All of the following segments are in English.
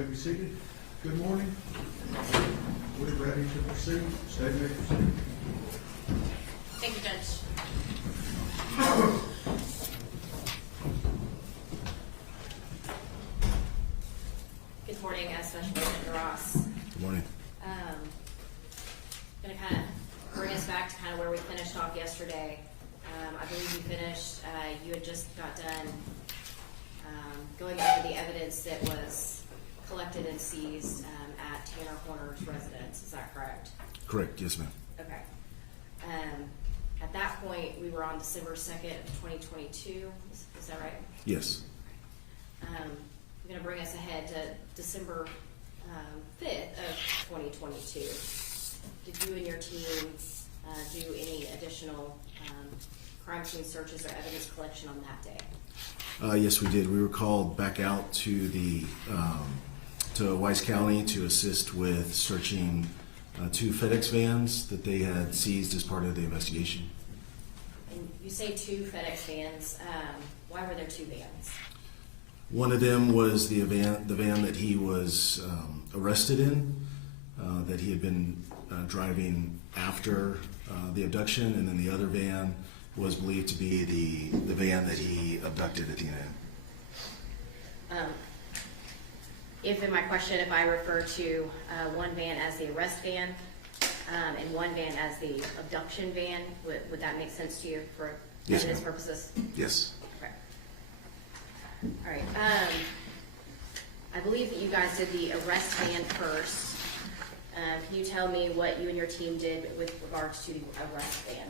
may be seated. Good morning. We're ready to proceed. State may proceed. Thank you, Judge. Good morning, Special Agent Ross. Good morning. Going to kind of bring us back to kind of where we finished off yesterday. I believe you finished, you had just got done going over the evidence that was collected and seized at Tanner Horner's residence. Is that correct? Correct, yes, ma'am. Okay. At that point, we were on December 2nd of 2022. Is that right? Yes. I'm going to bring us ahead to December 5th of 2022. Did you and your team do any additional crime scene searches or evidence collection on that day? Yes, we did. We were called back out to the to Wise County to assist with searching 2 FedEx vans that they had seized as part of the investigation. And you say 2 FedEx vans. Why were there 2 vans? One of them was the van that he was arrested in, that he had been driving after the abduction, and then the other van was believed to be the van that he abducted Athena in. If in my question, if I refer to one van as the arrest van and one van as the abduction van, would that make sense to you for Yes, evidence ma'am. purposes? Yes. Okay. All right. I believe that you guys did the arrest van first. Can you tell me what you and your team did with regards to the arrest van?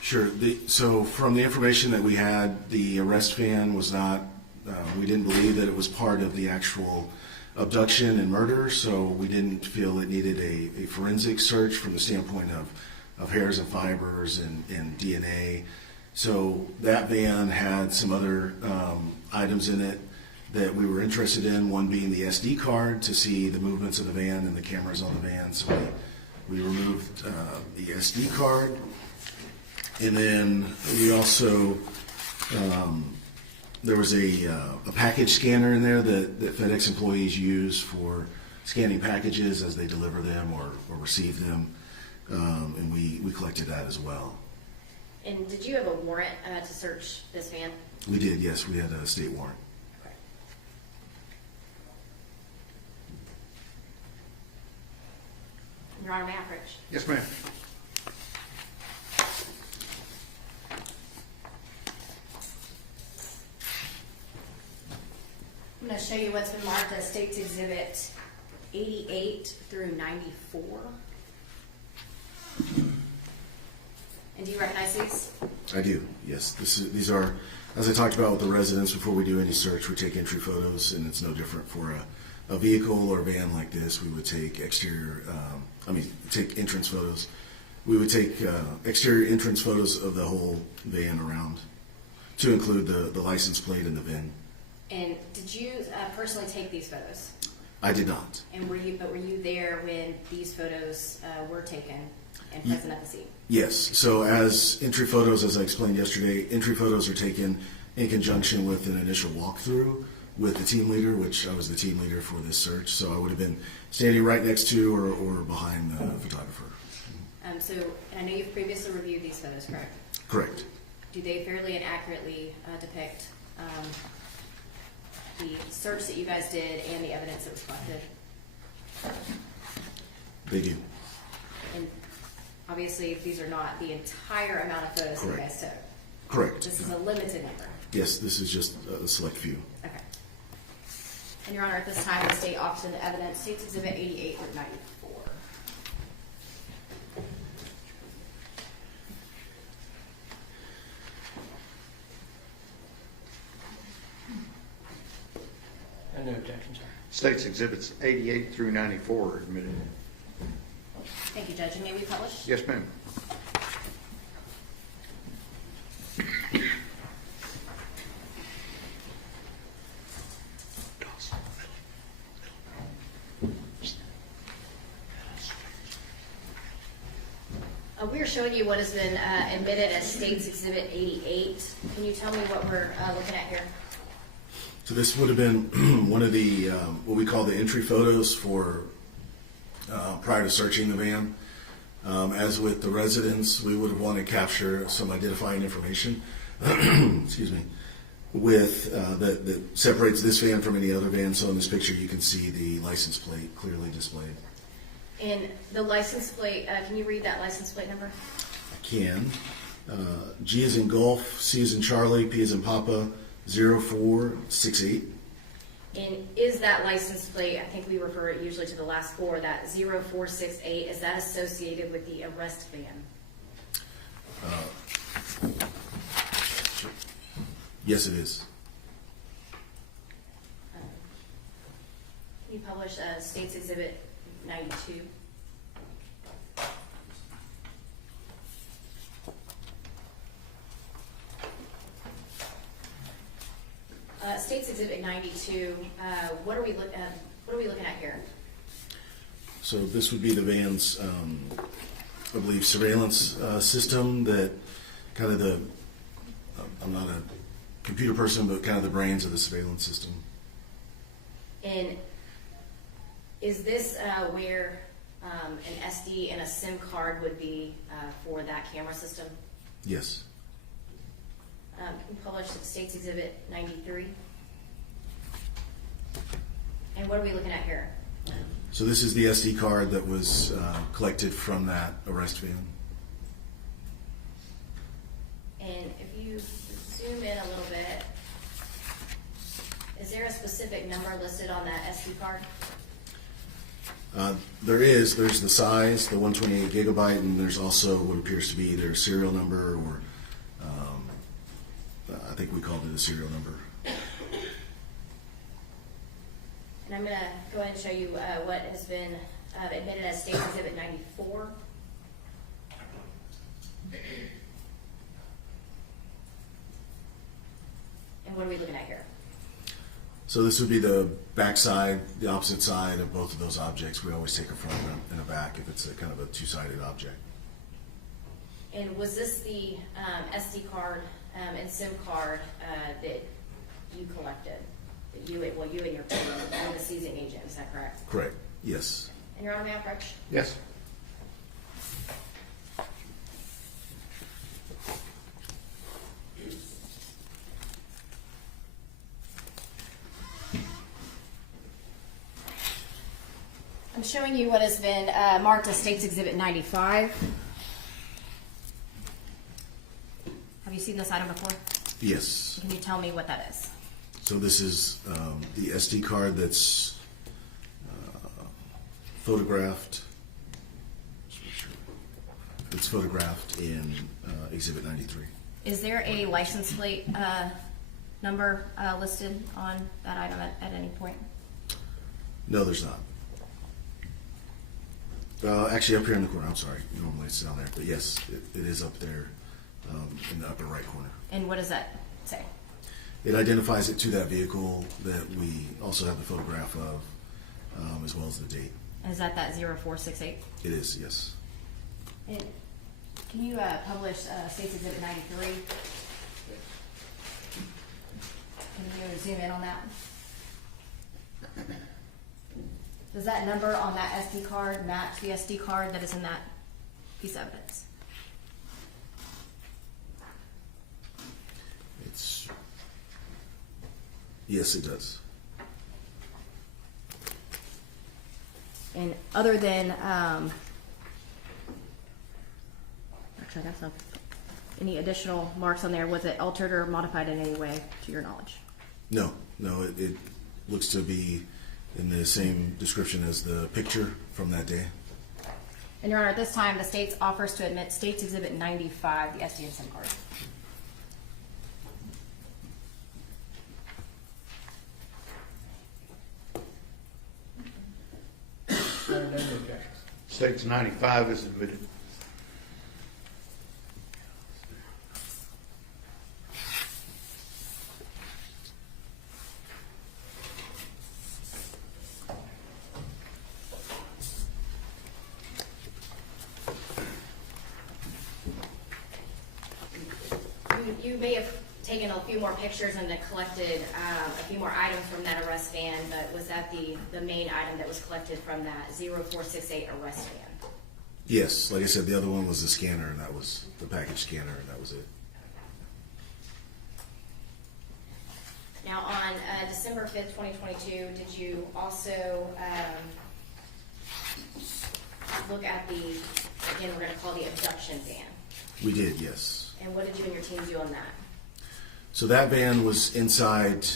Sure. So from the information that we had, the arrest van was not, we didn't believe that it was part of the actual abduction and murder, so we didn't feel it needed a forensic search from the standpoint of hairs and fibers and DNA. So that van had some other items in it that we were interested in, one being the SD card to see the movements of the van and the cameras on the van. So we removed the SD card. And then we also, there was a package scanner in there that FedEx employees use for scanning packages as they deliver them or receive them. And we collected that as well. And did you have a warrant to search this van? We did, yes. We had a state warrant. Okay. Your Honor, may I approach? Yes, ma'am. I'm going to show you what's been marked as State's Exhibit 88 through 94. And do you recognize these? I do, yes. These are, as I talked about with the residents, before we do any search, we take entry photos, and it's no different for a vehicle or a van like this. We would take take entrance photos. We would take exterior entrance photos of the whole van around to include the license plate and the VIN. And did you personally take these photos? I did not. And were you there when these photos were taken and present at the scene? Yes. So as entry photos, as I explained yesterday, entry photos are taken in conjunction with an initial walkthrough with the team leader, which I was the team leader for this search. So I would have been standing right next to or behind the photographer. So I know you've previously reviewed these photos, correct? Correct. Do they fairly and accurately depict the search that you guys did and the evidence that was collected? They do. And obviously, these are not the entire amount of photos that you guys took. Correct. This is a limited number. Yes, this is just a select few. Okay. And Your Honor, at this time, the state offers the evidence, State's Exhibit 88 through 94. No objection, sir. State's Exhibits 88 through 94 are admitted. Thank you, Judge. And may we publish? Yes, ma'am. We are showing you what has been admitted as State's Exhibit 88. Can you tell me what we're looking at here? So this would have been one of the, what we call the entry photos for, prior to searching the van. As with the residents, we would have wanted to capture some identifying information, excuse me, with, that separates this van from any other van. So in this picture, you can see the license plate clearly displayed. And the license plate, can you read that license plate number? I can. G is in Golf, C is in Charlie, P is in Papa, 0468. And is that license plate, I think we refer it usually to the last four, that 0468, is that associated with the arrest van? Yes, it is. Can you publish State's Exhibit 92? State's Exhibit 92. What are we looking at here? So this would be the van's, I believe, surveillance system that kind of the, I'm not a computer person, but kind of the brains of the surveillance system. And is this where an SD and a SIM card would be for that camera system? Yes. Can you publish State's Exhibit 93? And what are we looking at here? So this is the SD card that was collected from that arrest van. And if you zoom in a little bit, is there a specific number listed on that SD card? There's the size, the 128 gigabyte, and there's also what appears to be either a serial number or I think we called it a serial number. And I'm going to go ahead and show you what has been admitted as State Exhibit 94. And what are we looking at here? So this would be the back side, the opposite side of both of those objects. We always take a front and a back if it's a kind of a two-sided object. And was this the SD card and SIM card that you collected? That you and your team, you're the seizing agent, is that correct? Correct. Yes. And you're on the approach? Yes. I'm showing you what has been marked as State's Exhibit 95. Have you seen this item before? Yes. Can you tell me what that is? So this is the SD card that's photographed. It's photographed in Exhibit 93. Is there a license plate number listed on that item at any point? No, there's not. Actually, up here in the corner. I'm sorry. Normally it's down there, but yes, it is up there in the upper right corner. And what does that say? It identifies it to that vehicle that we also have the photograph of, as well as the date. Is that 0468? It is, yes. And can you publish State's Exhibit 93? Can you zoom in on that? Does that number on that SD card match the SD card that is in that piece of evidence? Yes, it does. And other than, actually, that's not any additional marks on there. Was it altered or modified in any way, to your knowledge? No, it looks to be in the same description as the picture from that day. And Your Honor, at this time, the state offers to admit State's Exhibit 95, the SD and SIM card. Hearing none, no objections. State's 95 is admitted. You may have taken a few more pictures and then collected a few more items from that arrest van, but was that the main item that was collected from that 0468 arrest van? Yes, like I said, the other one was the scanner, and that was the package scanner, and that was it. Now, on December 5th, 2022, did you also look at the, again, we're going to call the abduction van? We did, yes. And what did you and your team do on that? So that van was inside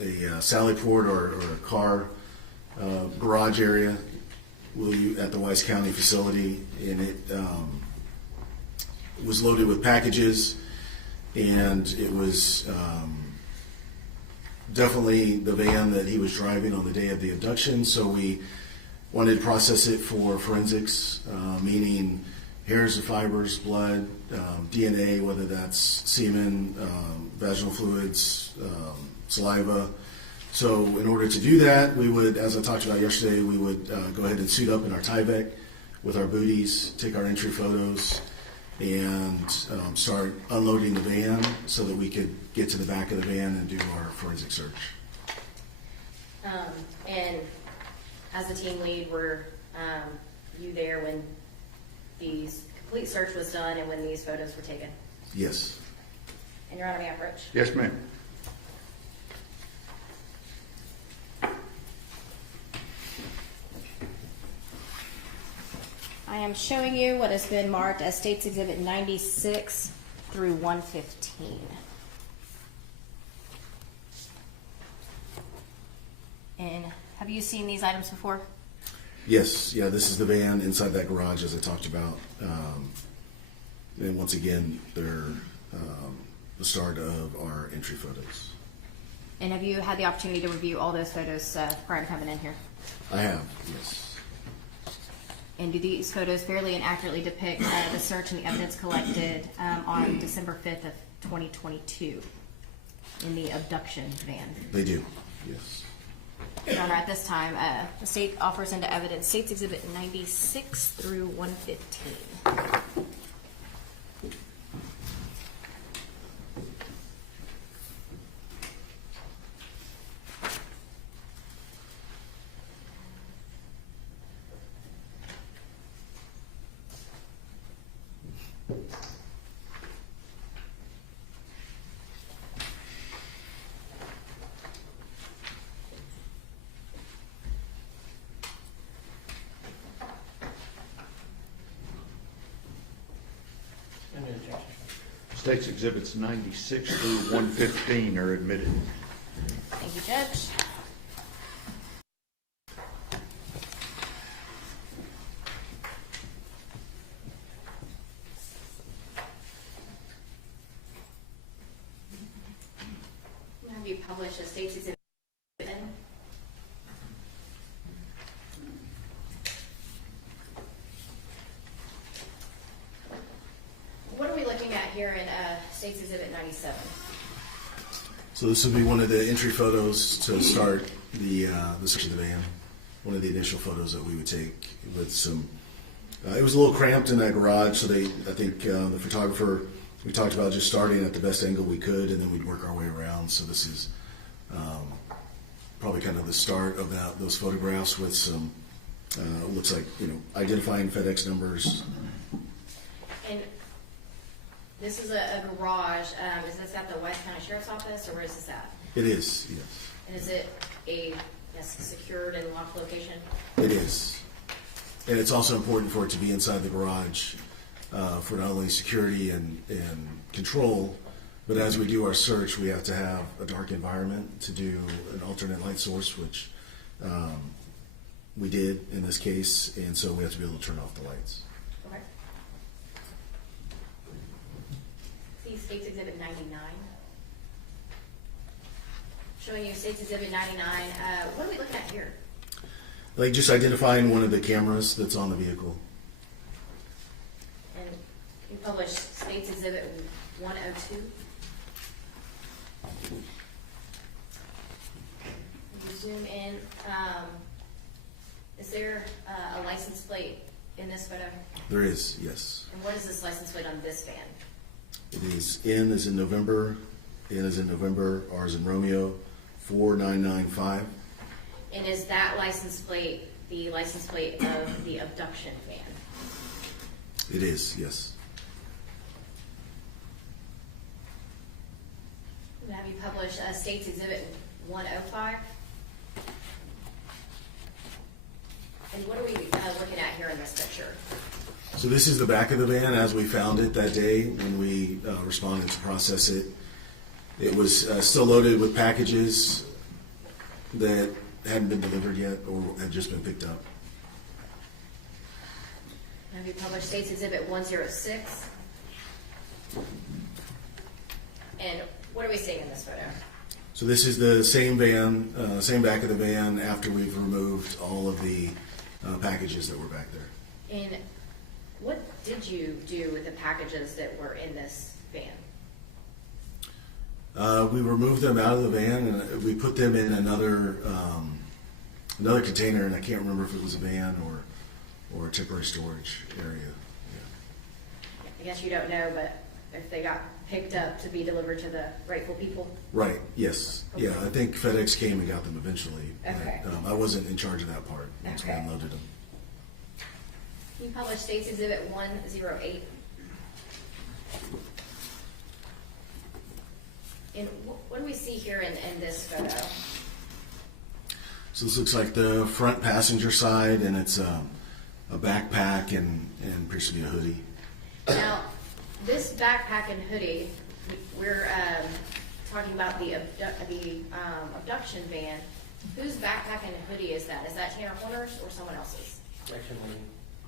a sally port or a car garage area at the Wise County facility, and it was loaded with packages, and it was definitely the van that he was driving on the day of the abduction. So we wanted to process it for forensics, meaning hairs and fibers, blood, DNA, whether that's semen, vaginal fluids, saliva. So in order to do that, we would, as I talked about yesterday, we would go ahead and suit up in our Tyvek with our booties, take our entry photos, and start unloading the van so that we could get to the back of the van and do our forensic search. And as the team lead, were you there when the complete search was done and when these photos were taken? Yes. And Your Honor, may I approach? Yes, ma'am. I am showing you what has been marked as States Exhibit 96 through 115. And have you seen these items before? Yes, yeah, this is the van inside that garage as I talked about. And once again, they're the start of our entry photos. And have you had the opportunity to review all those photos prior to coming in here? I have, yes. And do these photos fairly and accurately depict the search and the evidence collected on December 5th of 2022 in the abduction van? They do, yes. Your Honor, at this time, the state offers into evidence States Exhibit 96 through 115. Any objection? States Exhibits 96 through 115 are admitted. Thank you, Judge. Have you published a States Exhibit? What are we looking at here in States Exhibit 97? So this would be one of the entry photos to start the search of the van. One of the initial photos that we would take with some. It was a little cramped in that garage, so I think the photographer, we talked about just starting at the best angle we could, and then we'd work our way around. So this is probably kind of the start of those photographs with some looks like identifying FedEx numbers. And this is a garage. Is this at the Wise County Sheriff's Office, or where is this at? It is, yes. And is it a secured and locked location? It is. And it's also important for it to be inside the garage for not only security and control, but as we do our search, we have to have a dark environment to do an alternate light source, which we did in this case, and so we have to be able to turn off the lights. Okay. See States Exhibit 99. Showing you States Exhibit 99. What are we looking at here? Like just identifying one of the cameras that's on the vehicle. And you published States Exhibit 102. If you zoom in, is there a license plate in this photo? There is, yes. And what is this license plate on this van? It is N as in November, N as in November, R as in Romeo, 4995. And is that license plate the license plate of the abduction van? It is, yes. Have you published State's Exhibit 105? And what are we looking at here in this picture? So this is the back of the van as we found it that day when we responded to process it. It was still loaded with packages that hadn't been delivered yet or had just been picked up. Have you published State's Exhibit 106? And what are we seeing in this photo? So this is the same van, same back of the van after we've removed all of the packages that were back there. And what did you do with the packages that were in this van? We removed them out of the van and we put them in another container, and I can't remember if it was a van or a temporary storage area. Yeah. I guess you don't know, but if they got picked up to be delivered to the rightful people? Right, yes. Yeah, I think FedEx came and got them eventually. Okay. But, I wasn't in charge of that part once we Okay. unloaded them. You published State's Exhibit 108. And what do we see here in this photo? So this looks like the front passenger side, and it's a backpack and appears to be a hoodie. Now, this backpack and hoodie, we're talking about the abduction van. Whose backpack and hoodie is that? Is that Tanner Horner's or someone else's? Actually,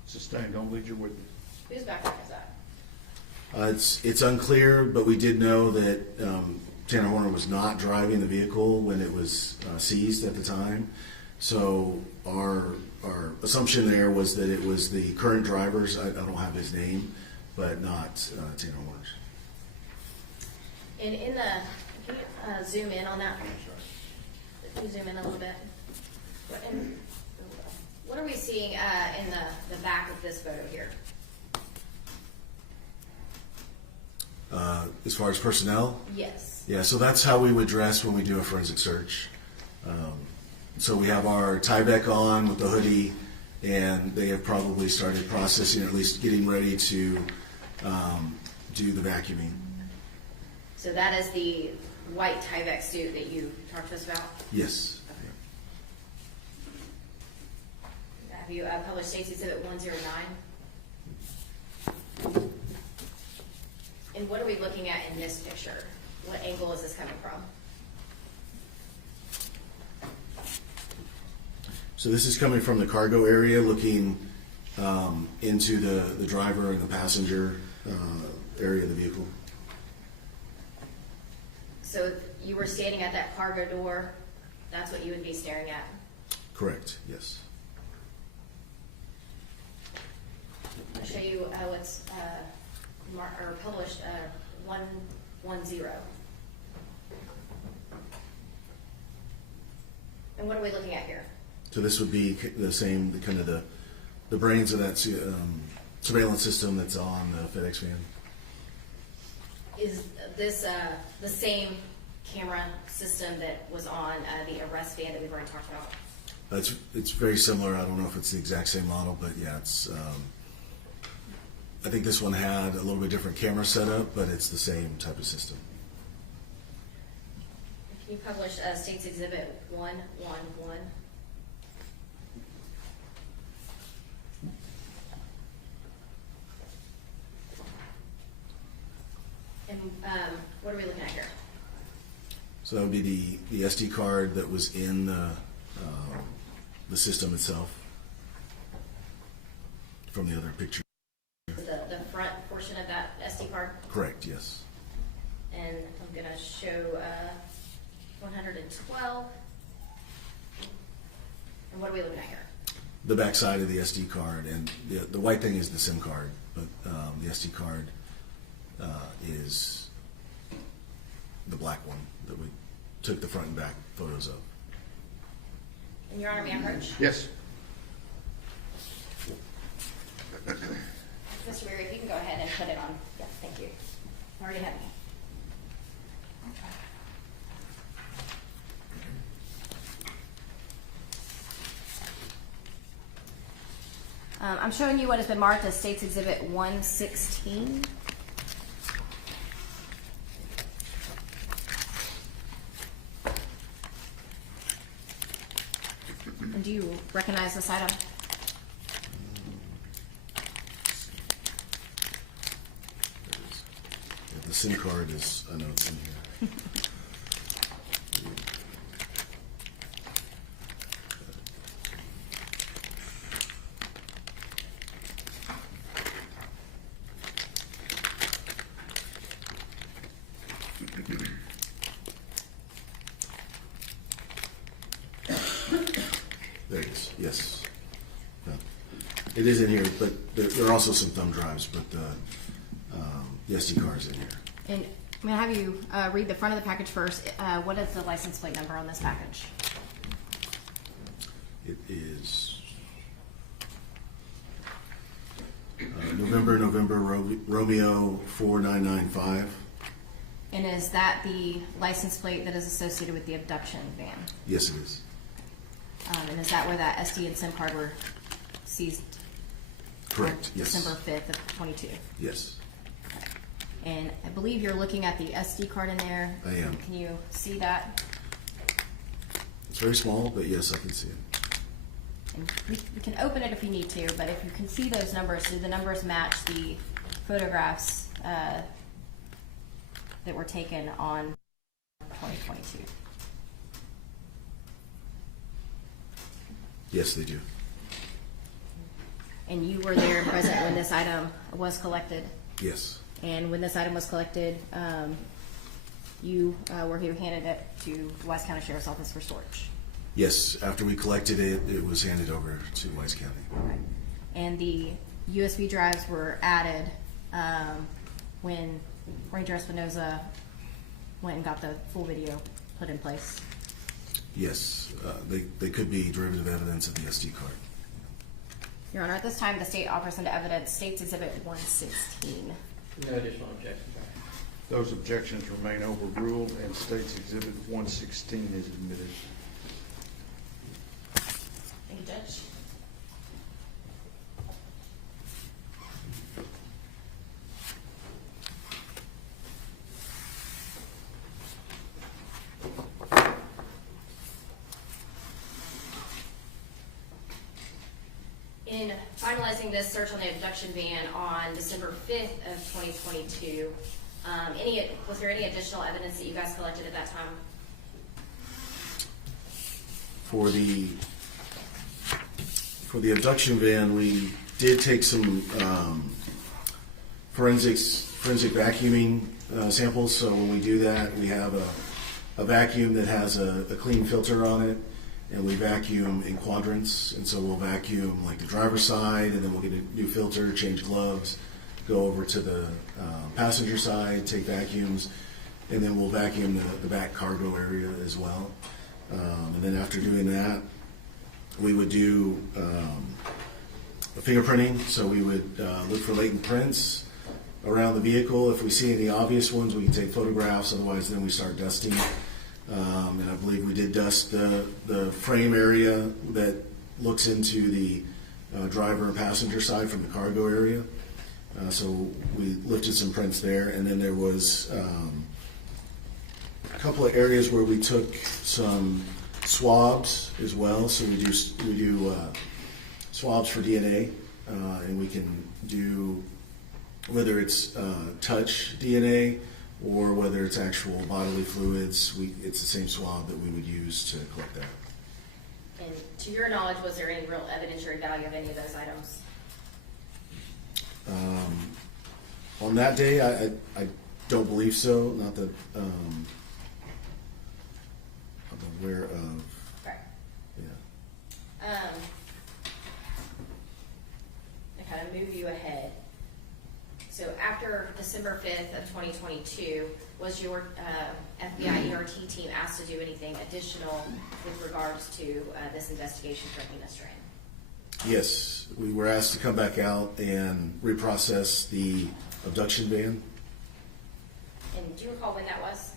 Sustained, don't lead your witness. Whose backpack is that? It's unclear, but we did know that Tanner Horner was not driving the vehicle when it was seized at the time. So our assumption there was that it was the current driver's. I don't have his name, but not Tanner Horner's. And in the, can you zoom in on that? Can you zoom in a little bit? What are we seeing in the back of this photo here? As far as personnel? Yes. Yeah, so that's how we would dress when we do a forensic search. So we have our Tyvek on with the hoodie, and they have probably started processing, or at least getting ready to do the vacuuming. So that is the white Tyvek suit that you talked to us about? Yes. Have you published State's Exhibit 109? And what are we looking at in this picture? What angle is this coming from? So this is coming from the cargo area, looking into the driver and the passenger area of the vehicle. So if you were standing at that cargo door, that's what you would be staring at? Correct, yes. I'll show you what's published 110. And what are we looking at here? So this would be the same, kind of the brains of that surveillance system that's on the FedEx van. Is this the same camera system that was on the arrest van that we've already talked about? It's very similar. I don't know if it's the exact same model, but yeah, it's. I think this one had a little bit different camera setup, but it's the same type of system. Can you publish State's Exhibit 111? And what are we looking at here? So that would be the SD card that was in the system itself from the other picture. The front portion of that SD card? Correct, yes. And I'm going to show 112. And what are we looking at here? The back side of the SD card, and the white thing is the SIM card, but the SD card is the black one that we took the front and back photos of. And Your Honor, may I approach? Yes. Mr. Weary, if you can go ahead and put it on. Yeah, thank you. Already have you. I'm showing you what has been marked as State's Exhibit 116. And do you recognize this item? The SIM card is, I know it's in here. There it is, yes. No. It is in here, but there are also some thumb drives, but the SD card is in here. And I'm going to have you read the front of the package first. What is the license plate number on this package? It is November Romeo 4995. And is that the license plate that is associated with the abduction van? Yes, it is. And is that where that SD and SIM card were seized? Correct, on yes. December 5th of 22. Yes, And I believe you're looking at the SD card in there. I am. Can you see that? it's very small, but yes, I can see it. And we can open it if you need to, but if you can see those numbers, do the numbers match the photographs that were taken on 2022? Yes, they do. And you were there and present when this item was collected? Yes, And when this item was collected, you were here handed it to the Wise County Sheriff's Office for storage? yes. After we collected it, it was handed over to Wise County. Okay. And the USB drives were added when Ranger Espinoza went and got the full video put in place? Yes, they could be derivative evidence of the SD card. Your Honor, at this time, the state offers into evidence State's Exhibit 116. No additional objections. Those objections remain overruled and State's Exhibit 116 is admitted. Thank you, Judge. In finalizing this search on the abduction van on December 5th of 2022, was there any additional evidence that you guys collected at that time? For the abduction van, we did take some forensic vacuuming samples. So when we do that, we have a vacuum that has a clean filter on it, and we vacuum in quadrants. And so we'll vacuum like the driver's side, and then we'll get a new filter, change gloves, go over to the passenger side, take vacuums, and then we'll vacuum the back cargo area as well. And then after doing that, we would do fingerprinting. So we would look for latent prints around the vehicle. If we see any obvious ones, we can take photographs. Otherwise, then we start dusting. And I believe we did dust the frame area that looks into the driver and passenger side from the cargo area. So we lifted some prints there. And then there was a couple of areas where we took some swabs as well. So we do swabs for DNA, and we can do whether it's touch DNA or whether it's actual bodily fluids. It's the same swab that we would use to collect that. And to your knowledge, was there any real evidentiary value of any of those items? On that day, I don't believe so. Not that I'm aware of. Right. Yeah. To kind of move you ahead. So after December 5th of 2022, was your FBI ERT team asked to do anything additional with regards to this investigation for Athena Strand? Yes, we were asked to come back out and reprocess the abduction van. And do you recall when that was?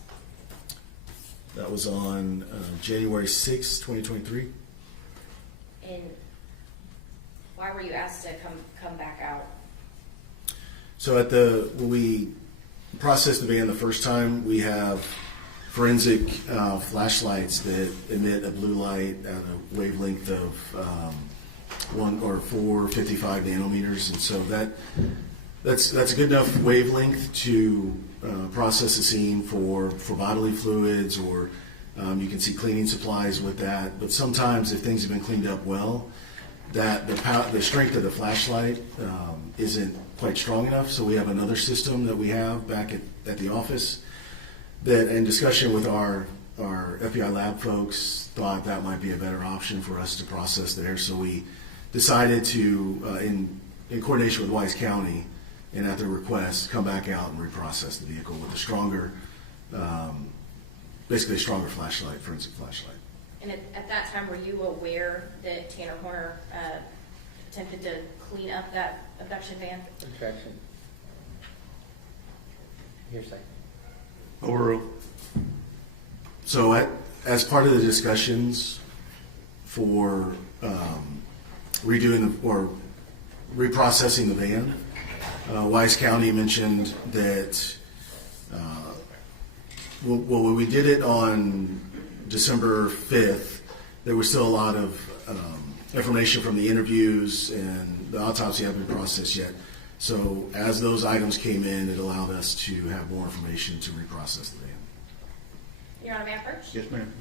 That was on January 6, 2023. And why were you asked to come back out? So when we processed the van the first time, we have forensic flashlights that emit a blue light at a wavelength of 455 nanometers, and so that's a good enough wavelength to process the scene for bodily fluids, or you can see cleaning supplies with that. But sometimes, if things have been cleaned up well, that the strength of the flashlight isn't quite strong enough. So we have another system that we have back at the office that, in discussion with our FBI lab folks, thought that might be a better option for us to process there. So we decided to, in coordination with Wise County and at their request, come back out and reprocess the vehicle with a stronger, basically a stronger flashlight, forensic flashlight. And at that time, were you aware that Tanner Horner attempted to clean up that abduction van? Objection. Hearsay. Overruled. So as part of the discussions for reprocessing the van, Wise County mentioned that when we did it on December 5th, there was still a lot of information from the interviews, and the autopsy hadn't been processed yet. So as those items came in, it allowed us to have more information to reprocess the van. Your Honor, may I approach? Yes, ma'am.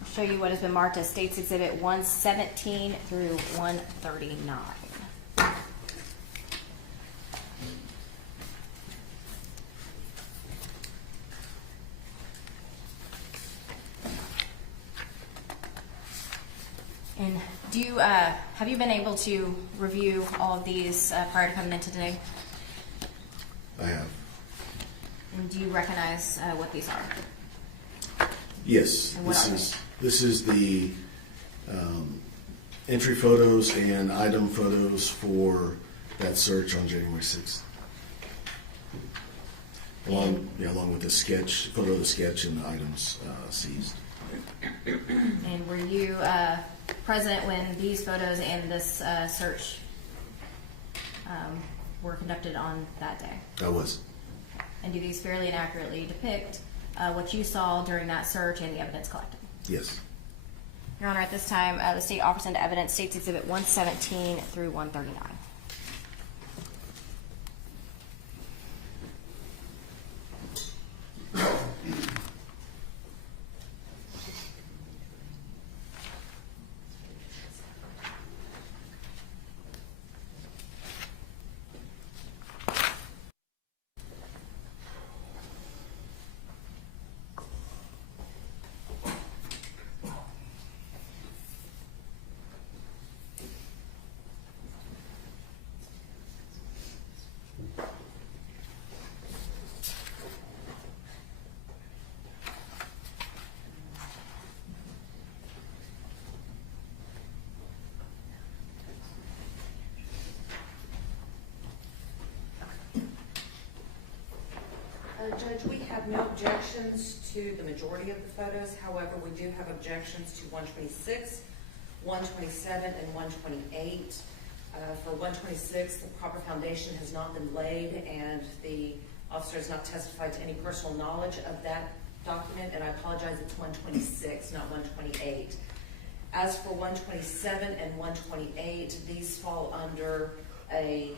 I'll show you what has been marked as State's Exhibit 117 through 139. And have you been able to review all of these prior to coming in today? I have. And do you recognize what these are? Yes, And what are this is the entry photos and item photos for that search on January 6th. Along with the photo of the sketch and the items seized. And were you present when these photos and this search were conducted on that day? I was. And do these fairly and accurately depict what you saw during that search and the evidence collected? Yes. Your Honor, at this time, the state offers into evidence State's Exhibit 117 through 139. Judge, we have no objections to the majority of the photos. However, we do have objections to 126, 127, and 128. For 126, the proper foundation has not been laid, and the officer has not testified to any personal knowledge of that document, and I apologize, it's 126, not 128. As for 127 and 128, these fall under a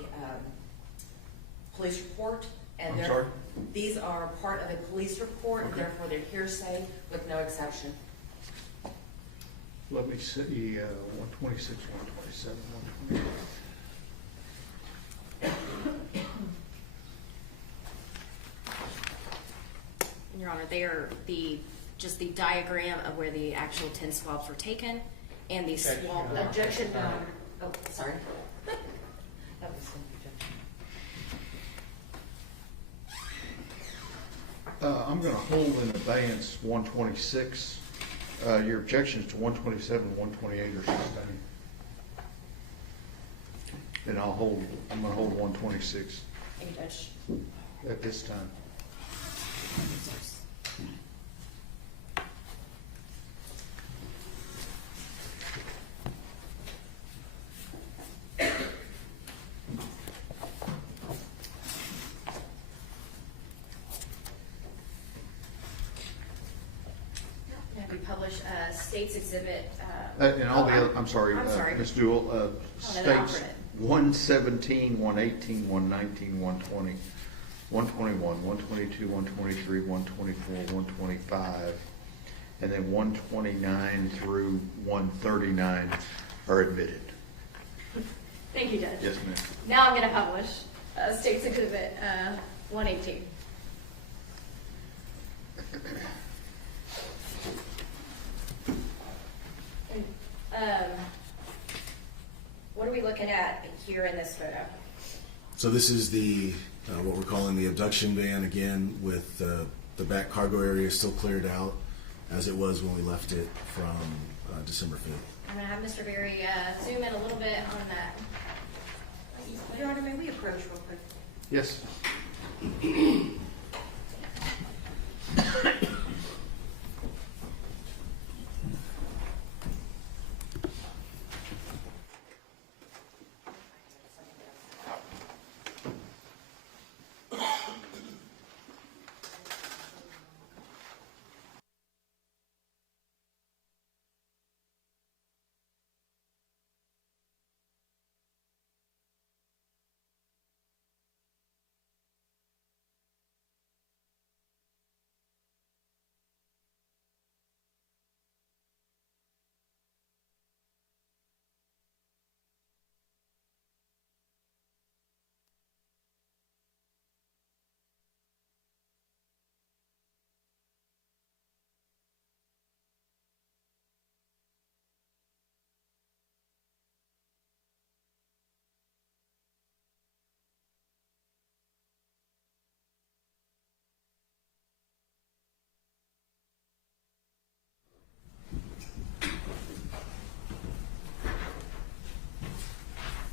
police report. And I'm sorry? These are part of a police report, and therefore they're hearsay with no exception. Let me see, 126, 127, 128. Your Honor, they are just the diagram of where the actual 10 swabs were taken, and the swab. Objection. Oh, sorry. That was an objection. I'm going to hold in advance 126 Your objections to 127 and 128 are sustained. And I'm gonna hold 126 Thank you, Judge. at this time. Have you published States Exhibit? And all the oh, other, I'm sorry, I'm sorry. Ms. Jewell, Oh, no, states the alternate. 117, 118, 119, 120, 121, 122, 123, 124, 125, and then 129 through 139 are admitted. Thank you, Judge. Yes, ma'am. Now I'm going to publish States Exhibit 118. And, what are we looking at here in this photo? So this is the, what we're calling the abduction van, again, with the back cargo area still cleared out as it was when we left it from December 5th. I'm going to have Mr. Berry zoom in a little bit on that. Your Honor, may we approach real quick? Yes.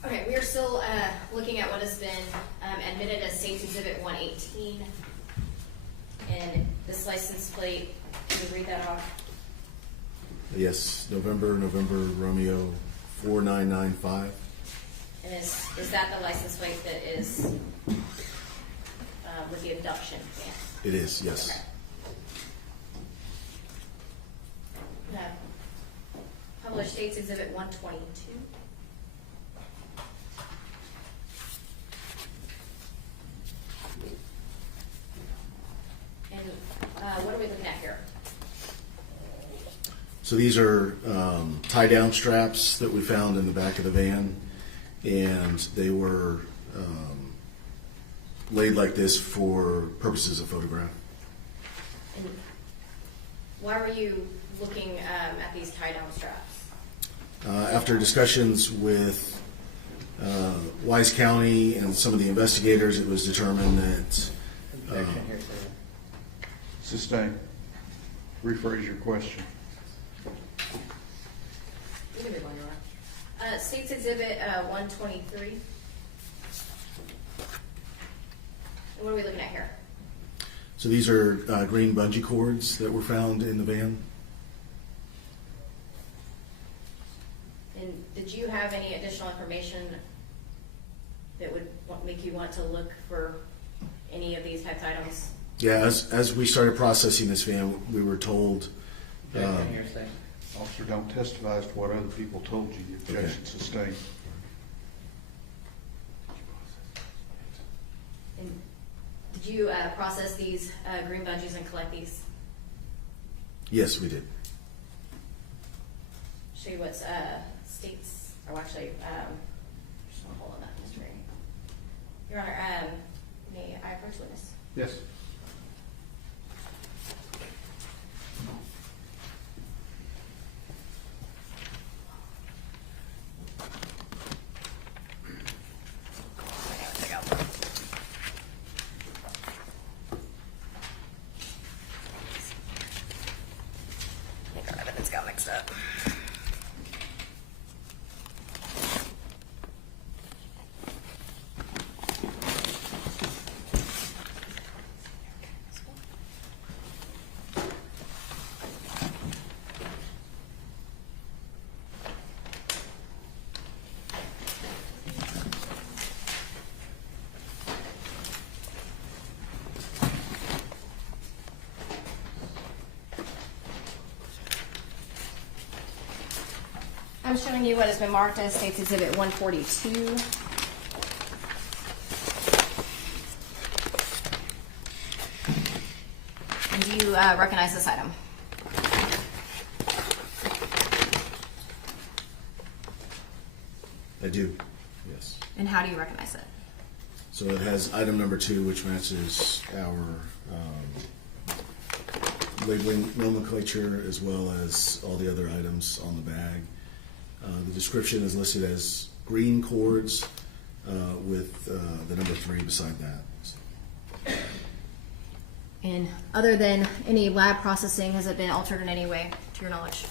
Okay, we are still looking at what has been admitted as States Exhibit 118. And this license plate, can you read that off? Yes, November, Romeo 4995. And is that the license plate that is with the abduction van? It is, yes. Okay. Now, published States Exhibit 122. And what are we looking at here? So these are tie-down straps that we found in the back of the van, and they were laid like this for purposes of photograph. And why were you looking at these tie-down straps? After discussions with Wise County and some of the investigators, it was determined that Objection here, sir. Sustained. Rephrase your question. You can move on, Your Honor. States Exhibit 123. And what are we looking at here? so these are green bungee cords that were found in the van. And did you have any additional information that would make you want to look for any of these types of items? Yeah, as we started processing this van, we were told. Objection here, sir. Officer, don't testify as to what other people told you. The objection sustained. And did you process these green bungees and collect these? Yes, we did. Show you what states, or actually, just want to hold on that, Mr. Berry. Your Honor, may I approach the witness? Yes. Make our evidence I'm showing you what has been marked as State's Exhibit 142. And do you recognize this item? I do, yes. And how do you recognize it? So it has item number 2, which matches our labeling nomenclature as well as all the other items on the bag. The description is listed as green cords with the number 3 beside that. So, And other than any lab processing, has it been altered in any way, to your knowledge?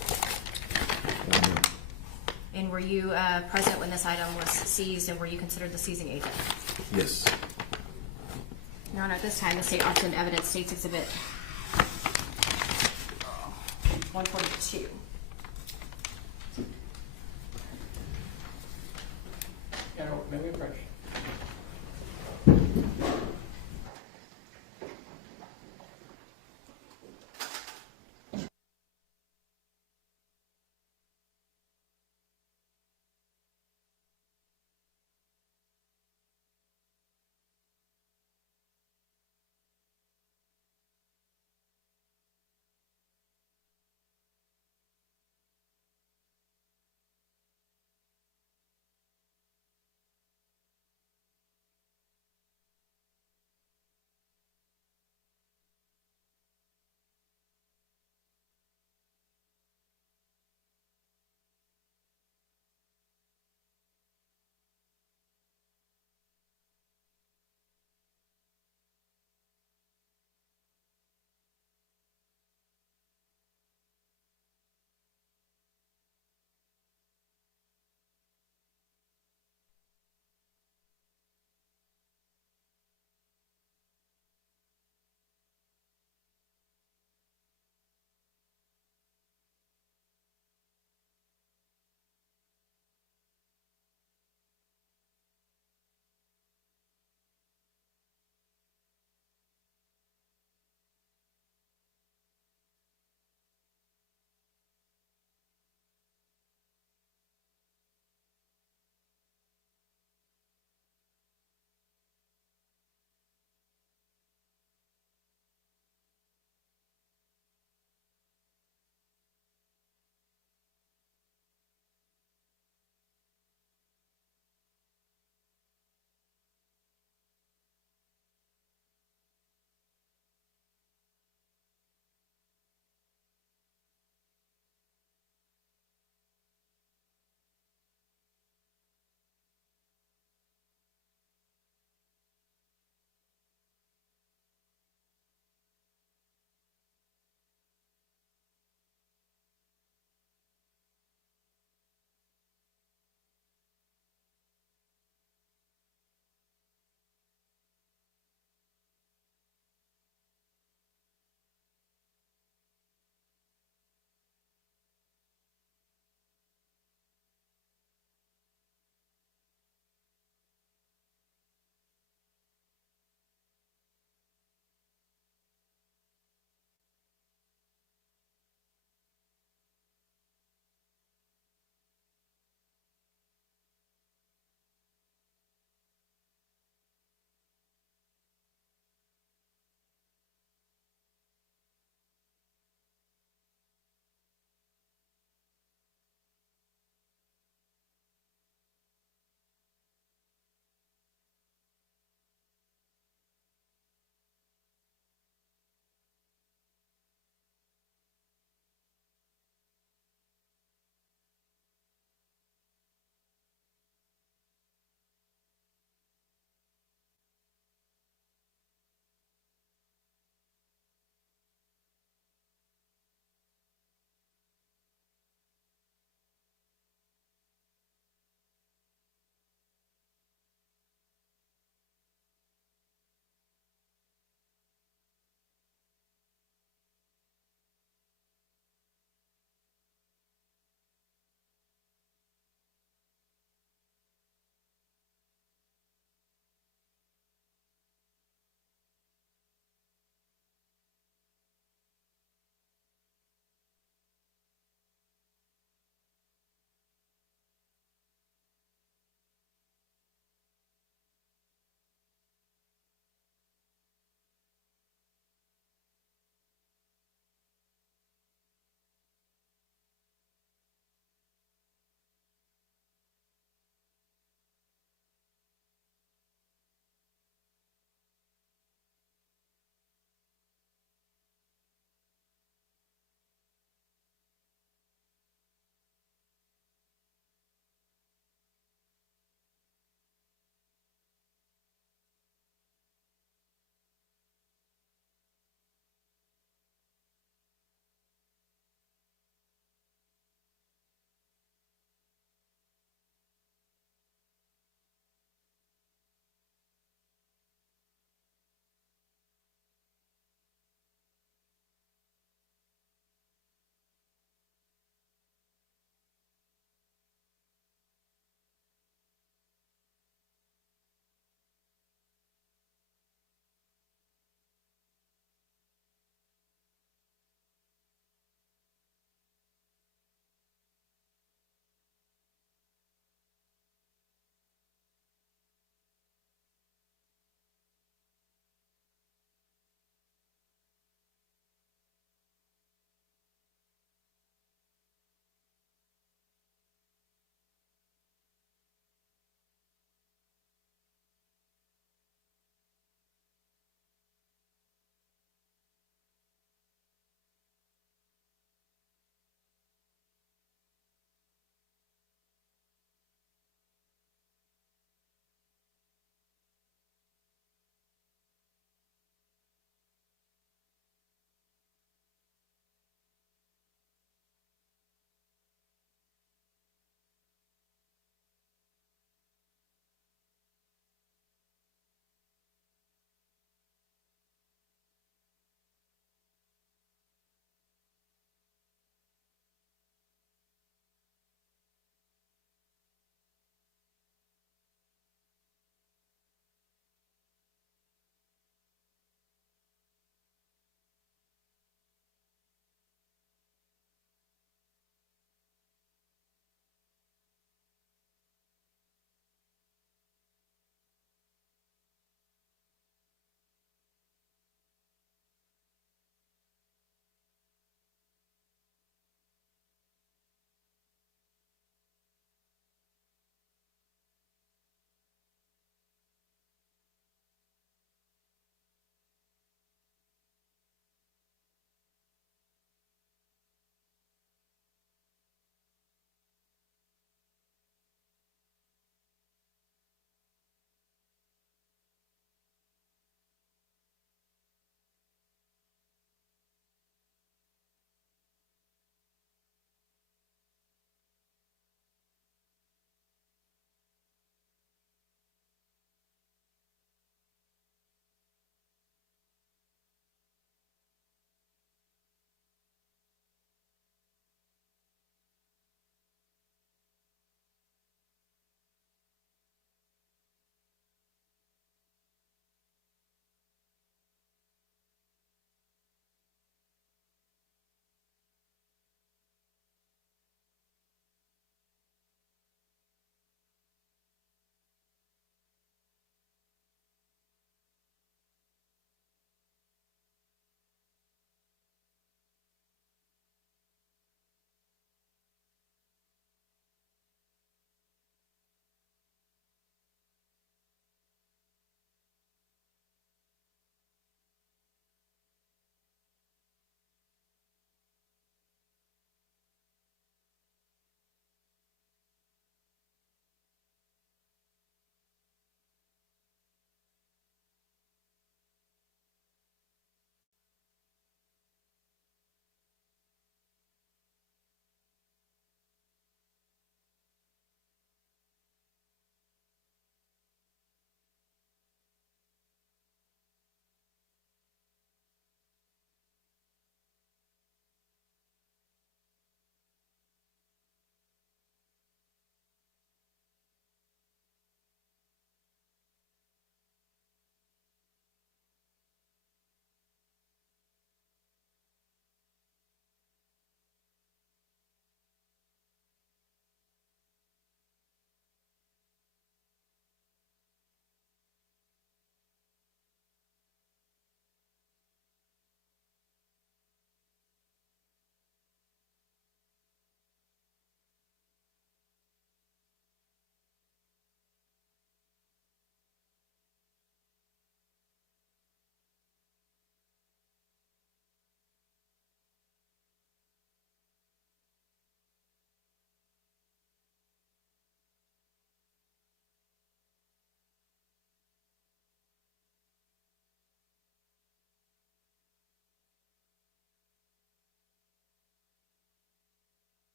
no. And were you present when this item was seized, and were you considered the seizing agent? Yes. Your Honor, at this time, the state offers in evidence State's Exhibit 142. May we approach?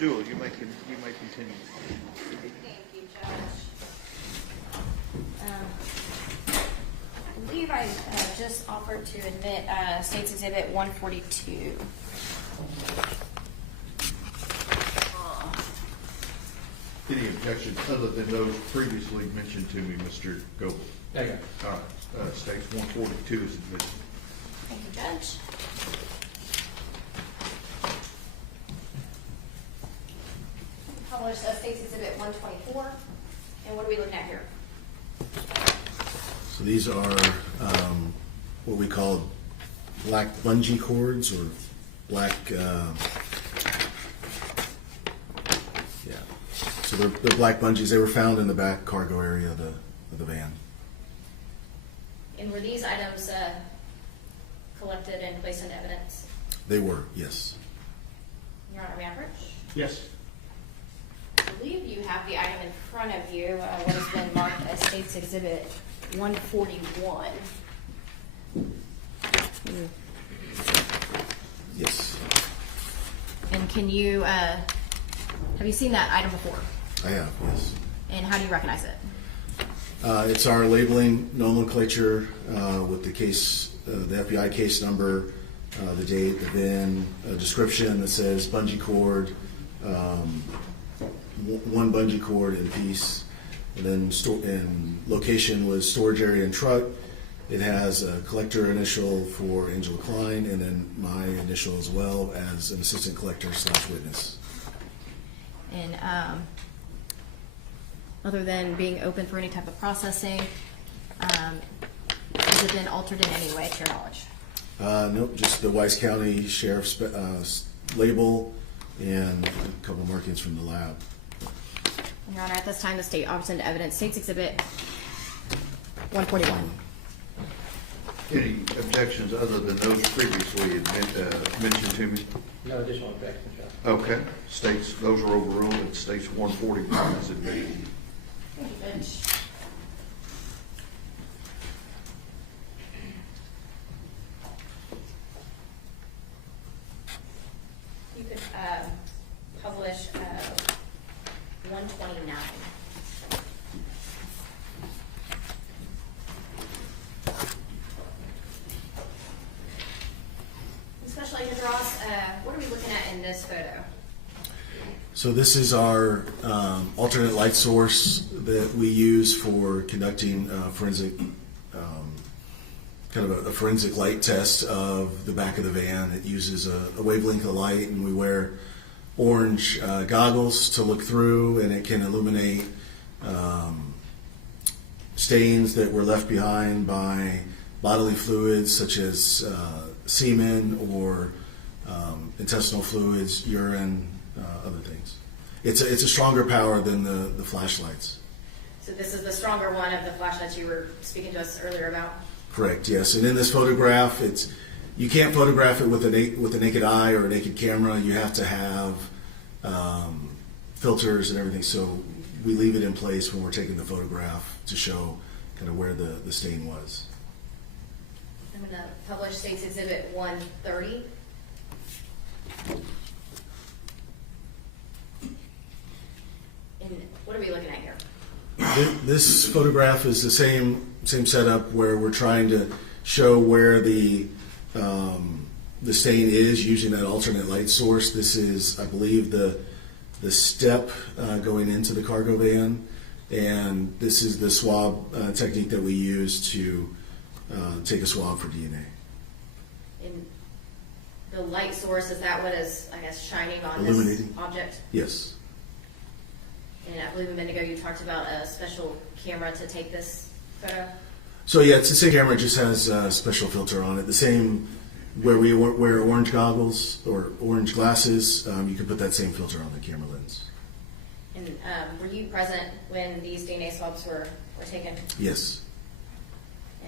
Dooley, you may continue. Thank you, Judge. I believe I just offered to admit State's Exhibit 142. Any objections other than those previously mentioned to me, Mr. Goble? Okay. All right, states 142 is admitted. Thank you, Judge. Published State's Exhibit 124. And what are we looking at here? So these are what we call black bungee cords or black, yeah. So they're black bungees. They were found in the back cargo area of the van. And were these items collected and placed into evidence? They were, yes. Your Honor, may I approach? Yes. I believe you have the item in front of you, what has been marked as State's Exhibit 141. Yes, And can you, have you seen that item before? I have, yes. And how do you recognize it? It's our labeling nomenclature with the case, the FBI case number, the date, the VIN, a description that says bungee cord, one bungee cord in piece, and then and location was storage area and truck. It has a collector initial for Angela Klein, and then my initial as well as an assistant collector / witness. And other than being open for any type of processing, has it been altered in any way to your knowledge? Nope, just the Wise County Sheriff's label and a couple markings from the lab. Your Honor, at this time, the state offers into evidence State's Exhibit 141. Any objections other than those previously mentioned to me? No additional objections, Judge. Okay, states, those are overruled, and states 141 is admitted. Thank you, Judge. You could publish 129. Special Agent Ross, what are we looking at in this photo? So this is our alternate light source that we use for conducting forensic, kind of a forensic light test of the back of the van. It uses a wavelength of light, and we wear orange goggles to look through, and it can illuminate stains that were left behind by bodily fluids such as semen or intestinal fluids, urine, other things. It's a stronger power than the flashlights. So this is the stronger one of the flashlights you were speaking to us earlier about? Correct, yes. And in this photograph, you can't photograph it with a naked eye or a naked camera. You have to have filters and everything. So we leave it in place when we're taking the photograph to show kind of where the stain was. I'm going to publish State's Exhibit 130. And what are we looking at here? This photograph is the same setup where we're trying to show where the stain is using that alternate light source. This is, I believe, the step going into the cargo van, and this is the swab technique that we use to take a swab for DNA. And the light source, is that what is, I guess, shining on Illuminating. this object? Yes. And I believe a minute ago you talked about a special camera to take this photo. So yeah, it's the same camera, it just has a special filter on it. The same where we wear orange goggles or orange glasses, you can put that same filter on the camera lens. And were you present when these DNA swabs were taken? Yes.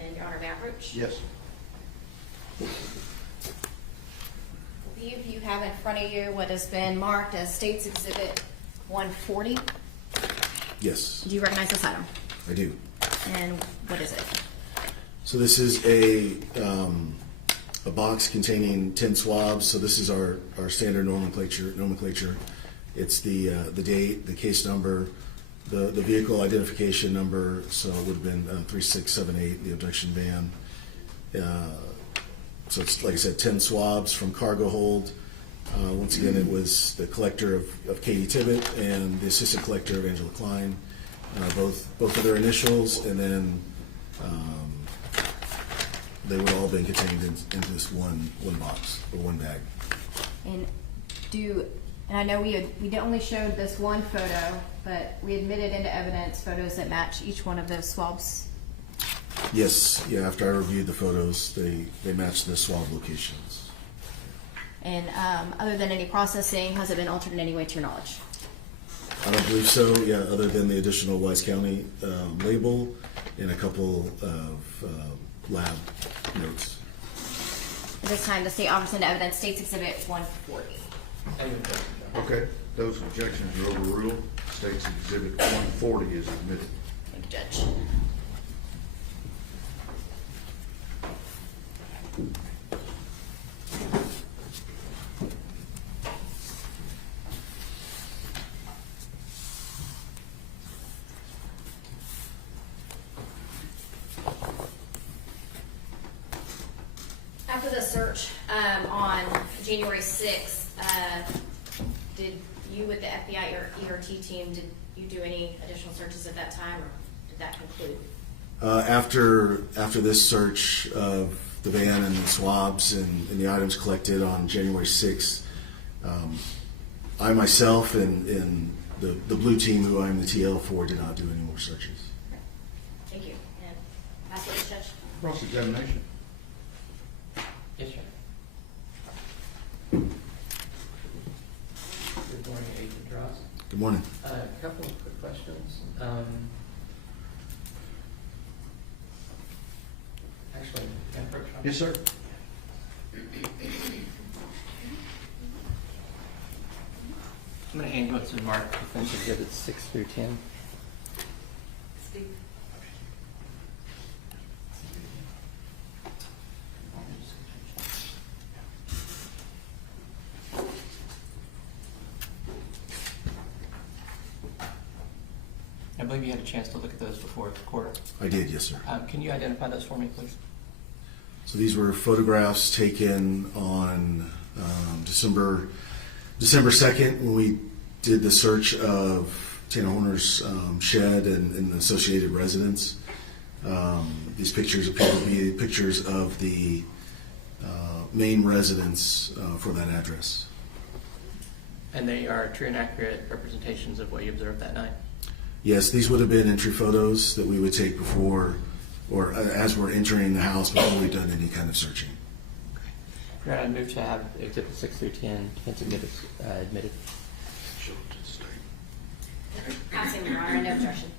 And Your Honor, may I approach? Yes. I believe you have in front of you what has been marked as State's Exhibit 140. Yes, Do you recognize this item? I do. And what is it? So this is a box containing 10 swabs. So this is our standard nomenclature. It's the date, the case number, the vehicle identification number, so it would have been 3678, the abduction van. So it's, like I said, 10 swabs from cargo hold. Once again, it was the collector of Katie Tibbett and the assistant collector of Angela Klein, both of their initials, and then they would all been contained into this one box or one bag. And I know we only showed this one photo, but we admitted into evidence photos that match each one of those swabs. Yes, yeah. After I reviewed the photos, they matched the swab locations. And other than any processing, has it been altered in any way to your knowledge? I don't believe so. Yeah, other than the additional Wise County label and a couple of lab notes. At this time, the state offers into evidence State's Exhibit 140. Any objection, John? Okay, those objections are overruled. State's Exhibit 140 is admitted. Thank you, Judge. After the search on January 6th, did you with the FBI or ERT team, did you do any additional searches at that time, or did that conclude? After this search of the van and the swabs and the items collected on January 6th, I myself and the blue team, who I'm the TL for, did not do any more searches. Thank you. And last witness, Judge. Cross-examination. Yes, sir. Good morning, Agent Droz. Good morning. A couple of quick questions. Actually, can I approach? Yes, sir. I'm going to hand you what's in marked defense exhibits 6 through 10. Steve? I believe you had a chance to look at those before the court. I did, yes, sir. Can you identify those for me, please? So these were photographs taken on December 2nd when we did the search of Tanner Horner's shed and associated residence. These pictures appear to be pictures of the main residence for that address. And they are true and accurate representations of what you observed that night? Yes, these would have been entry photos that we would take before or as we're entering the house before we've done any kind of searching. Your Honor, I move to have exhibits 6 through 10, defense exhibits admitted. Passing, Your Honor, no objection.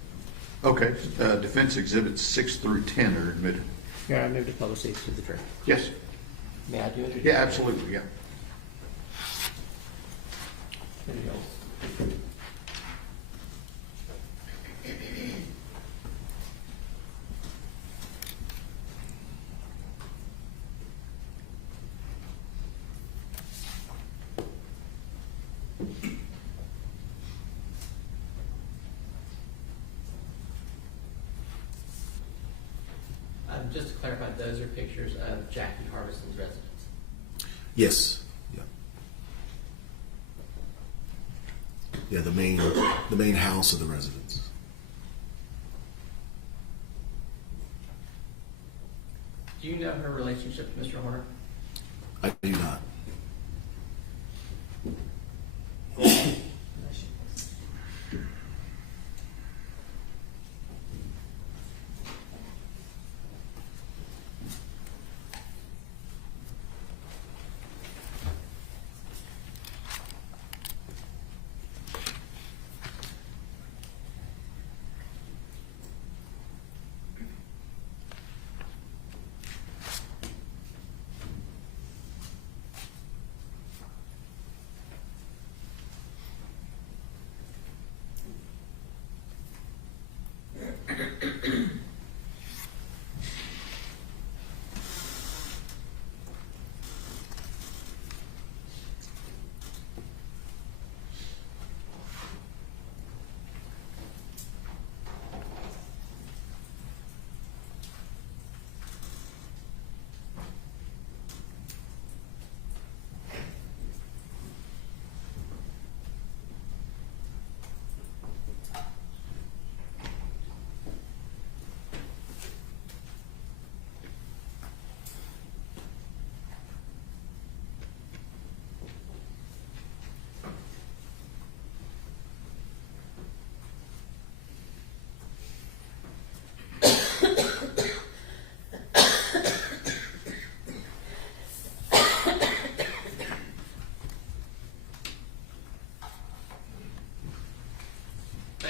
Okay, defense exhibits 6 through 10 are admitted. Your Honor, I move to publish these to the jury. Yes. May I do it? Yeah, absolutely, yeah. Videos. Just to clarify, those are pictures of Jackie Harbison's residence. Yes. Yeah, the main house of the residence. Do you know her relationship to Mr. Horner? I do not.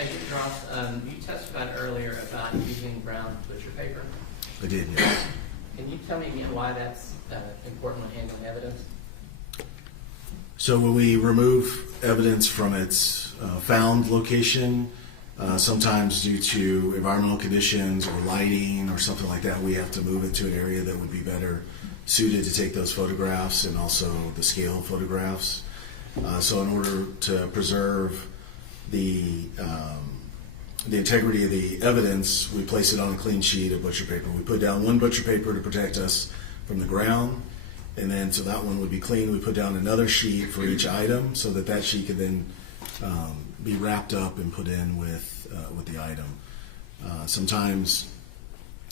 Agent Ross, you testified earlier about using brown butcher paper. I did, yes. Can you tell me again why that's important when handling evidence? So when we remove evidence from its found location, sometimes due to environmental conditions or lighting or something like that, we have to move it to an area that would be better suited to take those photographs and also the scale photographs. So in order to preserve the integrity of the evidence, we place it on a clean sheet of butcher paper. We put down one butcher paper to protect us from the ground, and then so that one would be clean. We put down another sheet for each item so that that sheet could then be wrapped up and put in with the item. Sometimes,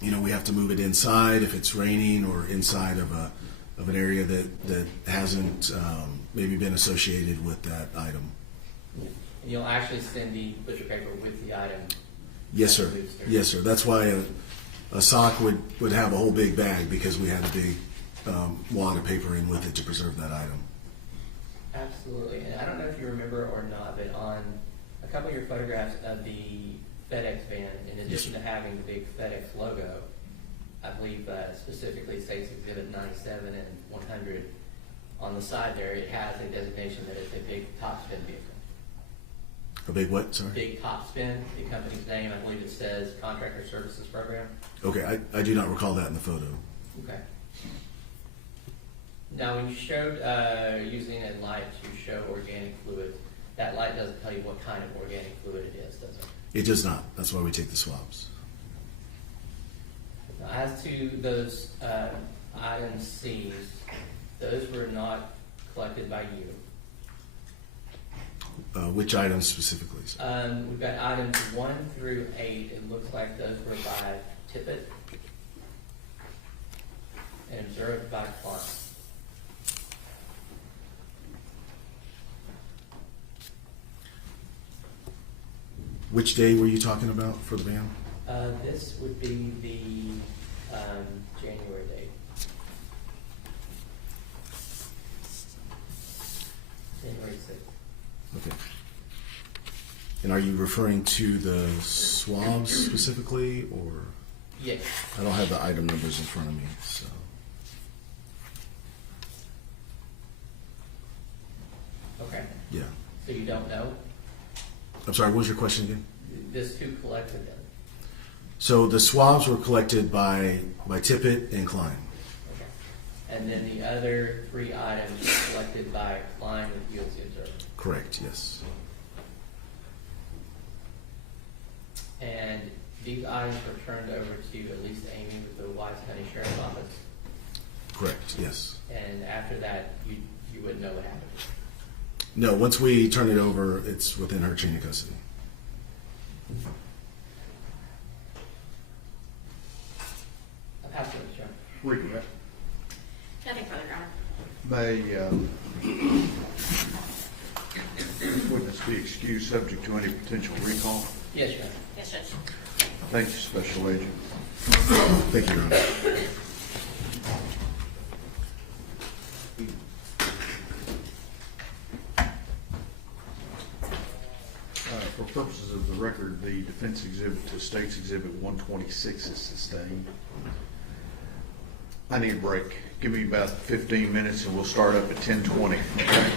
we have to move it inside if it's raining, or inside of an area that hasn't maybe been associated with that item. And you'll actually send the butcher paper with the item? Yes, sir. Yes, sir. That's why a sock would have a whole big bag, because we had a big wad of paper in with it to preserve that item. Absolutely. And I don't know if you remember or not, but on a couple of your photographs of the FedEx van, in addition to having the big FedEx logo, I believe specifically states Exhibit 97 and 100, on the side there, it has a designation that it's a big top spin vehicle. A big what? Sorry. Big top spin, the company's name, I believe it says Contractor Services Program. Okay, I do not recall that in the photo. Okay. Now, when you showed using a light to show organic fluids, that light doesn't tell you what kind of organic fluid it is, does it? It does not. That's why we take the swabs. Now, as to those items seized, those were not collected by you. Which items specifically? We've got items 1 through 8. It looks like those were by Tippett and observed by Clark. Which day were you talking about for the van? This would be the January date. January 6th. Okay. And are you referring to the swabs specifically, or? Yes. I don't have the item numbers in front of me, so. Okay. Yeah. So you don't know? I'm sorry, what was your question again? This who collected them? So the swabs were collected by Tippett and Klein. Okay. And then the other 3 items were collected by Klein with UNC Observer. Correct, yes. And these items were turned over to Elise Amy with the Wise County Sheriff's Office. Correct, yes. And after that, you wouldn't know what happened. No, once we turn it over, it's within her chain of custody. I'll pass it to John. Regret. Nothing further, Your Honor. May witness be excused subject to any potential recall? Yes, Your Honor. Yes, Judge. Thank you, Special Agent. Thank you, Your Honor. For purposes of the record, the defense exhibit to State's Exhibit 126 is sustained. I need a break. Give me about 15 minutes and we'll start up at 10:20. Okay?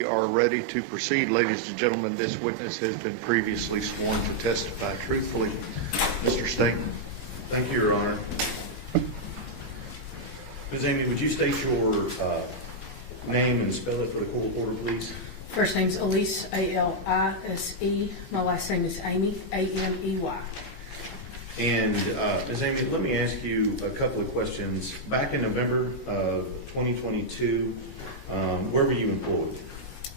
We are ready to proceed. Ladies and gentlemen, this witness has been previously sworn to testify truthfully. Mr. Staten. Thank you, Your Honor. Ms. Amy, would you state your name and spell it for the court reporter, please? First name's Elise, A-L-I-S-E. My last name is Amy, A-M-E-Y. And Ms. Amy, let me ask you a couple of questions. Back in November of 2022, where were you employed?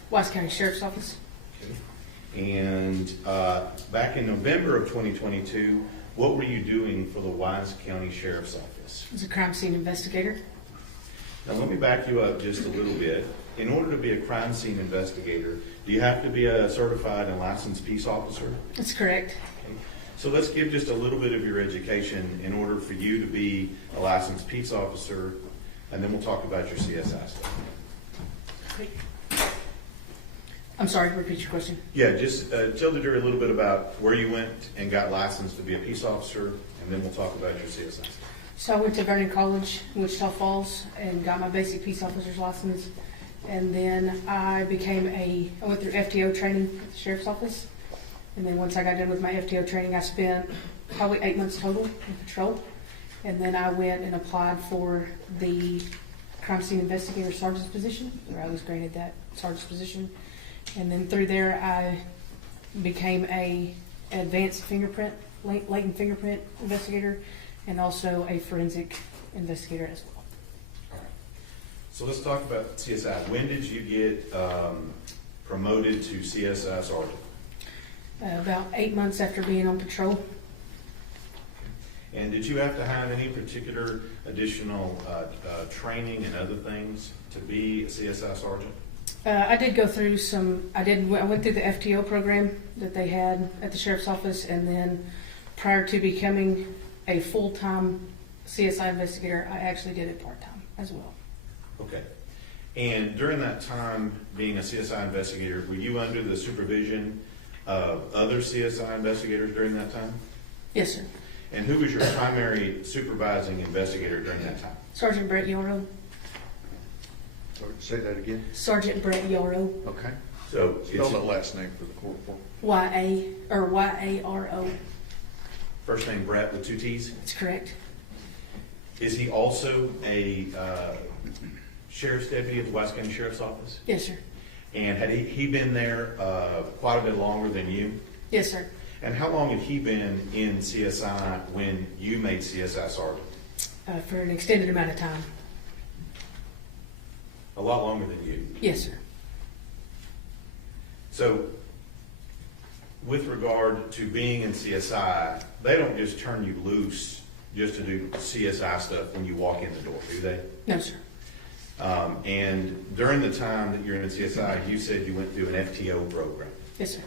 Wise County Sheriff's Office. And back in November of 2022, what were you doing for the Wise County Sheriff's Office? I was a crime scene investigator. Now, let me back you up just a little bit. In order to be a crime scene investigator, do you have to be a certified and licensed peace officer? That's correct. Okay. So let's give just a little bit of your education in order for you to be a licensed peace officer, and then we'll talk about your CSI stuff. I'm sorry, repeat your question. Yeah, just tell the jury a little bit about where you went and got licensed to be a peace officer, and then we'll talk about your CSI stuff. So I went to Vernon College in Wichita Falls and got my basic peace officer's license. And then I went through FTO training at the Sheriff's Office. And then once I got done with my FTO training, I spent probably 8 months total in patrol. And then I went and applied for the crime scene investigator sergeant's position, where I was granted that sergeant's position. And then through there, I became a advanced latent fingerprint investigator, and also a forensic investigator as well. All right. So let's talk about CSI. When did you get promoted to CSI sergeant? About 8 months after being on patrol. And did you have to have any particular additional training and other things to be a CSI sergeant? I did go through I went through the FTO program that they had at the Sheriff's Office, and then prior to becoming a full-time CSI investigator, I actually did it part-time as well. Okay. And during that time being a CSI investigator, were you under the supervision of other CSI investigators during that time? Yes, sir. And who was your primary supervising investigator during that time? Sergeant Brett Yaro. Say that again. Sergeant Brett Yaro. Okay. So Spell that last name for the court report. Y-A-R-O. First name Brett with 2 T's. That's correct. Is he also a sheriff's deputy at the Wise County Sheriff's Office? Yes, sir. And had he been there quite a bit longer than you? Yes, sir. And how long had he been in CSI when you made CSI sergeant? For an extended amount of time. A lot longer than you. Yes, sir. So, with regard to being in CSI, they don't just turn you loose just to do CSI stuff when you walk in the door, do they? No, sir. And during the time that you're in CSI, you said you went through an FTO program. Yes, sir.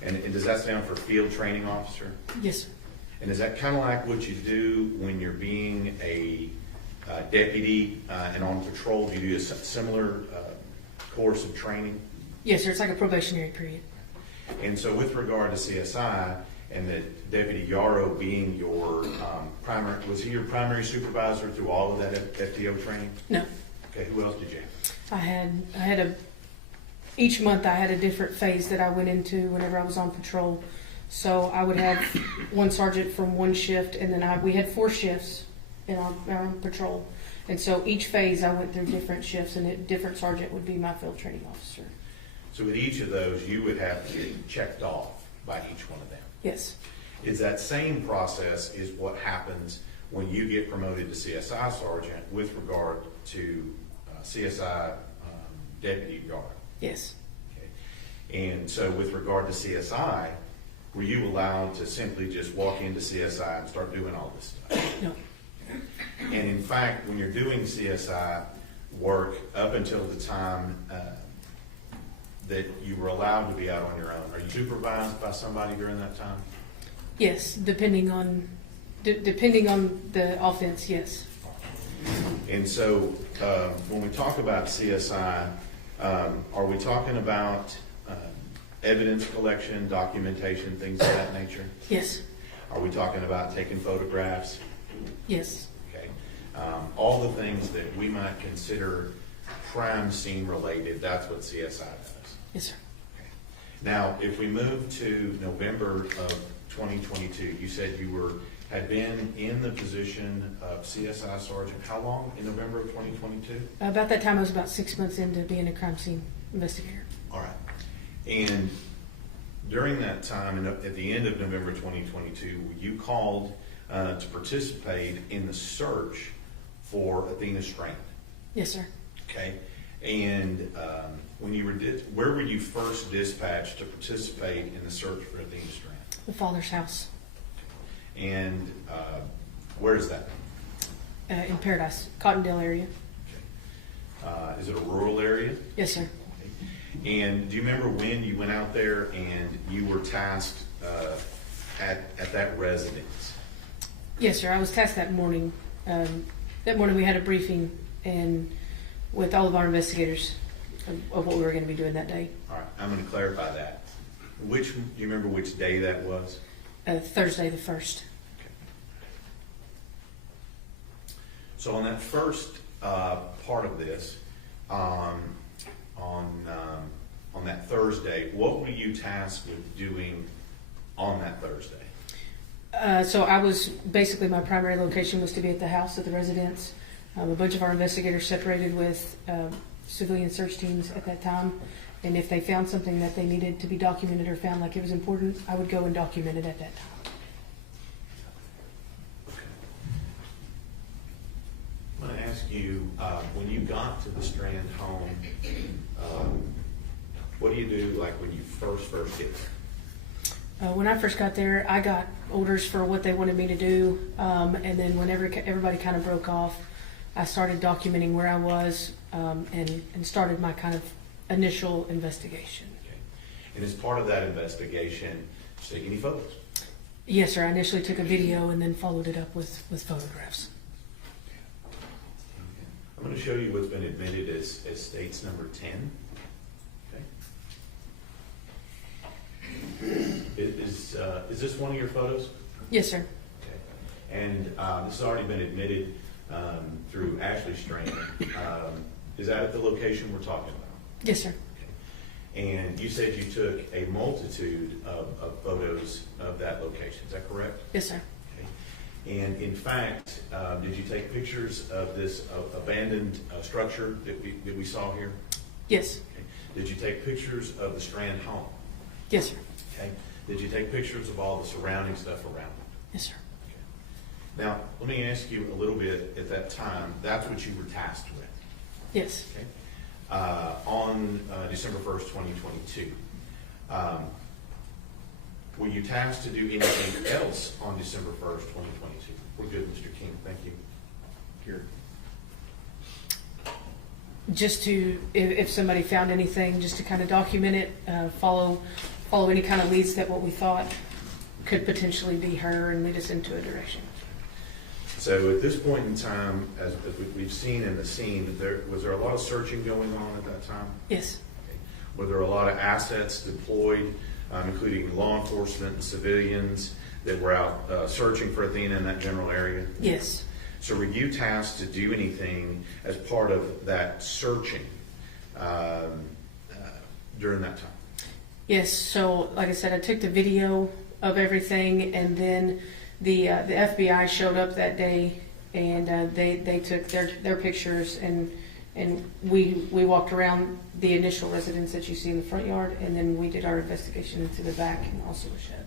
And does that stand for Field Training Officer? Yes, sir. And is that kind of like what you do when you're being a deputy and on patrol? Do you do a similar course of training? Yes, sir. It's like a probationary period. And so with regard to CSI and the Deputy Yaro being your primary, was he your primary supervisor through all of that FTO training? No. Okay, who else did you have? Each month I had a different phase that I went into whenever I was on patrol. So I would have one sergeant from one shift, and then we had 4 shifts in our patrol. And so each phase I went through different shifts, and a different sergeant would be my field training officer. So with each of those, you would have to get checked off by each one of them. Yes. Is that same process is what happens when you get promoted to CSI sergeant with regard to CSI deputy guard? Yes. Okay. And so with regard to CSI, were you allowed to simply just walk into CSI and start doing all this stuff? No. And in fact, when you're doing CSI work up until the time that you were allowed to be out on your own, are you supervised by somebody during that time? Yes, depending on the offense, yes. And so when we talk about CSI, are we talking about evidence collection, documentation, things of that nature? Yes. Are we talking about taking photographs? Yes. Okay. All the things that we might consider crime scene related, that's what CSI does. Yes, sir. Now, if we move to November of 2022, you said you had been in the position of CSI Sergeant. How long in November of 2022? About that time, I was about 6 months into being a crime scene investigator. All right. And during that time, and at the end of November 2022, you called to participate in the search for Athena Strand. Yes, sir. Okay. And when you where were you first dispatched to participate in the search for Athena Strand? The father's house And where is that? in Paradise, Cottondale area. Is it a rural area? Yes, sir. And do you remember when you went out there and you were tasked at that residence? Yes, sir. I was tasked that morning. That morning we had a briefing and with all of our investigators of what we were going to be doing that day. All right, I'm going to clarify that. Do you remember which day that was? Thursday the 1st. So on that first part of this, on that Thursday, what were you tasked with doing on that Thursday? So I was basically, my primary location was to be at the house at the residence. A bunch of our investigators separated with civilian search teams at that time. And if they found something that they needed to be documented or found like it was important, I would go and document it at that time. Okay. I'm going to ask you, when you got to the Strand home, what do you do like when you first get there? When I first got there, I got orders for what they wanted me to do. And then whenever everybody kind of broke off, I started documenting where I was and started my kind of initial investigation. Okay. And as part of that investigation, did you take any photos? Yes, sir. I initially took a video and then followed it up with photographs. I'm going to show you what's been admitted as states number 10. Okay. Is this one of your photos? Yes, sir. Okay. And this has already been admitted through Ashley Strand. Is that at the location we're talking about? Yes, sir. Okay. And you said you took a multitude of photos of that location. Is that correct? Yes, sir. Okay. And in fact, did you take pictures of this abandoned structure that we saw here? Yes. Okay. Did you take pictures of the Strand home? Yes, sir. Okay. Did you take pictures of all the surrounding stuff around it? Yes, sir. Okay. Now, let me ask you a little bit at that time, that's what you were tasked with. Yes. Okay. On December 1st, 2022. Were you tasked to do anything else on December 1st, 2022? We're good, Mr. King. Thank you. Here. Just to, if somebody found anything, just to kind of document it, follow any kind of leads that what we thought could potentially be her and lead us into a direction. So at this point in time, as we've seen in the scene, was there a lot of searching going on at that time? Yes. Okay. Were there a lot of assets deployed, including law enforcement and civilians that were out searching for Athena in that general area? Yes. So were you tasked to do anything as part of that searching during that time? Yes. So, like I said, I took the video of everything, and then the FBI showed up that day, and they took their pictures, and we walked around the initial residence that you see in the front yard, and then we did our investigation into the back and also a shed.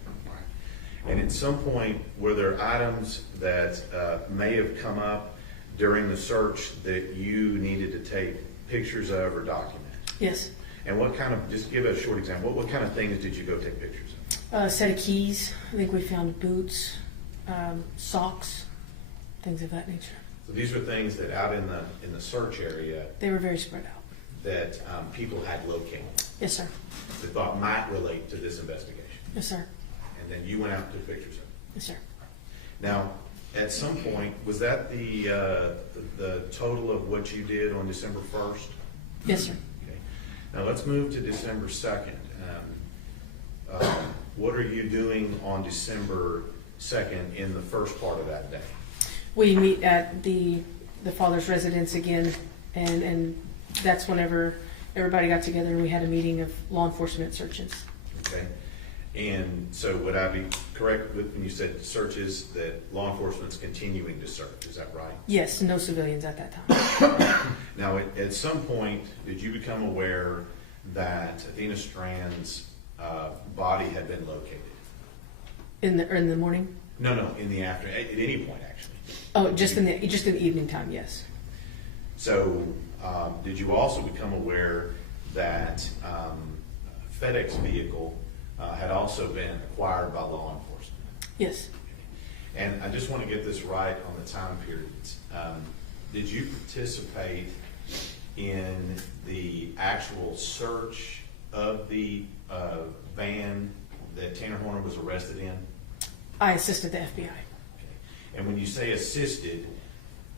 And at some point, were there items that may have come up during the search that you needed to take pictures of or document? Yes. And what kind of, just give a short example, what kind of things did you go take pictures of? A set of keys. I think we found boots, socks, things of that nature. So these were things that out in the search area They were very spread out. that people had located, Yes, sir. that thought might relate to this investigation. Yes, sir. And then you went out and took pictures of it. Yes, sir. Now, at some point, was that the total of what you did on December 1st? Yes, sir. Okay. Now, let's move to December 2nd. What are you doing on December 2nd in the first part of that day? We meet at the father's residence again, and that's whenever everybody got together and we had a meeting of law enforcement searches. Okay. And so would I be correct when you said searches that law enforcement's continuing to search, is that right? Yes, no civilians at that time. Now, at some point, did you become aware that Athena Strand's body had been located? In the morning? No, in the afternoon, at any point, actually. Oh, just in the evening time, yes. So, did you also become aware that FedEx vehicle had also been acquired by law enforcement? Yes. And I just want to get this right on the time periods. Did you participate in the actual search of the van that Tanner Horner was arrested in? I assisted the FBI. And when you say assisted,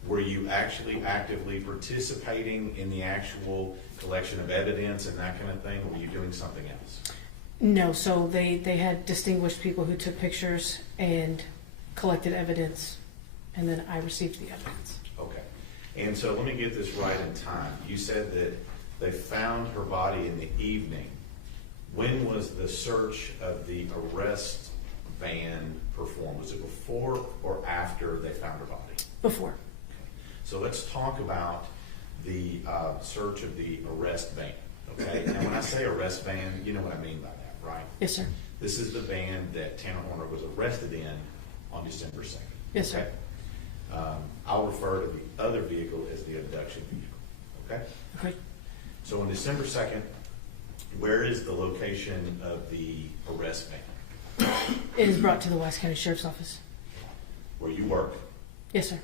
were you actually actively participating in the actual collection of evidence and that kind of thing, or were you doing something else? No, so they had distinguished people who took pictures and collected evidence, and then I received the evidence. Okay. And so let me get this right in time. You said that they found her body in the evening. When was the search of the arrest van performed? Was it before or after they found her body? Before. So let's talk about the search of the arrest van. Okay. Now, when I say arrest van, you know what I mean by that, right? Yes, sir. This is the van that Tanner Horner was arrested in on December 2nd. Yes, sir. Okay? I'll refer to the other vehicle as the abduction vehicle. Okay? Okay. So on December 2nd, where is the location of the arrest van? It is brought to the Wise County Sheriff's Office. Where you work? Yes, sir.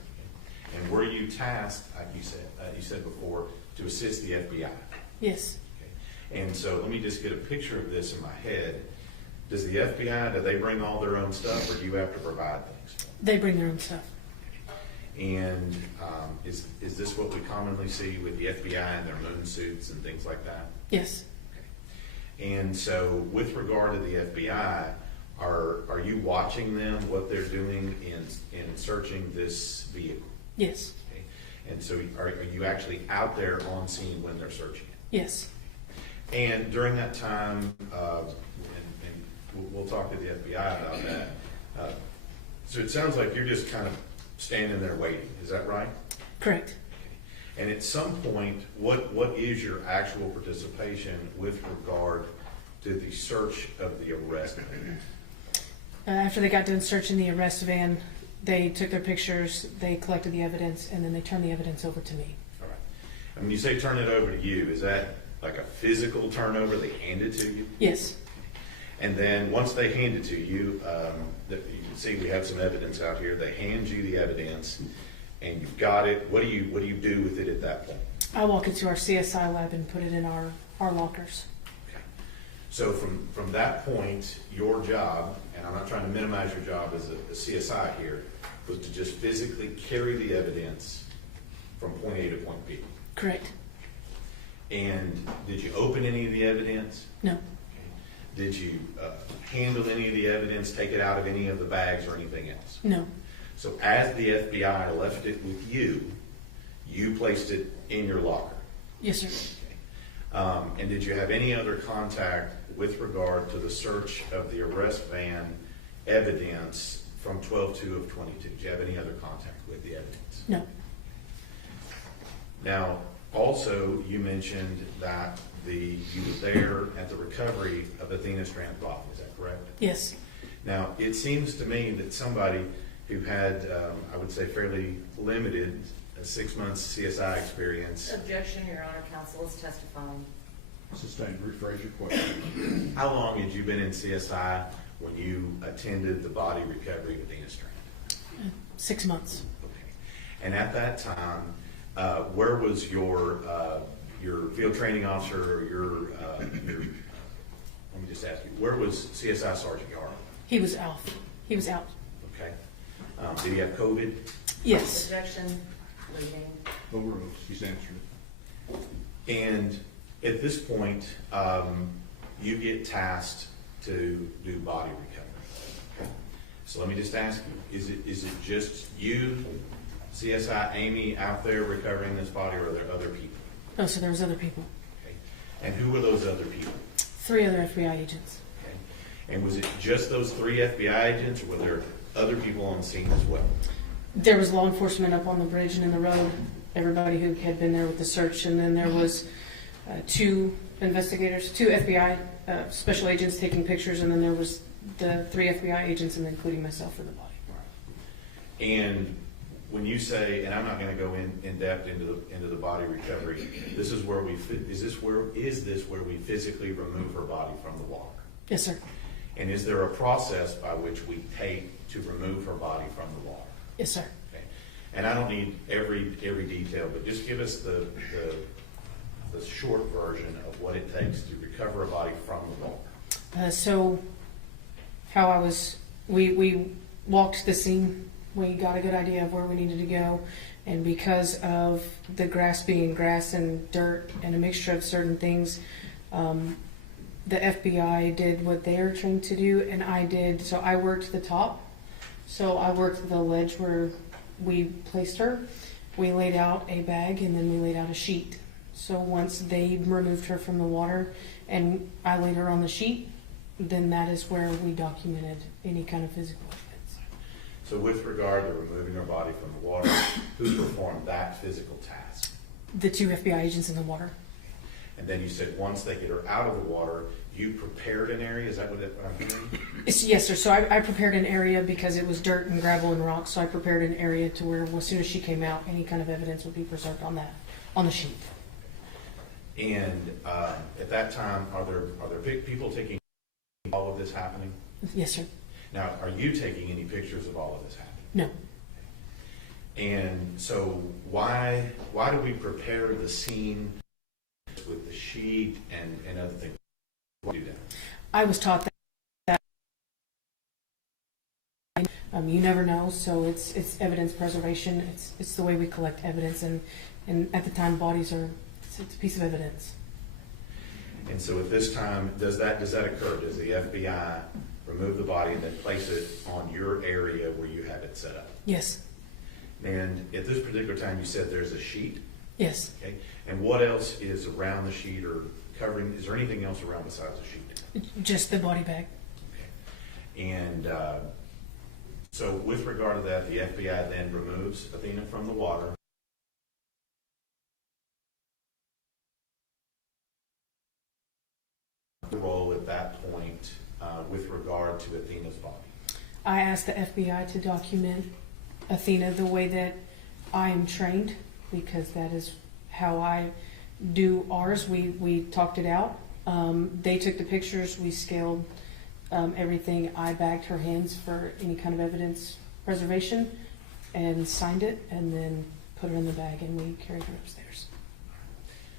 And were you tasked, like you said before, to assist the FBI? Yes. Okay. And so let me just get a picture of this in my head. Does the FBI, do they bring all their own stuff, or do you have to provide things? They bring their own stuff. And is this what we commonly see with the FBI and their moon suits and things like that? Yes. Okay. And so with regard to the FBI, are you watching them, what they're doing in searching this vehicle? Yes. Okay. And so are you actually out there on scene when they're searching it? Yes. And during that time, and we'll talk to the FBI about that. So it sounds like you're just kind of standing there waiting. Is that right? Correct. And at some point, what is your actual participation with regard to the search of the arrest van? After they got done searching the arrest van, they took their pictures, they collected the evidence, and then they turned the evidence over to me. All right. And when you say turn it over to you, is that like a physical turnover? They hand it to you? Yes. And then once they hand it to you, you can see we have some evidence out here. They hand you the evidence, and you've got it. What do you do with it at that point? I walk into our CSI lab and put it in our lockers. Okay. So from that point, your job, and I'm not trying to minimize your job as a CSI here, was to just physically carry the evidence from point A to point B. Correct. And did you open any of the evidence? No. Did you handle any of the evidence, take it out of any of the bags or anything else? No. So as the FBI left it with you, you placed it in your locker? Yes, sir. And did you have any other contact with regard to the search of the arrest van evidence from 12/2 of 22? Did you have any other contact with the evidence? No. Now, also, you mentioned that you were there at the recovery of Athena Strand's body. Is that correct? Yes. Now, it seems to me that somebody who had, I would say, fairly limited 6 months CSI experience. Objection, Your Honor, counsel is testifying. Sustained. Rephrase your question. How long had you been in CSI when you attended the body recovery of Athena Strand? 6 months. Okay. And at that time, where was your field training officer, or your let me just ask you, where was CSI Sergeant Yaro? He was out. He was out. Okay. Did he have COVID? Yes. Objection, leading. Overruled. She's answered it. And at this point, you get tasked to do body recovery. Okay. So let me just ask you, is it just you, CSI Amy, out there recovering this body, or are there other people? No, so there was other people. Okay. And who were those other people? 3 other FBI agents. Okay. And was it just those 3 FBI agents, or were there other people on scene as well? There was law enforcement up on the bridge and in the road, everybody who had been there with the search, and then there was 2 investigators, 2 FBI special agents taking pictures, and then there was the 3 FBI agents, and including myself for the body. And when you say, and I'm not going to go in depth into the body recovery, this is where is this where we physically remove her body from the water? Yes, sir. And is there a process by which we take to remove her body from the water? Yes, sir. Okay. And I don't need every detail, but just give us the short version of what it takes to recover a body from the water. So how we walked the scene. We got a good idea of where we needed to go, and because of the grass being grass and dirt and a mixture of certain things, the FBI did what they are trained to do, and I did. So I worked the top. So I worked the ledge where we placed her. We laid out a bag, and then we laid out a sheet. So once they removed her from the water and I laid her on the sheet, then that is where we documented any kind of physical evidence. So with regard to removing her body from the water, who performed that physical task? The 2 FBI agents in the water. And then you said once they get her out of the water, you prepared an area? Is that what I'm hearing? Yes, sir. So I prepared an area because it was dirt and gravel and rocks. So I prepared an area to where as soon as she came out, any kind of evidence would be preserved on the sheet. And at that time, are there people taking all of this happening? Yes, sir. Now, are you taking any pictures of all of this happening? No. And so why do we prepare the scene with the sheet and other things? Why do that? I was taught that you never know, so it's evidence preservation. It's the way we collect evidence, and at the time, bodies are it's a piece of evidence. And so at this time, does that occur? Does the FBI remove the body and then place it on your area where you have it set up? Yes. And at this particular time, you said there's a sheet? Yes. Okay. And what else is around the sheet or covering? Is there anything else around besides the sheet? Just the body bag. Okay. And so with regard to that, the FBI then removes Athena from the water. The role at that point with regard to Athena's body. I asked the FBI to document Athena the way that I am trained, because that is how I do ours. We talked it out. They took the pictures. We scaled everything. I bagged her hands for any kind of evidence preservation and signed it, and then put her in the bag, and we carried her upstairs.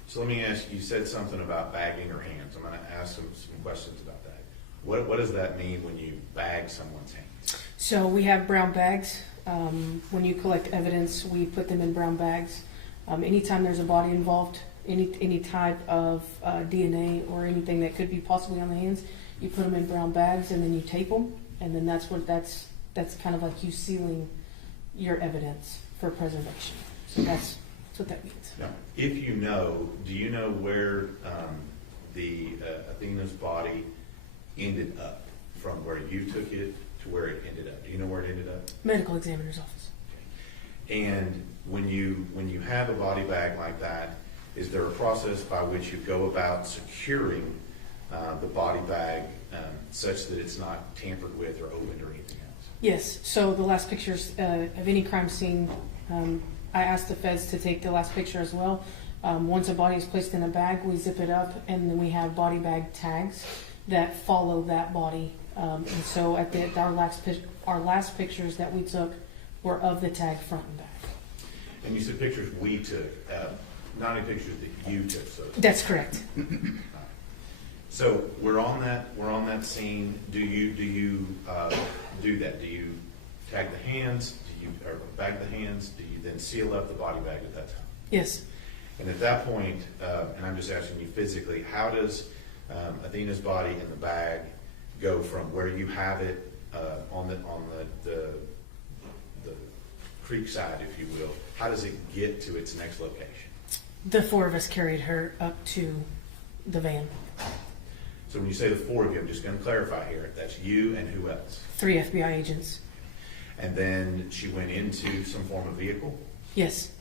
So let me ask you, said something about bagging her hands. I'm going to ask some questions about that. What does that mean when you bag someone's hands? So we have brown bags. When you collect evidence, we put them in brown bags. Anytime there's a body involved, any type of DNA or anything that could be possibly on the hands, you put them in brown bags and then you tape them, and then that's kind of like you sealing your evidence for preservation. So that's what that means. Now, if you know, do you know where the Athena's body ended up from where you took it to where it ended up? Do you know where it ended up? Medical examiner's office. Okay. And when you have a body bag like that, is there a process by which you go about securing the body bag such that it's not tampered with or opened or anything else? Yes. So the last pictures of any crime scene, I asked the feds to take the last picture as well. Once a body is placed in a bag, we zip it up, and then we have body bag tags that follow that body. And so at our last pictures that we took were of the tag front and back. And you said pictures we took, not any pictures that you took. So That's correct. So we're on that scene. Do you do that? Do you tag the hands? Or bag the hands? Do you then seal up the body bag at that time? Yes. And at that point, and I'm just asking you physically, how does Athena's body in the bag go from where you have it on the creek side, if you will? How does it get to its next location? The 4 of us carried her up to the van. So when you say the four of you, I'm just going to clarify here, that's you and who else? 3 FBI agents. And then she went into some form of vehicle? Yes,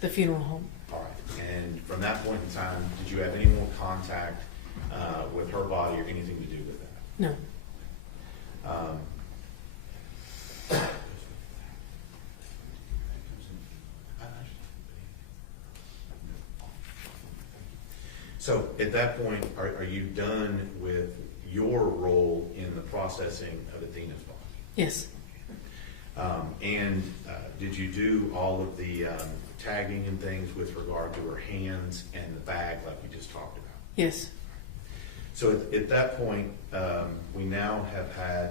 the funeral home. All right. And from that point in time, did you have any more contact with her body or anything to do with that? No. So at that point, are you done with your role in the processing of Athena's body? Yes. And did you do all of the tagging and things with regard to her hands and the bag like you just talked about? Yes. So at that point, we now have had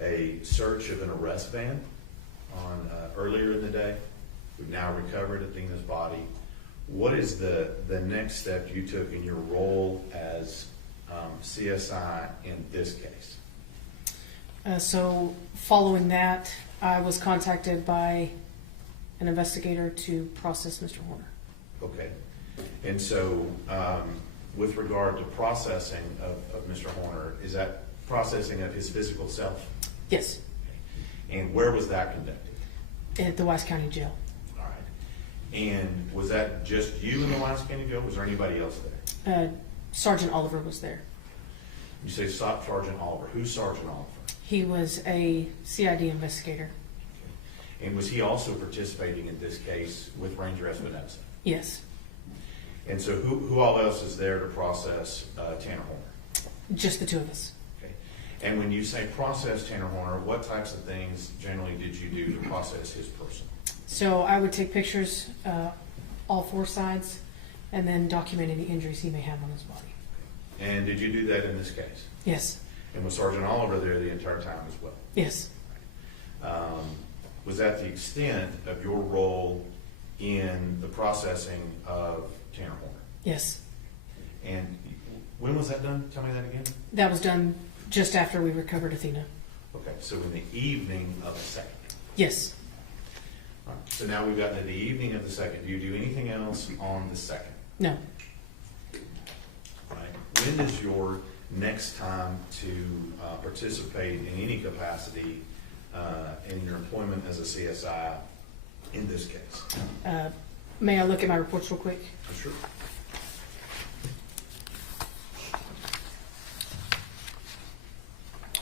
a search of an arrest van on earlier in the day. We've now recovered Athena's body. What is the next step you took in your role as CSI in this case? So following that, I was contacted by an investigator to process Mr. Horner. Okay. And so with regard to processing of Mr. Horner, is that processing of his physical self? Yes, And where was that conducted? at the Wise County Jail. All right. And was that just you in the Wise County Jail? Was there anybody else there? Sergeant Oliver was there. You say Sergeant Oliver. Who's Sergeant Oliver? He was a CID investigator. And was he also participating in this case with Ranger Espinosa? Yes, And so who all else is there to process Tanner Horner? just the two of us. Okay. And when you say process Tanner Horner, what types of things generally did you do to process his person? So I would take pictures, all 4 sides, and then document any injuries he may have on his body. And did you do that in this case? Yes, And was Sergeant Oliver there the entire time as well? yes, Was that the extent of your role in the processing of Tanner Horner? yes. And when was that done? Tell me that again. That was done just after we recovered Athena. Okay, so in the evening of the second. Yes. All right, so now we've gotten to the evening of the second. Do you do anything else on the second? No. All right. When is your next time to participate in any capacity in your employment as a CSI in this case? May I look at my reports real quick? Sure.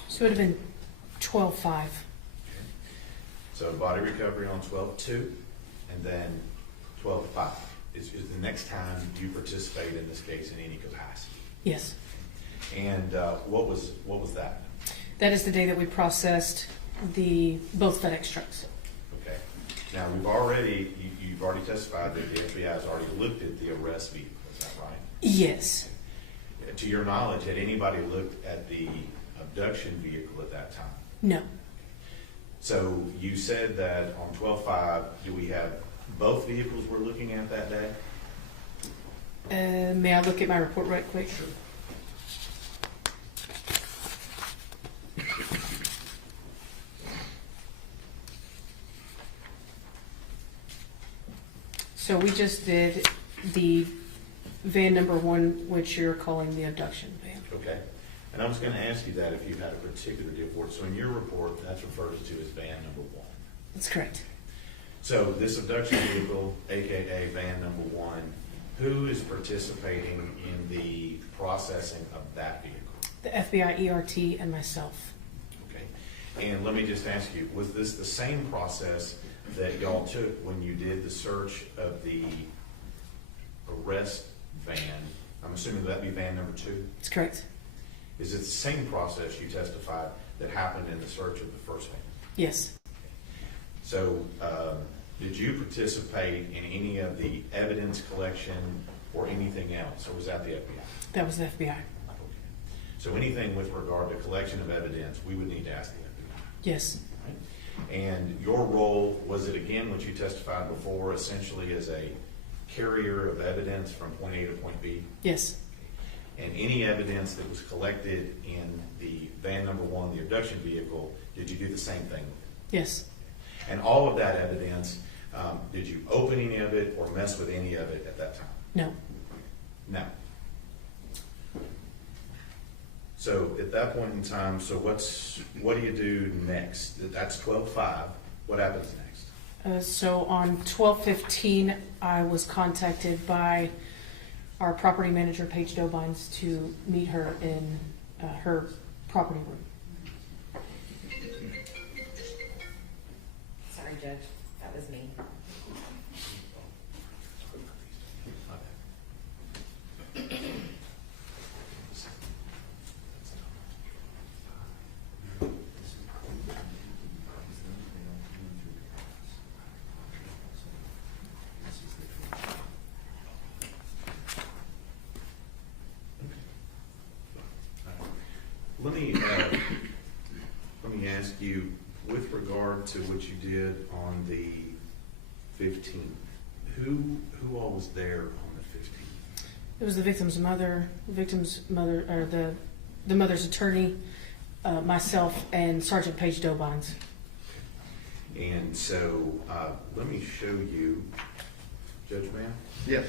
So it would have been 12/5. So body recovery on 12/2, and then 12/5 is the next time you participate in this case in any capacity. Yes. And what was that? That is the day that we processed both FedEx trucks. Okay. Now you've already testified that the FBI has already looked at the arrest vehicle. Is that right? Yes. To your knowledge, had anybody looked at the abduction vehicle at that time? No. So you said that on 12/5, do we have both vehicles we're looking at that day? May I look at my report right quick? Sure. So we just did the van number 1, which you're calling the abduction van. Okay. And I was going to ask you that if you had a particular deal for it. So in your report, that's referred to as van number 1. That's correct. So this abduction vehicle, AKA van number 1, who is participating in the processing of that vehicle? The FBI ERT and myself. Okay. And let me just ask you, was this the same process that y'all took when you did the search of the arrest van? I'm assuming that'd be van number 2? That's correct. Is it the same process you testified that happened in the search of the first van? Yes. So, did you participate in any of the evidence collection or anything else, or was that the FBI? That was the FBI. Okay. So anything with regard to collection of evidence, we would need to ask the FBI. Yes. Right? And your role, was it again what you testified before, essentially as a carrier of evidence from point A to point B? Yes. And any evidence that was collected in the van number 1, the abduction vehicle, did you do the same thing with it? Yes. And all of that evidence, did you open any of it or mess with any of it at that time? No. No. So at that point in time, so what do you do next? That's 12/5. What happens next? So on 12/15, I was contacted by our property manager, Paige Dobines, to meet her in her property room. Sorry, Judge, that was me. Let me ask you, with regard to what you did on the 15th, who all was there on the 15th? It was the victim's mother, or the mother's attorney, myself, and Sergeant Paige Dobines. And so, let me show you, Judge Mann. Yes.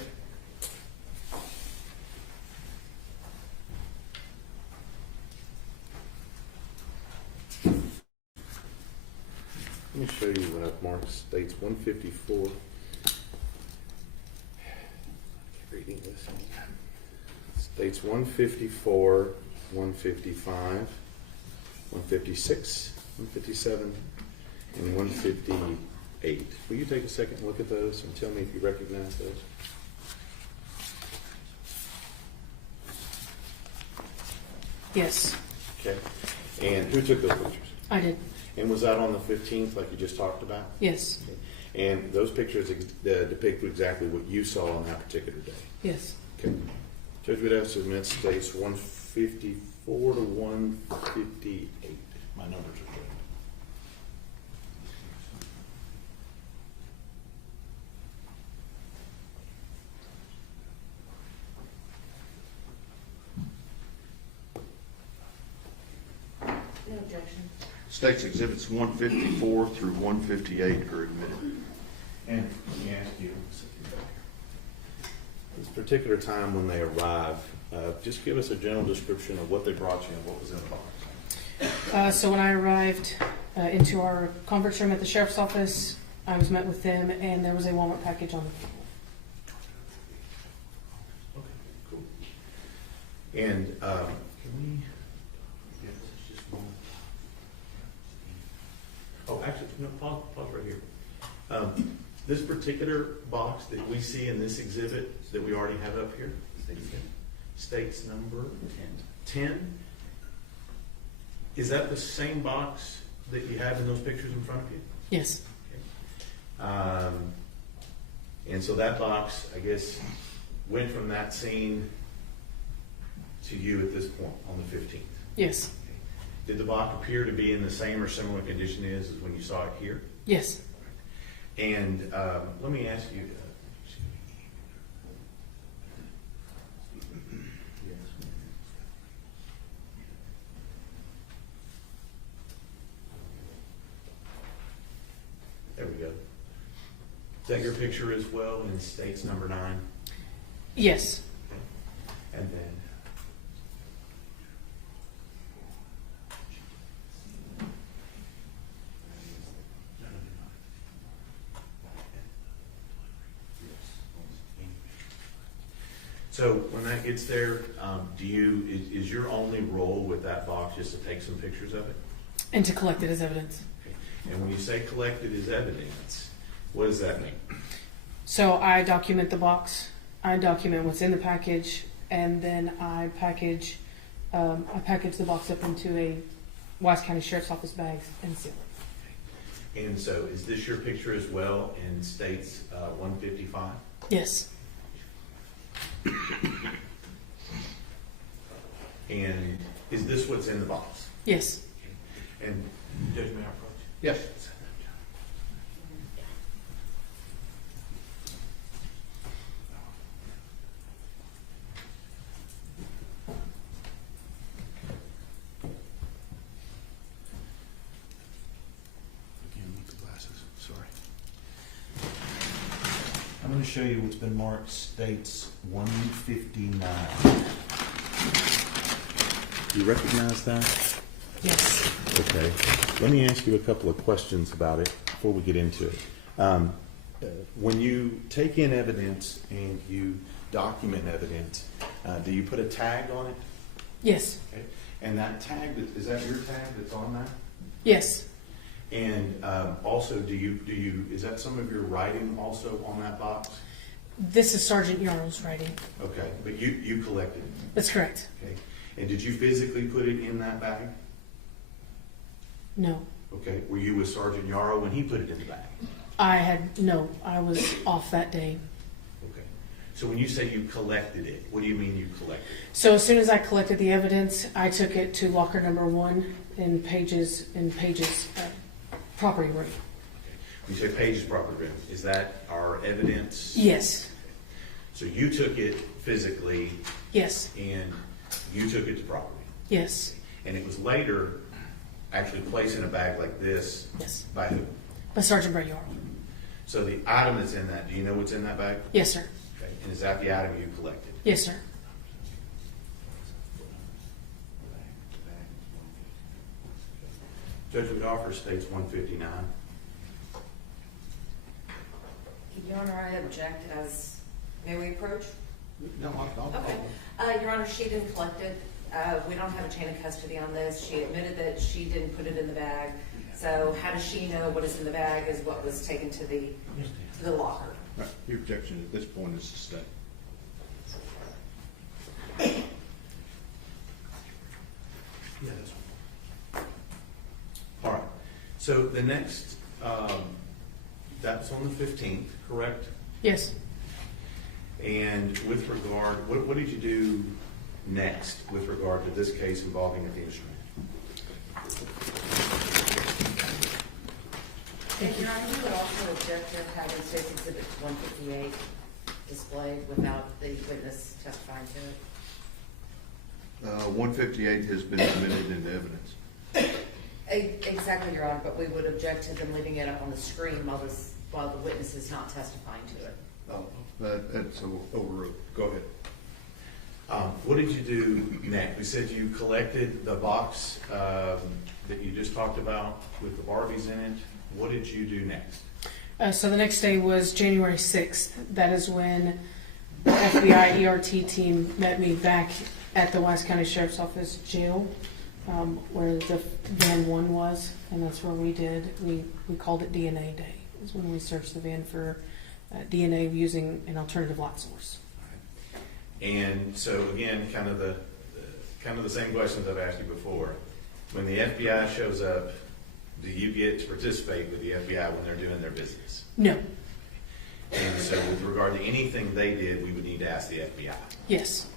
Let me show you what I've marked. States 154. Reading this. States 154, 155, 156, 157, and 158. Will you take a second and look at those and tell me if you recognize those? Yes, Okay. And who took those pictures? I did. And was that on the 15th, like you just talked about? Yes, And those pictures depict exactly what you saw on that particular day. yes. Okay. Judge would have to submit states 154 to 158. My numbers are correct. No objection. State's exhibits 154 through 158 are admitted. And let me ask you, this particular time when they arrive, just give us a general description of what they brought you and what was in the box. So when I arrived into our conference room at the sheriff's office, I was met with them, and there was a Walmart package on the table. Okay, cool. And can we? Yeah, let's just one. Oh, actually, no. Pause right here. This particular box that we see in this exhibit that we already have up here, states number 10. Is that the same box that you have in those pictures in front of you? Yes, And so that box, I guess, went from that scene to you at this point on the 15th. yes, Did the box appear to be in the same or similar condition as when you saw it here? yes. And let me ask you. There we go. Is that your picture as well in states number 9? Yes. And then. So when that gets there, is your only role with that box just to take some pictures of it? And to collect it as evidence. And when you say collected as evidence, what does that mean? So I document the box, I document what's in the package, and then I package the box up into a Wise County Sheriff's Office bags and seal it. And so is this your picture as well in states 155? Yes, And is this what's in the box? yes. And Judge, may I approach? Yes. Again, with the glasses, sorry. I'm going to show you what's been marked states 159. You recognize that? Yes. Okay. Let me ask you a couple of questions about it before we get into it. When you take in evidence and you document evidence, do you put a tag on it? Yes. Okay. And that tag, is that your tag that's on that? Yes. And also, is that some of your writing also on that box? This is Sergeant Yaro's writing. Okay, but you collected it. That's correct. Okay. And did you physically put it in that bag? No. Okay. Were you with Sergeant Yaro when he put it in the bag? I was off that day. Okay. So when you say you collected it, what do you mean you collected it? So as soon as I collected the evidence, I took it to locker number 1 in Paige's property room. Okay. When you say Page's property room, is that our evidence? Yes. So you took it physically Yes. and you took it to property. Yes. And it was later actually placed in a bag like this Yes. by who? By Sergeant Brett Yaro. So the item that's in that, do you know what's in that bag? Yes, sir. Okay. And is that the item you collected? Yes, sir. Judgment offer states 159. Your Honor, I object as, may we approach? No, I'll. Okay. Your Honor, she didn't collect it. We don't have a chain of custody on this. She admitted that she didn't put it in the bag. So how does she know what is in the bag is what was taken to the locker? Right. Your objection at this point is sustained. Yeah, that's one. All right. So the next, that's on the 15th, correct? Yes. And with regard, what did you do next with regard to this case involving Athena Strand? And Your Honor, you would also object to having State's Exhibit 158 displayed without the witness testifying to it? 158 has been admitted into evidence. Exactly, Your Honor, but we would object to them leaving it up on the screen while the witness is not testifying to it. Oh, that's overruled. Go ahead. What did you do next? We said you collected the box that you just talked about with the Barbies in it. What did you do next? So the next day was January 6th. That is when the FBI ERT team met me back at the Wise County Sheriff's Office jail, where the van 1 was, and that's where we called it DNA Day. It was when we searched the van for DNA using an alternative light source. And so again, kind of the same questions I've asked you before. When the FBI shows up, do you get to participate with the FBI when they're doing their business? No. And so with regard to anything they did, we would need to ask the FBI. Yes.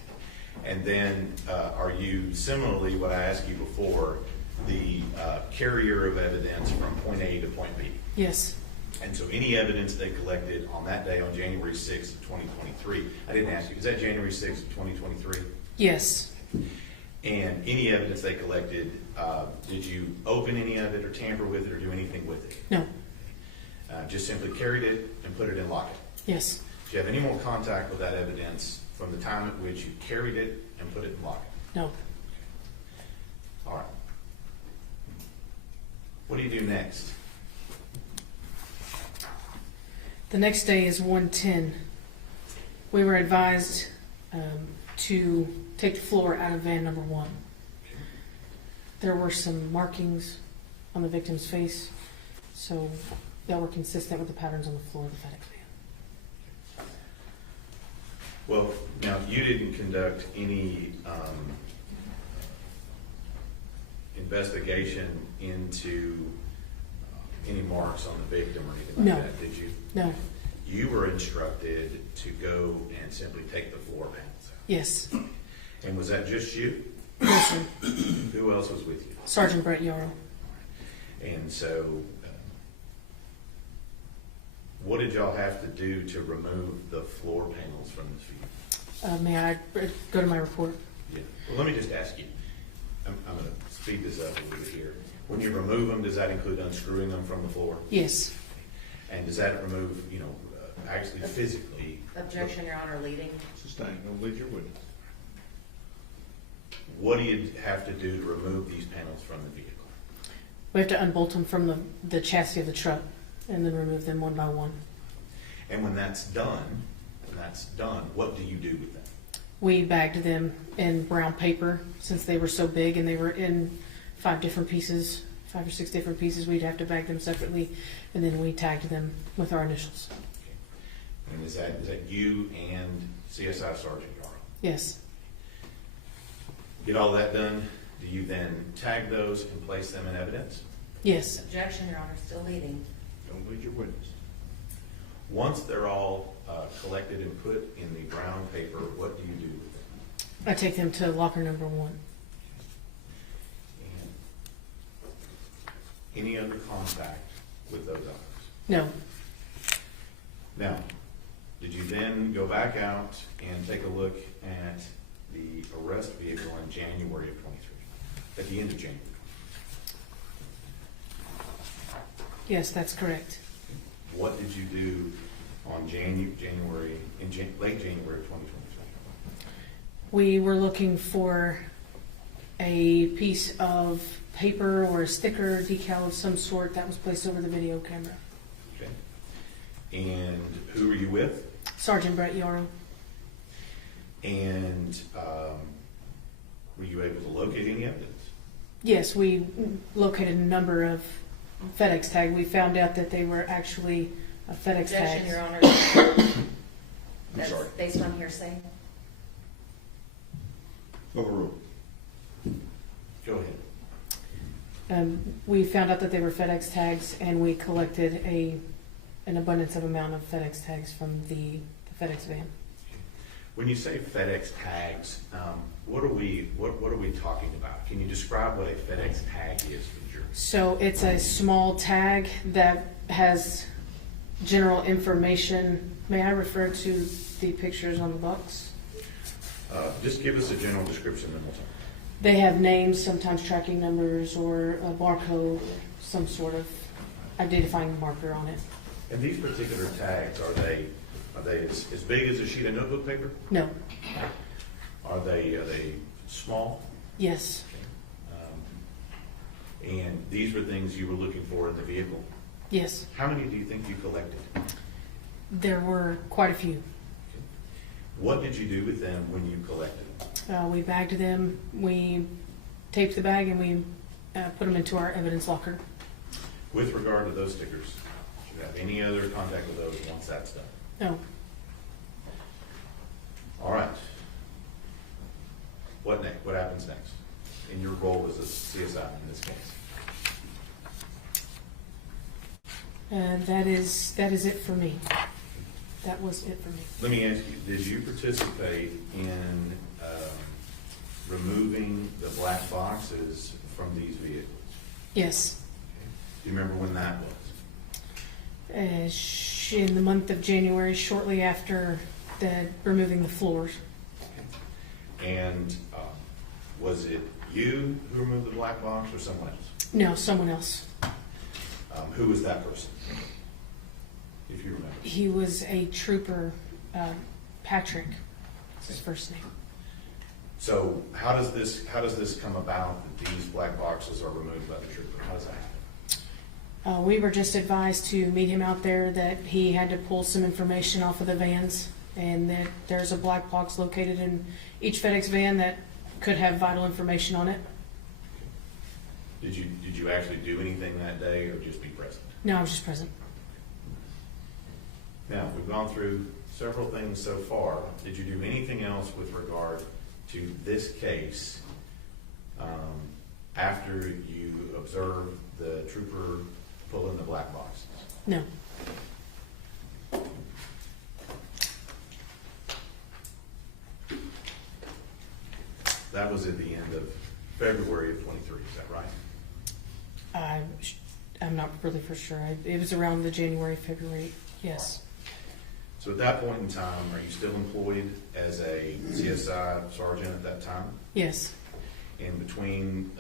And then are you similarly, what I asked you before, the carrier of evidence from point A to point B? Yes. And so any evidence they collected on that day on January 6th of 2023, I didn't ask you, is that January 6th of 2023? Yes. And any evidence they collected, did you open any of it or tamper with it or do anything with it? No. Just simply carried it and put it in locket? Yes. Do you have any more contact with that evidence from the time at which you carried it and put it in locket? No. All right. What do you do next? The next day is 110. We were advised to take the floor out of van number 1. There were some markings on the victim's face, so that were consistent with the patterns on the floor of the FedEx van. Well, now you didn't conduct any investigation into any marks on the victim or anything like No. that, did you? No. You were instructed to go and simply take the floor panels out. Yes. And was that just you? Yes, sir. Who else was with you? Sergeant Brett Yaro. And so, what did y'all have to do to remove the floor panels from the feet? May I go to my report? Yeah. Well, let me just ask you. I'm going to speed this up a little bit here. When you remove them, does that include unscrewing them from the floor? Yes. And does that remove, actually physically? Objection, Your Honor, leading. Sustained. Don't lead your witness. What do you have to do to remove these panels from the vehicle? We have to unbolt them from the chassis of the truck and then remove them one by one. And when that's done, what do you do with them? We bagged them in brown paper since they were so big and they were in 5 or 6 different pieces. We'd have to bag them separately, and then we tagged them with our initials. And is that you and CSI Sergeant Yaro? Yes. Get all that done, do you then tag those and place them in evidence? Yes. Objection, Your Honor, still leading. Don't lead your witness. Once they're all collected and put in the brown paper, what do you do with them? I take them to locker number 1. And any other contact with those others? No. Now, did you then go back out and take a look at the arrest vehicle in January of 23, at the end of January? Yes, that's correct. What did you do on late January of 2023? We were looking for a piece of paper or a sticker, decal of some sort that was placed over the video camera. Okay. And who were you with? Sergeant Brett Yaro. And were you able to locate any evidence? Yes, we located a number of FedEx tags. We found out that they were actually FedEx Objection, tags. Your Honor. I'm That's sorry. based on hearsay. Overruled. Go ahead. We found out that they were FedEx tags, and we collected an abundance of amount of FedEx tags from the FedEx van. When you say FedEx tags, what are we talking about? Can you describe what a FedEx tag is for the jury? So it's a small tag that has general information. May I refer to the pictures on the box? Just give us a general description, then we'll talk. They have names, sometimes tracking numbers, or a barcode, or some sort of identifying marker on it. And these particular tags, are they as big as a sheet of notebook paper? No. Are they small? Yes. And these were things you were looking for in the vehicle? Yes. How many do you think you collected? There were quite a few. What did you do with them when you collected them? We bagged them, we taped the bag, and we put them into our evidence locker. With regard to those stickers, do you have any other contact with those once that's done? No. All right. What next? What happens next in your role as a CSI in this case? That is it for me. That was it for me. Let me ask you, did you participate in removing the black boxes from these vehicles? Yes. Do you remember when that was? In the month of January, shortly after removing the floors. And was it you who removed the black box or someone else? No, someone else. Who was that person, if you remember? He was a trooper, Patrick. That's his first name. So how does this come about that these black boxes are removed by the trooper? How does that happen? We were just advised to meet him out there, that he had to pull some information off of the vans, and that there's a black box located in each FedEx van that could have vital information on it. Did you actually do anything that day or just be present? No, I was just present. Now, we've gone through several things so far. Did you do anything else with regard to this case after you observed the trooper pull in the black boxes? No. That was at the end of February of 23, is that right? I'm not really for sure. It was around the January, February, yes. So at that point in time, are you still employed as a CSI sergeant at that time? Yes. And between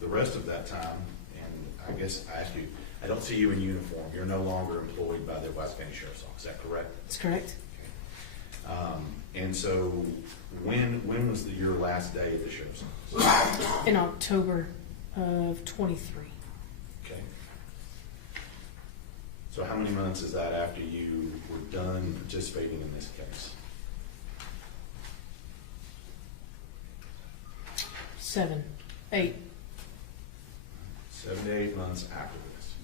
the rest of that time, and I guess I ask you, I don't see you in uniform. You're no longer employed by the West County Sheriff's Office. Is that correct? That's correct. And so, when was your last day at the sheriff's office? In October of 23. Okay. So how many months is that after you were done participating in this case? 7, 8. 7 to 8 months after this.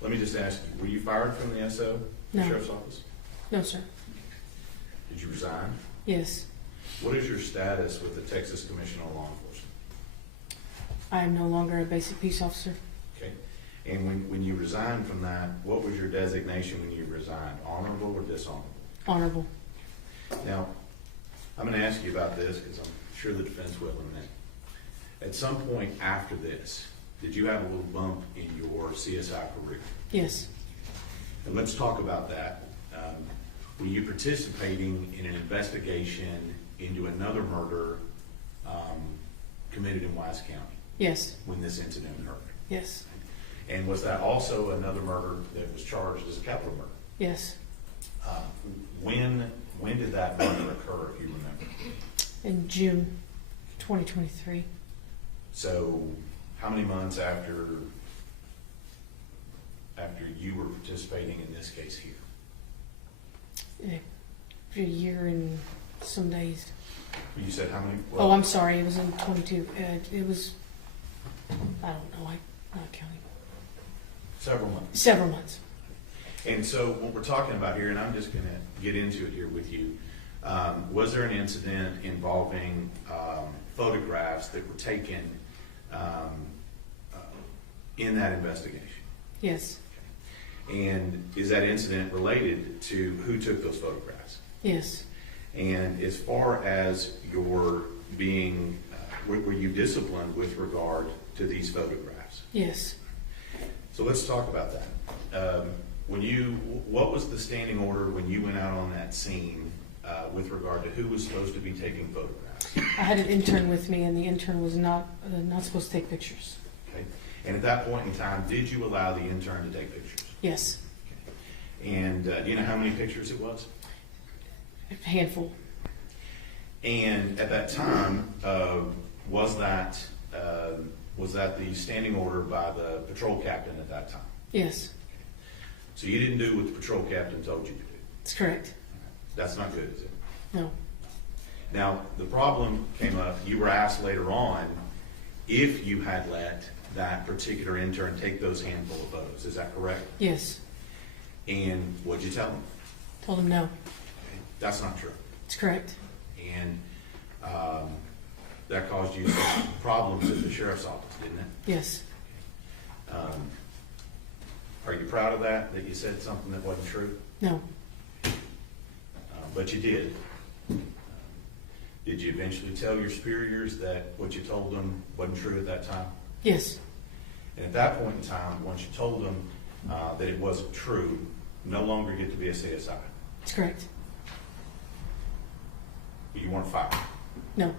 Let me just ask you, were you fired from the SO, the No. sheriff's office? No, sir. Did you resign? Yes. What is your status with the Texas Commission on Law Enforcement? I am no longer a basic peace officer. Okay. And when you resigned from that, what was your designation when you resigned? Honorable or dishonorable? Honorable. Now, I'm going to ask you about this because I'm sure the defense will in a minute. At some point after this, did you have a little bump in your CSI career? Yes. And let's talk about that. Were you participating in an investigation into another murder committed in Wise County Yes. when this incident occurred? Yes. And was that also another murder that was charged as a capital murder? Yes. When did that murder occur, if you remember? In June 2023. So, how many months after you were participating in this case here? A year and some days. You said how many? Oh, I'm sorry. It was in 22. It was, I don't know. I'm not counting. Several months. Several months. And so what we're talking about here, and I'm just going to get into it here with you, was there an incident involving photographs that were taken in that investigation? Yes. And is that incident related to who took those photographs? Yes. And as far as your being, were you disciplined with regard to these photographs? Yes. So let's talk about that. What was the standing order when you went out on that scene with regard to who was supposed to be taking photographs? I had an intern with me, and the intern was not supposed to take pictures. Okay. And at that point in time, did you allow the intern to take pictures? Yes. Okay. And do you know how many pictures it was? A handful. And at that time, was that the standing order by the patrol captain at that time? Yes. So you didn't do what the patrol captain told you to do? That's correct. That's not good, is it? No. Now, the problem came up, you were asked later on if you had let that particular intern take those handful of photos. Is that correct? Yes. And what'd you tell him? Told him no. Okay. That's not true. It's correct. And that caused you some problems at the sheriff's office, didn't it? Yes. Are you proud of that you said something that wasn't true? No. But you did. Did you eventually tell your superiors that what you told them wasn't true at that time? Yes. And at that point in time, once you told them that it wasn't true, no longer get to be a CSI. It's correct. But you weren't fired. No.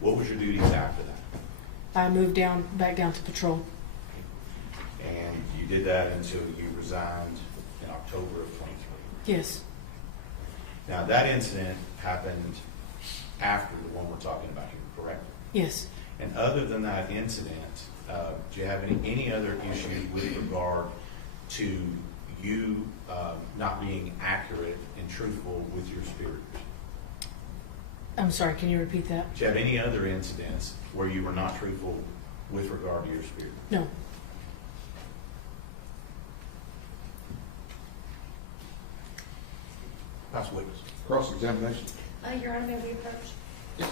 What was your duties after that? I moved back down to patrol. And you did that until you resigned in October of 23. Yes. Now, that incident happened after the one we're talking about here, correct? Yes. And other than that incident, do you have any other issue with regard to you not being accurate and truthful with your superiors? I'm sorry, can you repeat that? Do you have any other incidents where you were not truthful with regard to your superiors? No. That's witness. Cross-examination. Your Honor, may we approach? Yes.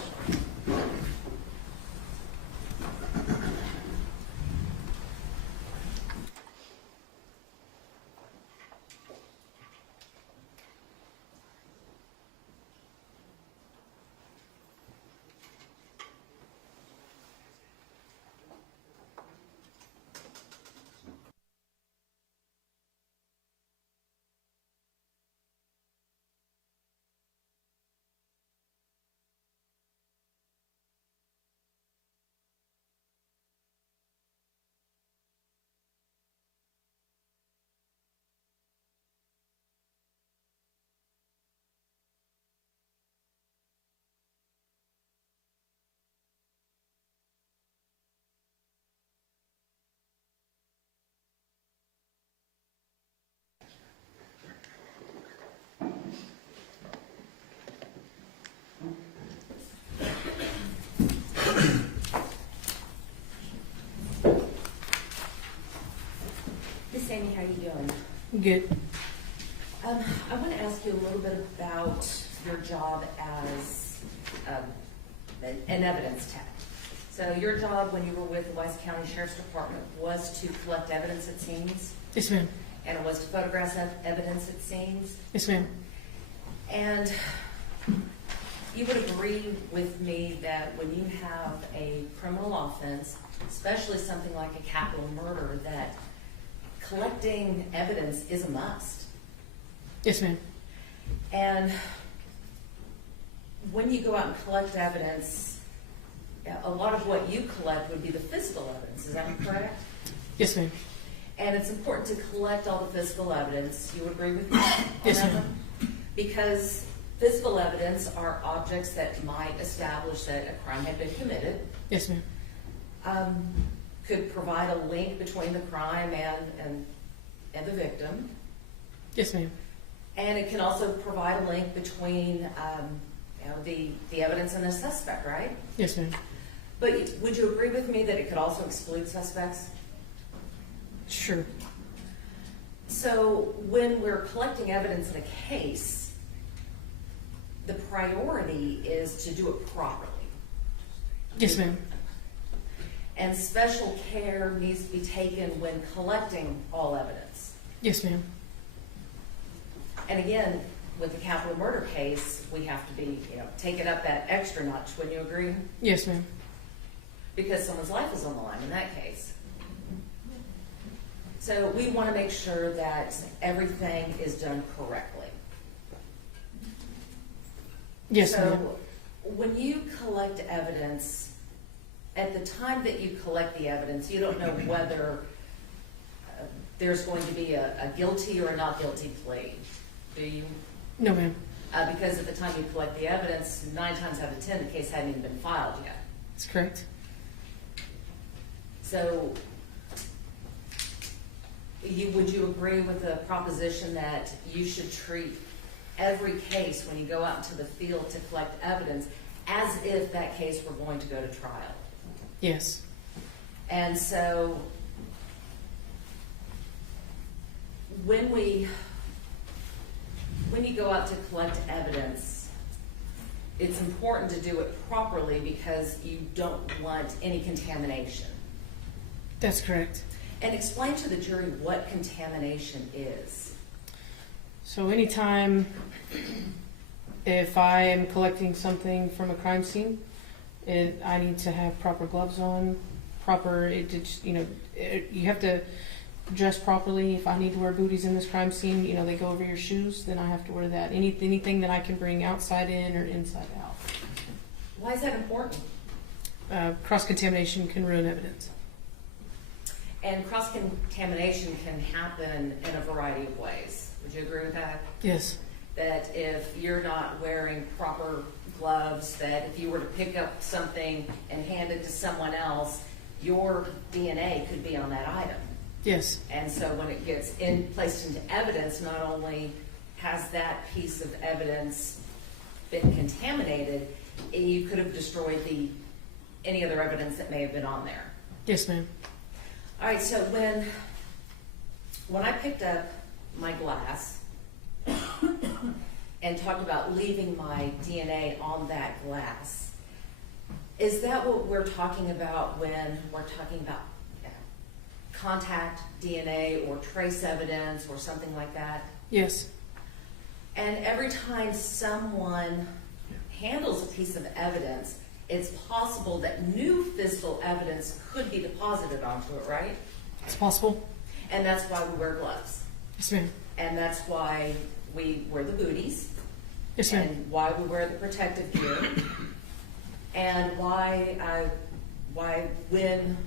Amy, how you doing? Good. I want to ask you a little bit about your job as an evidence tech. So your job when you were with the Wise County Sheriff's Department was to collect evidence at scenes, Yes, ma'am. and it was to photograph evidence at scenes. Yes, ma'am. And you would agree with me that when you have a criminal offense, especially something like a capital murder, that collecting evidence is a must. Yes, ma'am. And when you go out and collect evidence, a lot of what you collect would be the physical evidence, is that correct? Yes, ma'am. And it's important to collect all the physical evidence. You agree with me on Yes, that ma'am. one? Because physical evidence are objects that might establish that a crime had been committed, Yes, ma'am. could provide a link between the crime and the victim. Yes, ma'am. And it can also provide a link between the evidence and the suspect, right? Yes, ma'am. But would you agree with me that it could also exclude suspects? Sure. So when we're collecting evidence in a case, the priority is to do it properly. Yes, ma'am. And special care needs to be taken when collecting all evidence. Yes, ma'am. And again, with the capital murder case, we have to be, take it up that extra notch. Wouldn't you agree? Yes, ma'am. Because someone's life is on the line in that case. So we want to make sure that everything is done correctly. Yes, ma'am. So when you collect evidence, at the time that you collect the evidence, you don't know whether there's going to be a guilty or a not guilty plea, do you? No, ma'am. Because at the time you collect the evidence, 9 times out of 10, the case hadn't even been filed yet. That's correct. So would you agree with the proposition that you should treat every case when you go out into the field to collect evidence as if that case were going to go to trial? Yes. And so when you go out to collect evidence, it's important to do it properly because you don't want any contamination. That's correct. And explain to the jury what contamination is. So anytime if I am collecting something from a crime scene, I need to have proper gloves on, you have to dress properly. If I need to wear booties in this crime scene, they go over your shoes, then I have to wear that. Anything that I can bring outside in or inside out. Why is that important? Cross-contamination can ruin evidence. And cross-contamination can happen in a variety of ways. Would you agree with that? Yes. That if you're not wearing proper gloves, that if you were to pick up something and hand it to someone else, your DNA could be on that item. Yes. And so when it gets placed into evidence, not only has that piece of evidence been contaminated, you could have destroyed any other evidence that may have been on there. Yes, ma'am. All right, so when I picked up my glass and talked about leaving my DNA on that glass, is that what we're talking about when we're talking about contact DNA or trace evidence or something like that? Yes. And every time someone handles a piece of evidence, it's possible that new physical evidence could be deposited onto it, right? It's possible. And that's why we wear gloves. Yes, ma'am. And that's why we wear the booties. Yes, ma'am. And why we wear the protective gear. And why when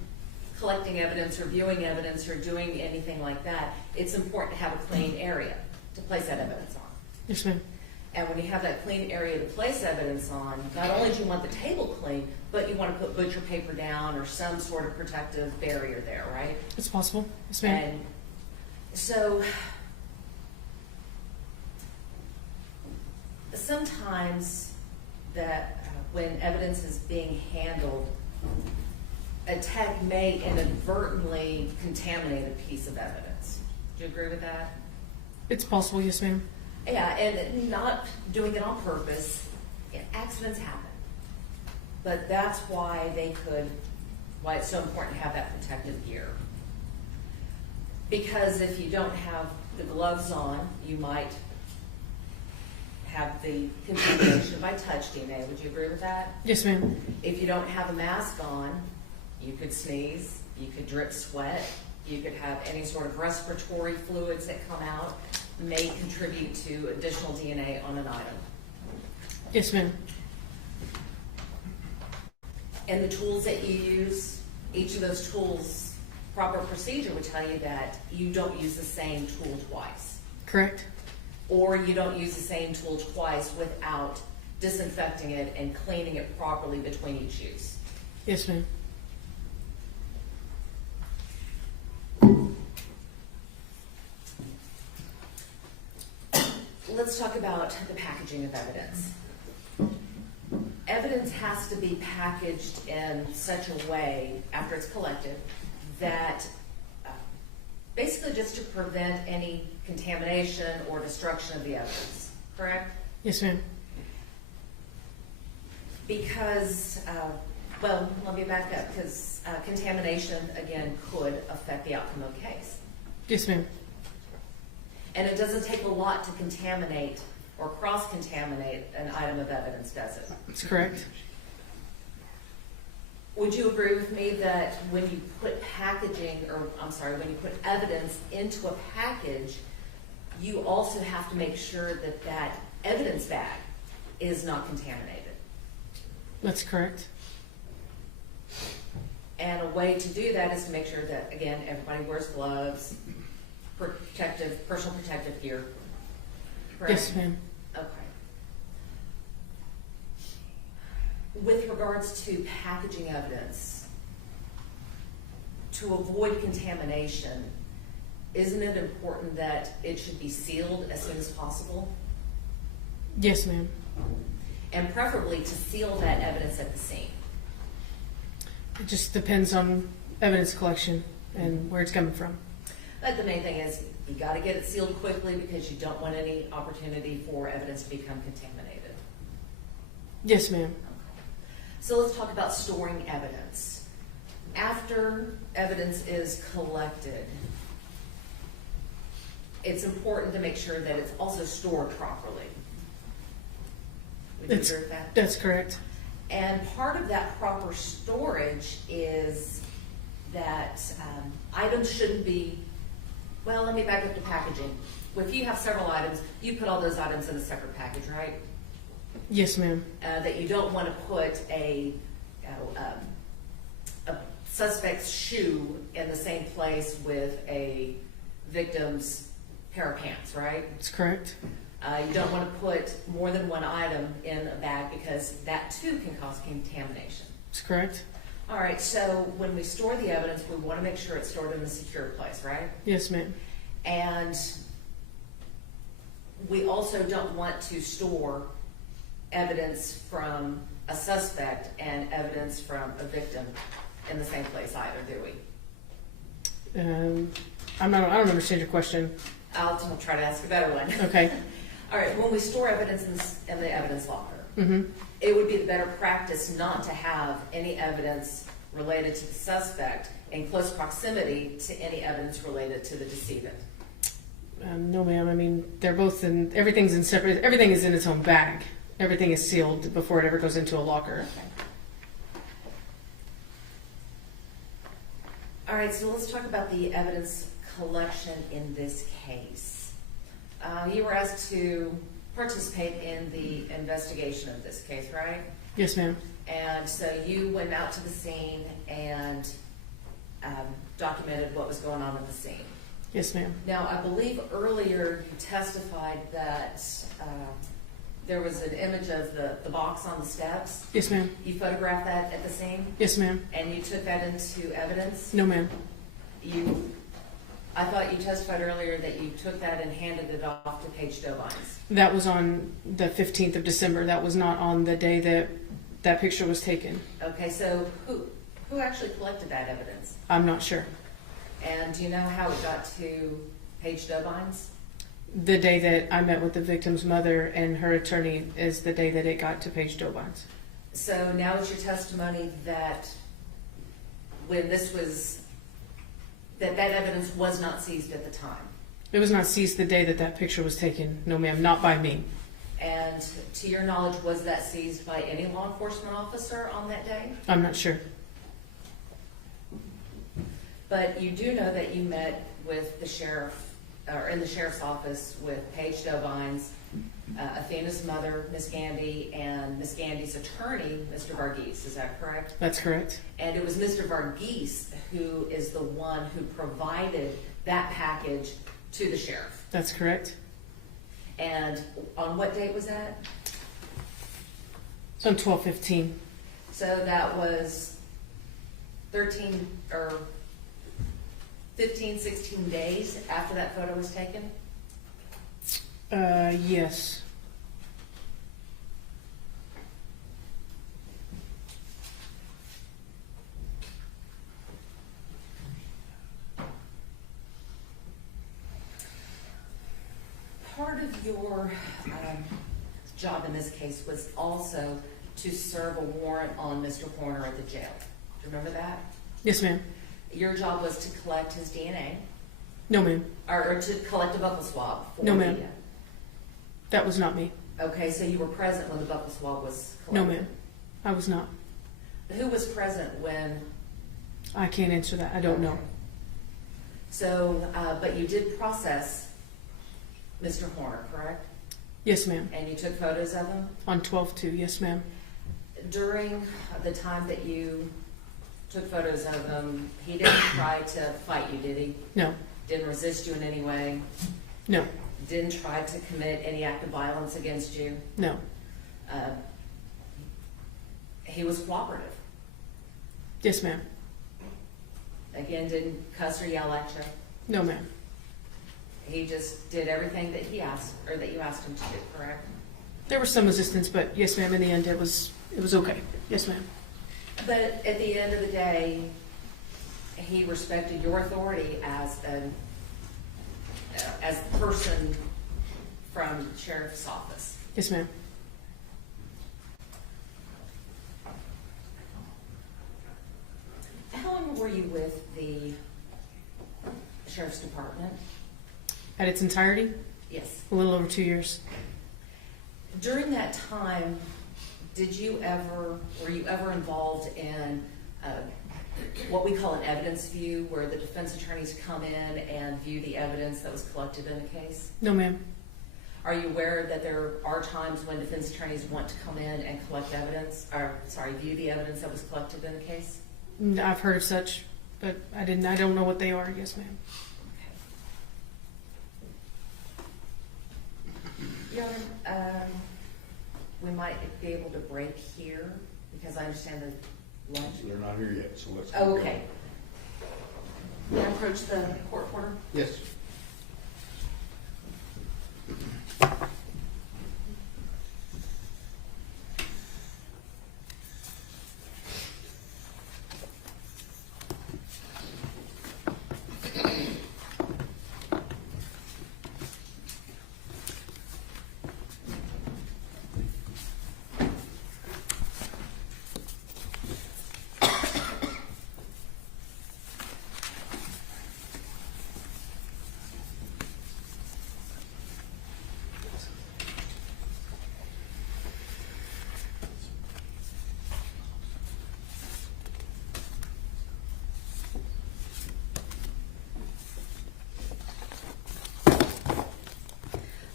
collecting evidence or viewing evidence or doing anything like that, it's important to have a clean area to place that evidence on. Yes, ma'am. And when you have that clean area to place evidence on, not only do you want the table clean, but you want to put butcher paper down or some sort of protective barrier there, right? It's possible. Yes, ma'am. And so sometimes that when evidence is being handled, a tech may inadvertently contaminate a piece of evidence. Do you agree with that? It's possible, yes, ma'am. Yeah, and not doing it on purpose. Accidents happen. But that's why why it's so important to have that protective gear. Because if you don't have the gloves on, you might have the contamination by touch DNA. Would you agree with that? Yes, ma'am. If you don't have a mask on, you could sneeze, you could drip sweat, you could have any sort of respiratory fluids that come out, may contribute to additional DNA on an item. Yes, ma'am. And the tools that you use, each of those tools, proper procedure would tell you that you don't use the same tool twice. Correct. Or you don't use the same tool twice without disinfecting it and cleaning it properly between each use. Yes, ma'am. Let's talk about the packaging of evidence. Evidence has to be packaged in such a way, after it's collected, that basically just to prevent any contamination or destruction of the evidence, correct? Yes, ma'am. Because, well, let me back up, because contamination, again, could affect the outcome of the case. Yes, ma'am. And it doesn't take a lot to contaminate or cross-contaminate an item of evidence, does it? That's correct. Would you agree with me that when you put when you put evidence into a package, you also have to make sure that that evidence bag is not contaminated? That's correct. And a way to do that is to make sure that, again, everybody wears gloves, personal protective gear. Correct? Yes, ma'am. Okay. With regards to packaging evidence, to avoid contamination, isn't it important that it should be sealed as soon as possible? Yes, ma'am. And preferably to seal that evidence at the scene. It just depends on evidence collection and where it's coming from. But the main thing is, you gotta get it sealed quickly because you don't want any opportunity for evidence to become contaminated. Yes, ma'am. So let's talk about storing evidence. After evidence is collected, it's important to make sure that it's also stored properly. Would you agree with that? That's correct. And part of that proper storage is that items shouldn't be, well, let me back up to packaging. If you have several items, you put all those items in a separate package, right? Yes, ma'am. That you don't want to put a suspect's shoe in the same place with a victim's pair of pants, right? That's correct. You don't want to put more than one item in a bag because that too can cause contamination. That's correct. All right, so when we store the evidence, we want to make sure it's stored in a secure place, right? Yes, ma'am. And we also don't want to store evidence from a suspect and evidence from a victim in the same place either, do we? I don't understand your question. I'll try to ask a better one. Okay. All right, when we store evidence in the evidence locker, Mm-hmm. it would be the better practice not to have any evidence related to the suspect in close proximity to any evidence related to the decedent. No, ma'am. I mean, they're both everything is in its own bag. Everything is sealed before it ever goes into a locker. All right, so let's talk about the evidence collection in this case. You were asked to participate in the investigation of this case, right? Yes, ma'am. And so you went out to the scene and documented what was going on at the scene. Yes, ma'am. Now, I believe earlier you testified that there was an image of the box on the steps. Yes, ma'am. You photographed that at the scene? Yes, ma'am. And you took that into evidence? No, ma'am. I thought you testified earlier that you took that and handed it off to Paige Dovines. That was on the 15th of December. That was not on the day that picture was taken. Okay, so who actually collected that evidence? I'm not sure. And do you know how it got to Paige Dobines? The day that I met with the victim's mother and her attorney is the day that it got to Paige Dobines. So now is your testimony that when this was, that evidence was not seized at the time? It was not seized the day that that picture was taken. No, ma'am, not by me. And to your knowledge, was that seized by any law enforcement officer on that day? I'm not sure. But you do know that you met with the sheriff, or in the sheriff's office with Paige Dobines, Athena's mother, Miss Gandy, and Miss Gandy's attorney, Mr. Varghese. Is that correct? That's correct. And it was Mr. Varghese who is the one who provided that package to the sheriff. That's correct. And on what date was that? It's on 12/15. So that was 13 or 15, 16 days after that photo was taken? Yes. Part of your job in this case was also to serve a warrant on Mr. Horner at the jail. Do you remember that? Yes, ma'am. Your job was to collect his DNA, No, ma'am. or to collect a buccal swab. For No, ma'am. the, That was not me. Okay, so you were present when the buccal swab was No, collected? ma'am. I was not. Who was present when? I can't answer that. I don't know. So, but you did process Mr. Horner, correct? Yes, ma'am. And you took photos of him? On 12/2. Yes, ma'am. During the time that you took photos of him, he didn't try to fight you, did he? No. Didn't resist you in any way? No. Didn't try to commit any act of violence against you? No. He was cooperative. Yes, ma'am. Again, didn't cuss or yell at you? No, ma'am. He just did everything that he asked, or that you asked him to do, correct? There was some resistance, but yes, ma'am. In the end, it was okay. Yes, ma'am. But at the end of the day, he respected your authority as a person from the sheriff's office. Yes, ma'am. How long were you with the sheriff's department? At its entirety, Yes. a little over 2 years. During that time, were you ever involved in what we call an evidence view, where the defense attorneys come in and view the evidence that was collected in a case? No, ma'am. Are you aware that there are times when defense attorneys want to come in and collect evidence, view the evidence that was collected in a case? I've heard of such, but I don't know what they are. Yes, ma'am. Your Honor, we might be able to break here, because I understand the lunch. They're not here yet, so let's. Oh, okay. May I approach the court reporter? Yes.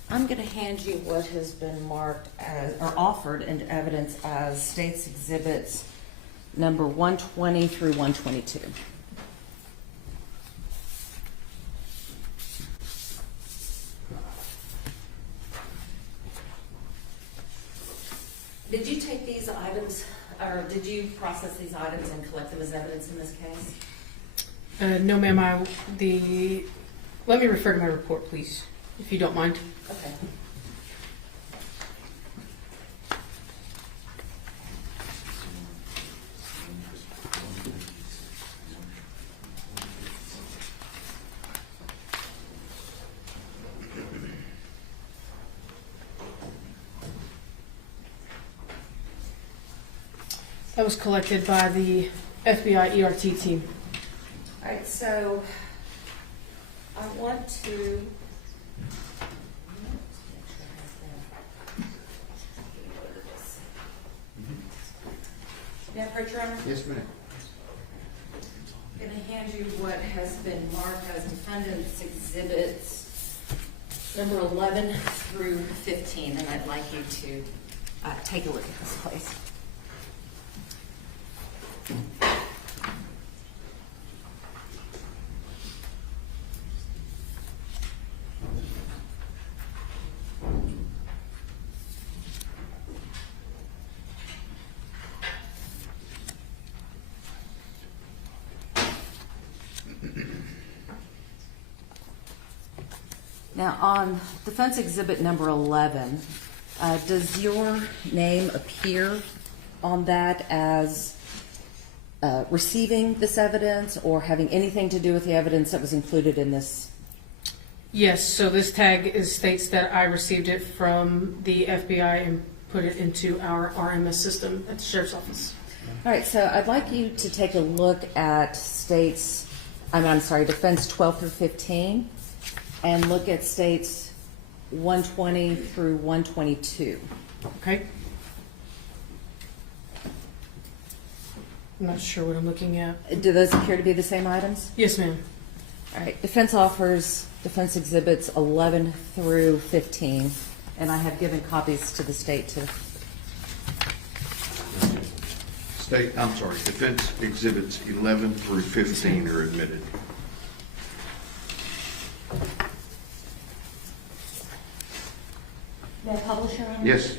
I'm going to hand you what has been marked as, or offered into evidence as State's Exhibits number 120 through 122. Did you take these items, or did you process these items and collect them as evidence in this case? No, ma'am. Let me refer to my report, please, if you don't mind. Okay. That was collected by the FBI ERT team. All right, so I want to. Now, Richard, I'm Yes, ma'am. going to hand you what has been marked as defendant's exhibits number 11 through 15, and I'd like you to take a look at this, please. Now, on defense exhibit number 11, does your name appear on that as receiving this evidence or having anything to do with the evidence that was included in this? Yes, so this tag states that I received it from the FBI and put it into our RMS system at the sheriff's office. All right, so I'd like you to take a look at defense 12 through 15, and look at states 120 through 122. Okay? I'm not sure what I'm looking at. Do those appear to be the same items? Yes, ma'am. All right, defense offers defense exhibits 11 through 15, and I have given copies to the state too. Defense exhibits 11 through 15 are admitted. May I publish your own? Yes.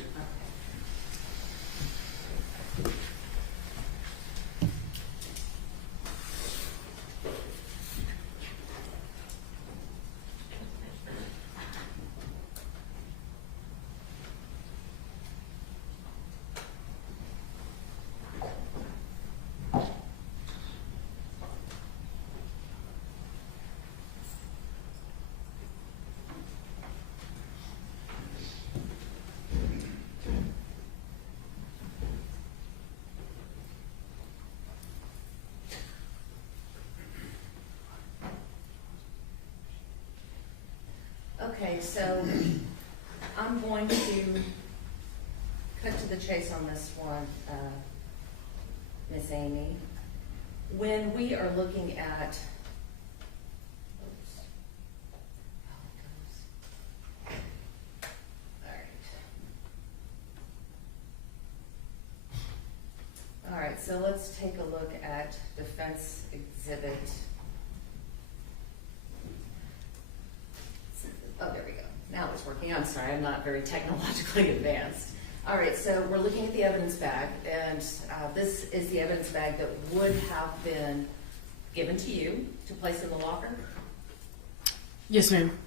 Okay, so I'm going to cut to the chase on this one, Miss Amy. When we are looking at, all right, so let's take a look at defense exhibit. Oh, there we go. Now it's working. I'm sorry, I'm not very technologically advanced. All right, so we're looking at the evidence bag, and this is the evidence bag that would have been given to you to place in the locker. Yes, ma'am.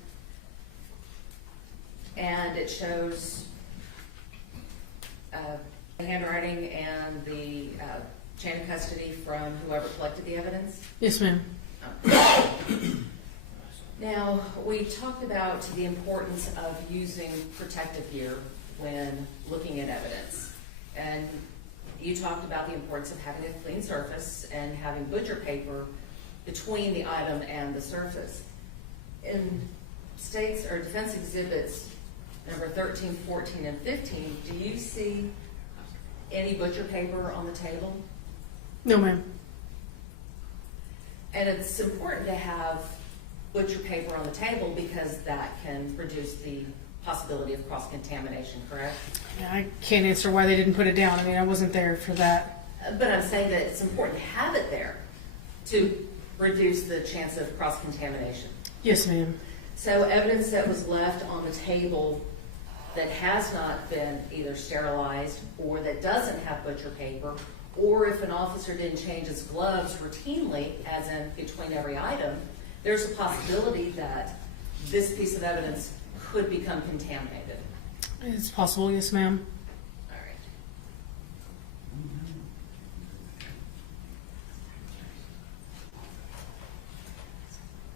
And it shows the handwriting and the chain of custody from whoever collected the evidence. Yes, ma'am. Now, we talked about the importance of using protective gear when looking at evidence. And you talked about the importance of having a clean surface and having butcher paper between the item and the surface. In states or defense exhibits number 13, 14, and 15, do you see any butcher paper on the table? No, ma'am. And it's important to have butcher paper on the table because that can reduce the possibility of cross-contamination, correct? Yeah, I can't answer why they didn't put it down. I mean, I wasn't there for that. But I'm saying that it's important to have it there to reduce the chance of cross-contamination. Yes, ma'am. So evidence that was left on the table that has not been either sterilized or that doesn't have butcher paper, or if an officer didn't change his gloves routinely, as in between every item, there's a possibility that this piece of evidence could become contaminated. It's possible, yes, ma'am. All right.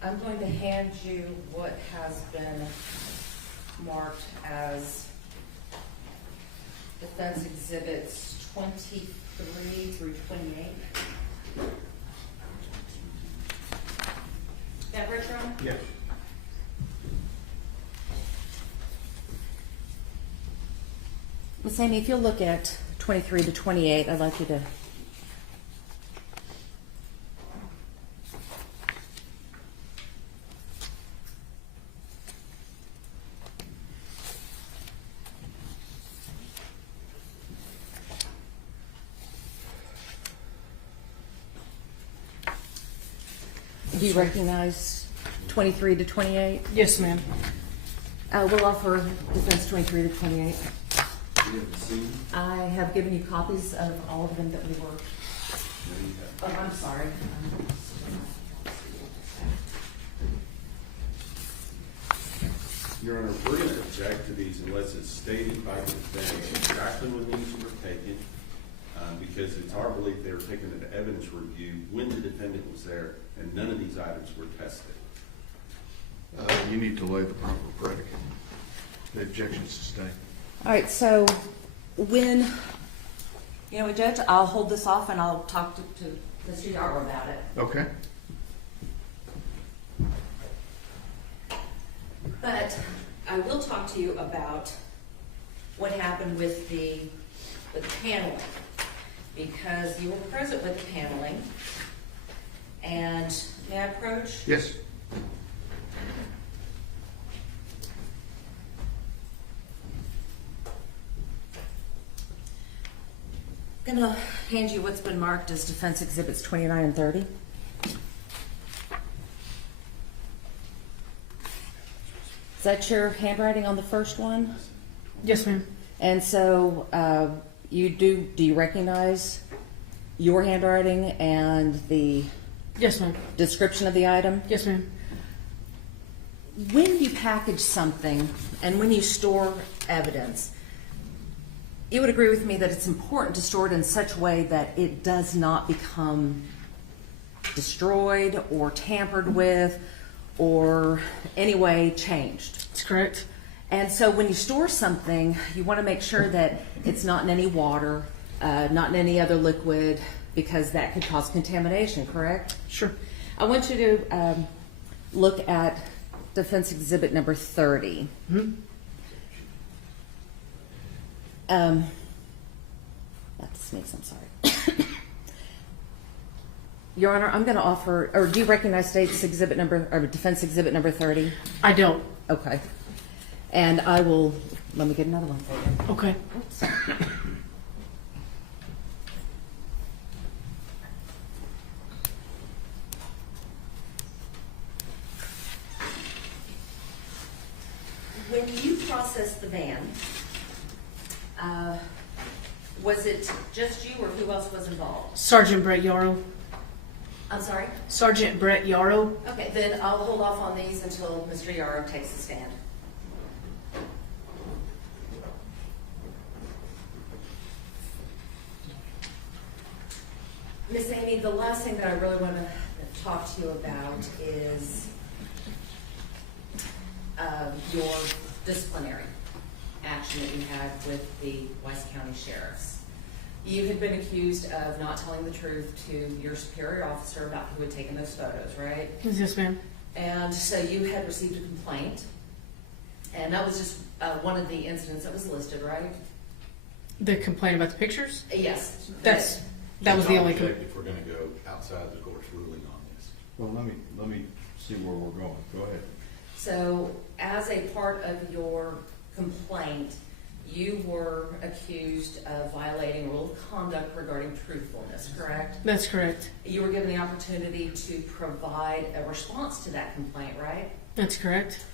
I'm going to hand you what has been marked as defense exhibits 24 23 through 28. That Rich Ron? Yes. Miss Amy, if you'll look at 23 to 28, I'd like you to. Do you recognize 23 to 28? Yes, ma'am. We'll offer defense 23 to 28. I have given you copies of all of them that we were. Oh, I'm sorry. Your Honor, we're going to object to these unless it's stated by the defendant exactly when these were taken, because it's our belief they were taken into evidence review when the defendant was there, and none of these items were tested. You need to lay the proper predicate. The objection's sustained. All right, so when, you know what, Judge, I'll hold this off and I'll talk to Mr. Yaro about it. Okay. But I will talk to you about what happened with the paneling, because you were present with the paneling. And may I approach? Yes. I'm going to hand you what's been marked as defense exhibits 29 and 30. Is that your handwriting on the first one? Yes, ma'am. And so do you recognize your handwriting and the Yes, ma'am. description of the item? Yes, ma'am. When you package something and when you store evidence, you would agree with me that it's important to store it in such a way that it does not become destroyed or tampered with or any way changed. That's correct. And so when you store something, you want to make sure that it's not in any water, not in any other liquid, because that could cause contamination, correct? Sure. I want you to look at defense exhibit number 30. Mm-hmm. That's sneeze, I'm sorry. Your Honor, I'm going to offer, or do you recognize state's exhibit number, or defense exhibit number 30? I don't. Okay. And I will, let me get another one for you. Okay. Oops. When you processed the van, was it just you or who else was involved? Sergeant Brett Yaro. I'm sorry? Sergeant Brett Yaro. Okay, then I'll hold off on these until Mr. Yaro takes the stand. Miss Amy, the last thing that I really want to talk to you about is your disciplinary action that you had with the Weiss County Sheriffs. You had been accused of not telling the truth to your superior officer about who had taken those photos, right? Yes, ma'am. And so you had received a complaint, and that was just one of the incidents that was listed, right? The complaint about the pictures? Yes. That was the only. If we're going to go outside the court's ruling on this. Well, let me see where we're going. Go ahead. So as a part of your complaint, you were accused of violating rule of conduct regarding truthfulness, correct? That's correct. You were given the opportunity to provide a response to that complaint, right? That's correct.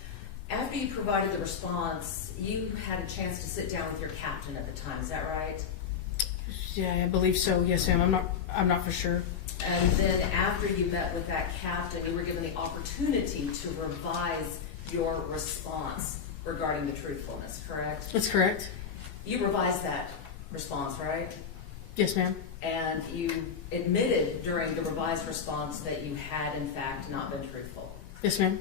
After you provided the response, you had a chance to sit down with your captain at the time, is that right? Yeah, I believe so. Yes, ma'am. I'm not for sure. And then after you met with that captain, you were given the opportunity to revise your response regarding the truthfulness, correct? That's correct. You revised that response, right? Yes, ma'am. And you admitted during the revised response that you had, in fact, not been truthful. Yes, ma'am.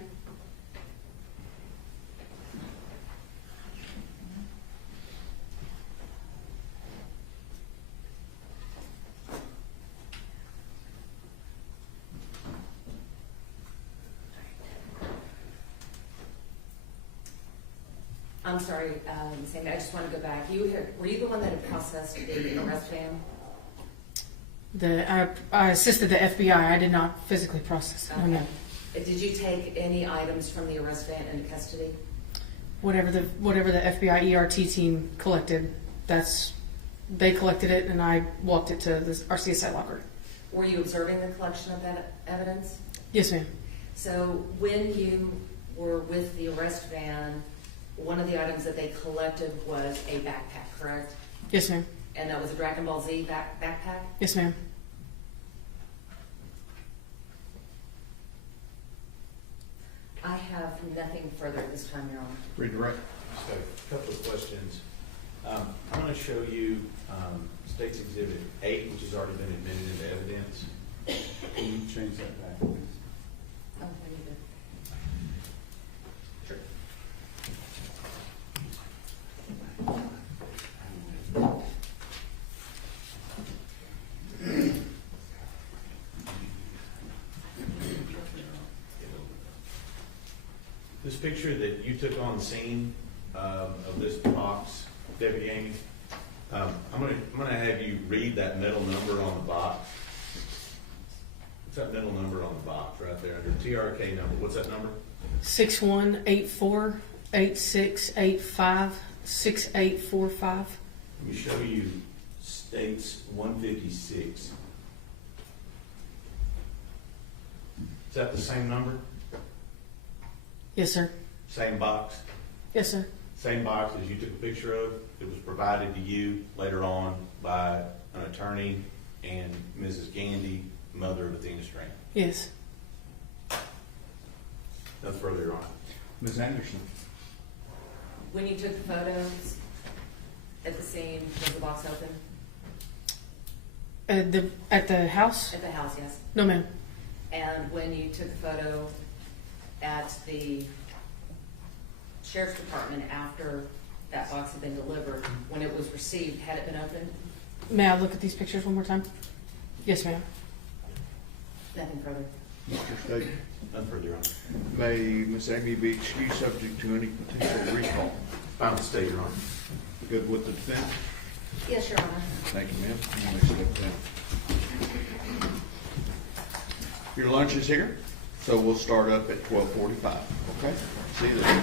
I'm sorry, Sammy, I just want to go back. Were you the one that had processed the arrest van? I assisted the FBI. I did not physically process it. No. Did you take any items from the arrest van into custody? Whatever the FBI ERT team collected, they collected it, and I walked it to our CSI locker. Were you observing the collection of that evidence? Yes, ma'am. So when you were with the arrest van, one of the items that they collected was a backpack, correct? Yes, ma'am. And that was a Dragon Ball Z backpack? Yes, ma'am. I have nothing further at this time, Your Honor. Redirect. Just got a couple of questions. I'm going to show you State's Exhibit 8, which has already been admitted into evidence. Can you change that back, please? Oh, I need to. Sure. This picture that you took on the scene of this box, Deputy Amy, I'm gonna have you read that middle number on the box. What's that middle number on the box right there under TRK number? What's that number? 6184-8685-6845. Let me show you State's 156. Is that the same number? Yes, sir. Same box? Yes, sir. Same box as you took a picture of? It was provided to you later on by an attorney and Mrs. Gandy, mother of Athena Strand. Yes. Nothing further, Your Honor. Ms. Anderson. When you took the photos at the scene, was the box open? At the house? At the house, yes. No, ma'am. And when you took the photo at the sheriff's department after that box had been delivered, when it was received, had it been opened? May I look at these pictures one more time? Yes, ma'am. Nothing further. Mr. State. Nothing further, Your Honor. May Ms. Amy be excused subject to any potential recall? Final state, Your Honor. Good with the defense? Yes, Your Honor. Thank you, ma'am. You may step down. Your lunch is here, so we'll start up at 12:45, okay? See you then.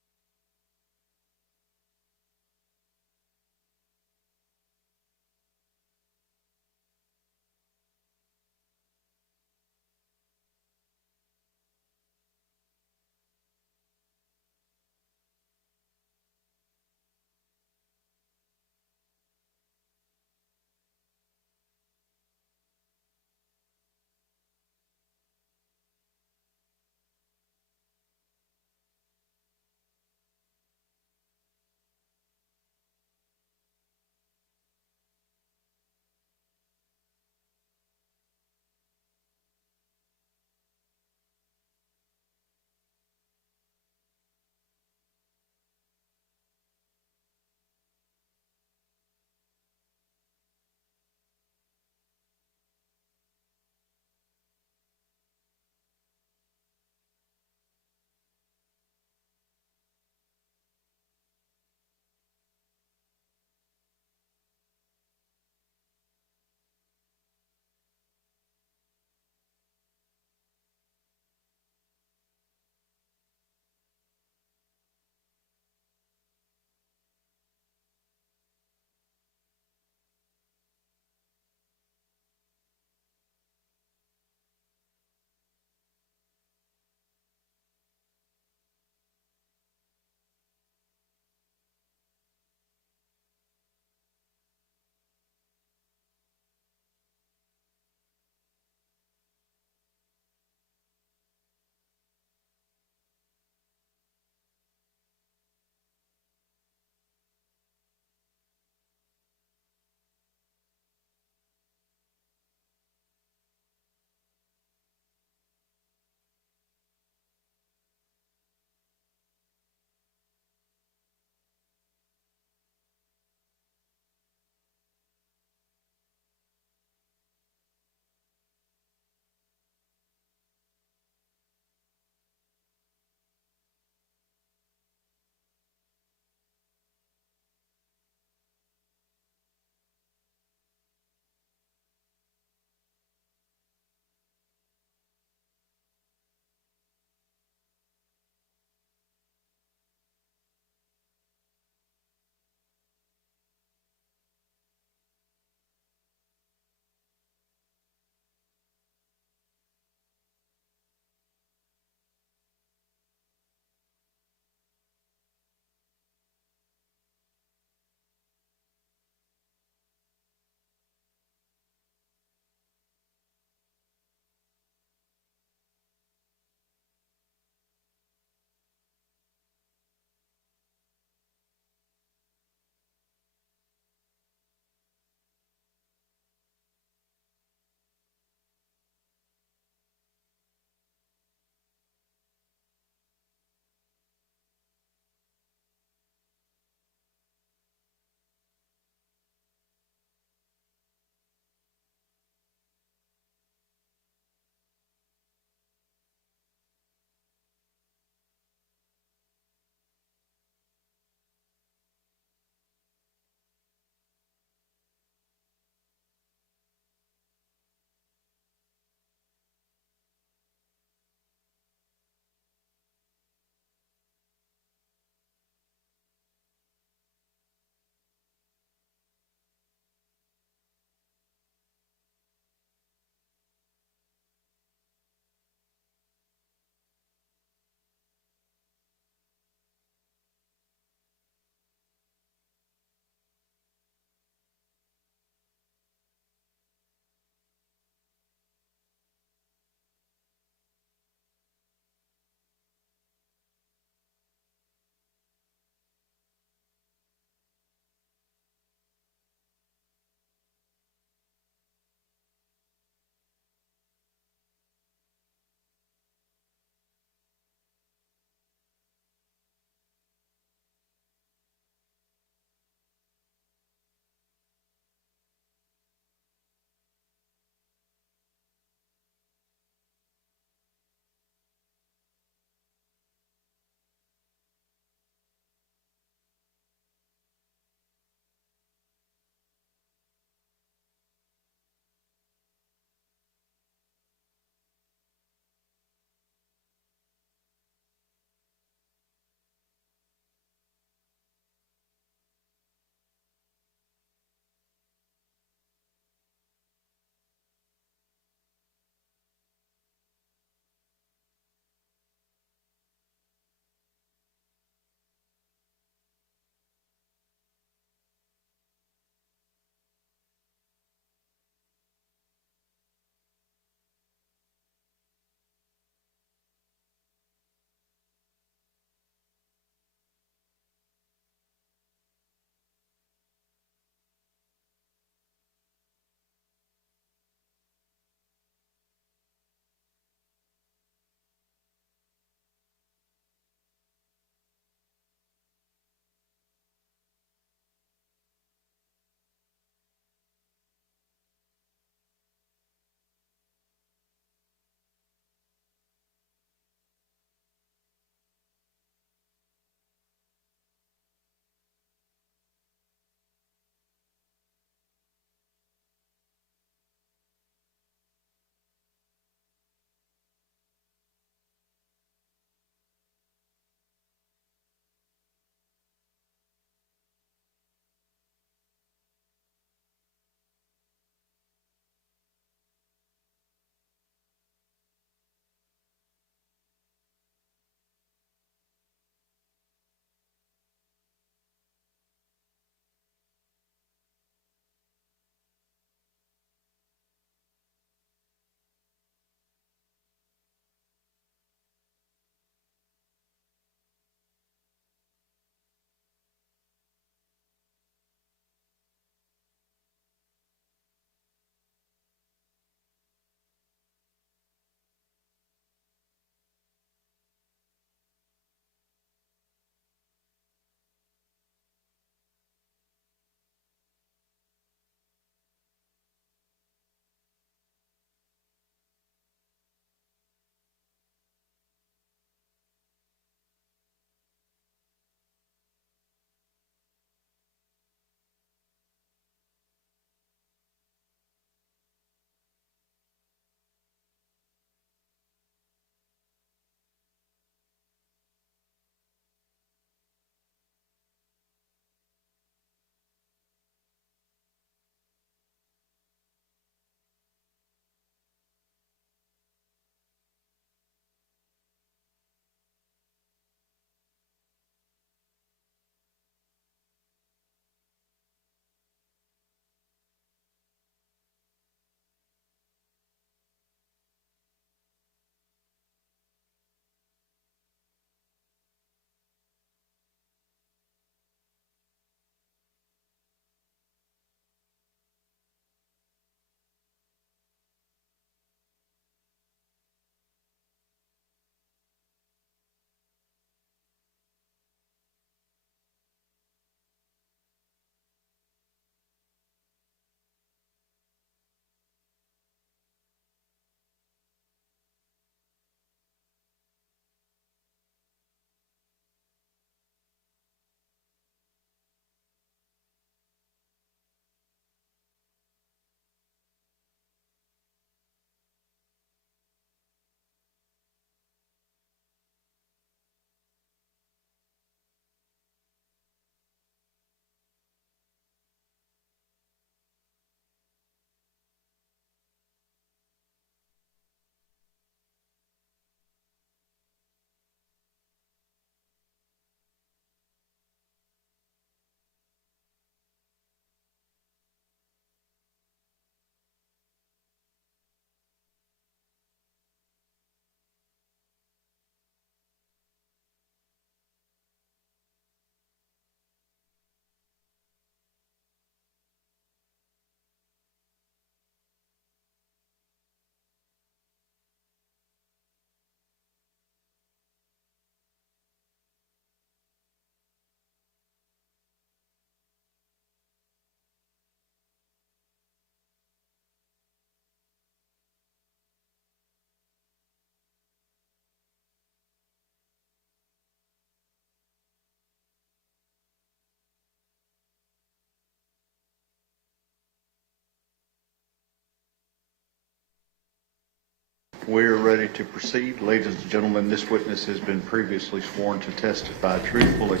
We're ready to proceed. Ladies and gentlemen, this witness has been previously sworn to testify truthfully.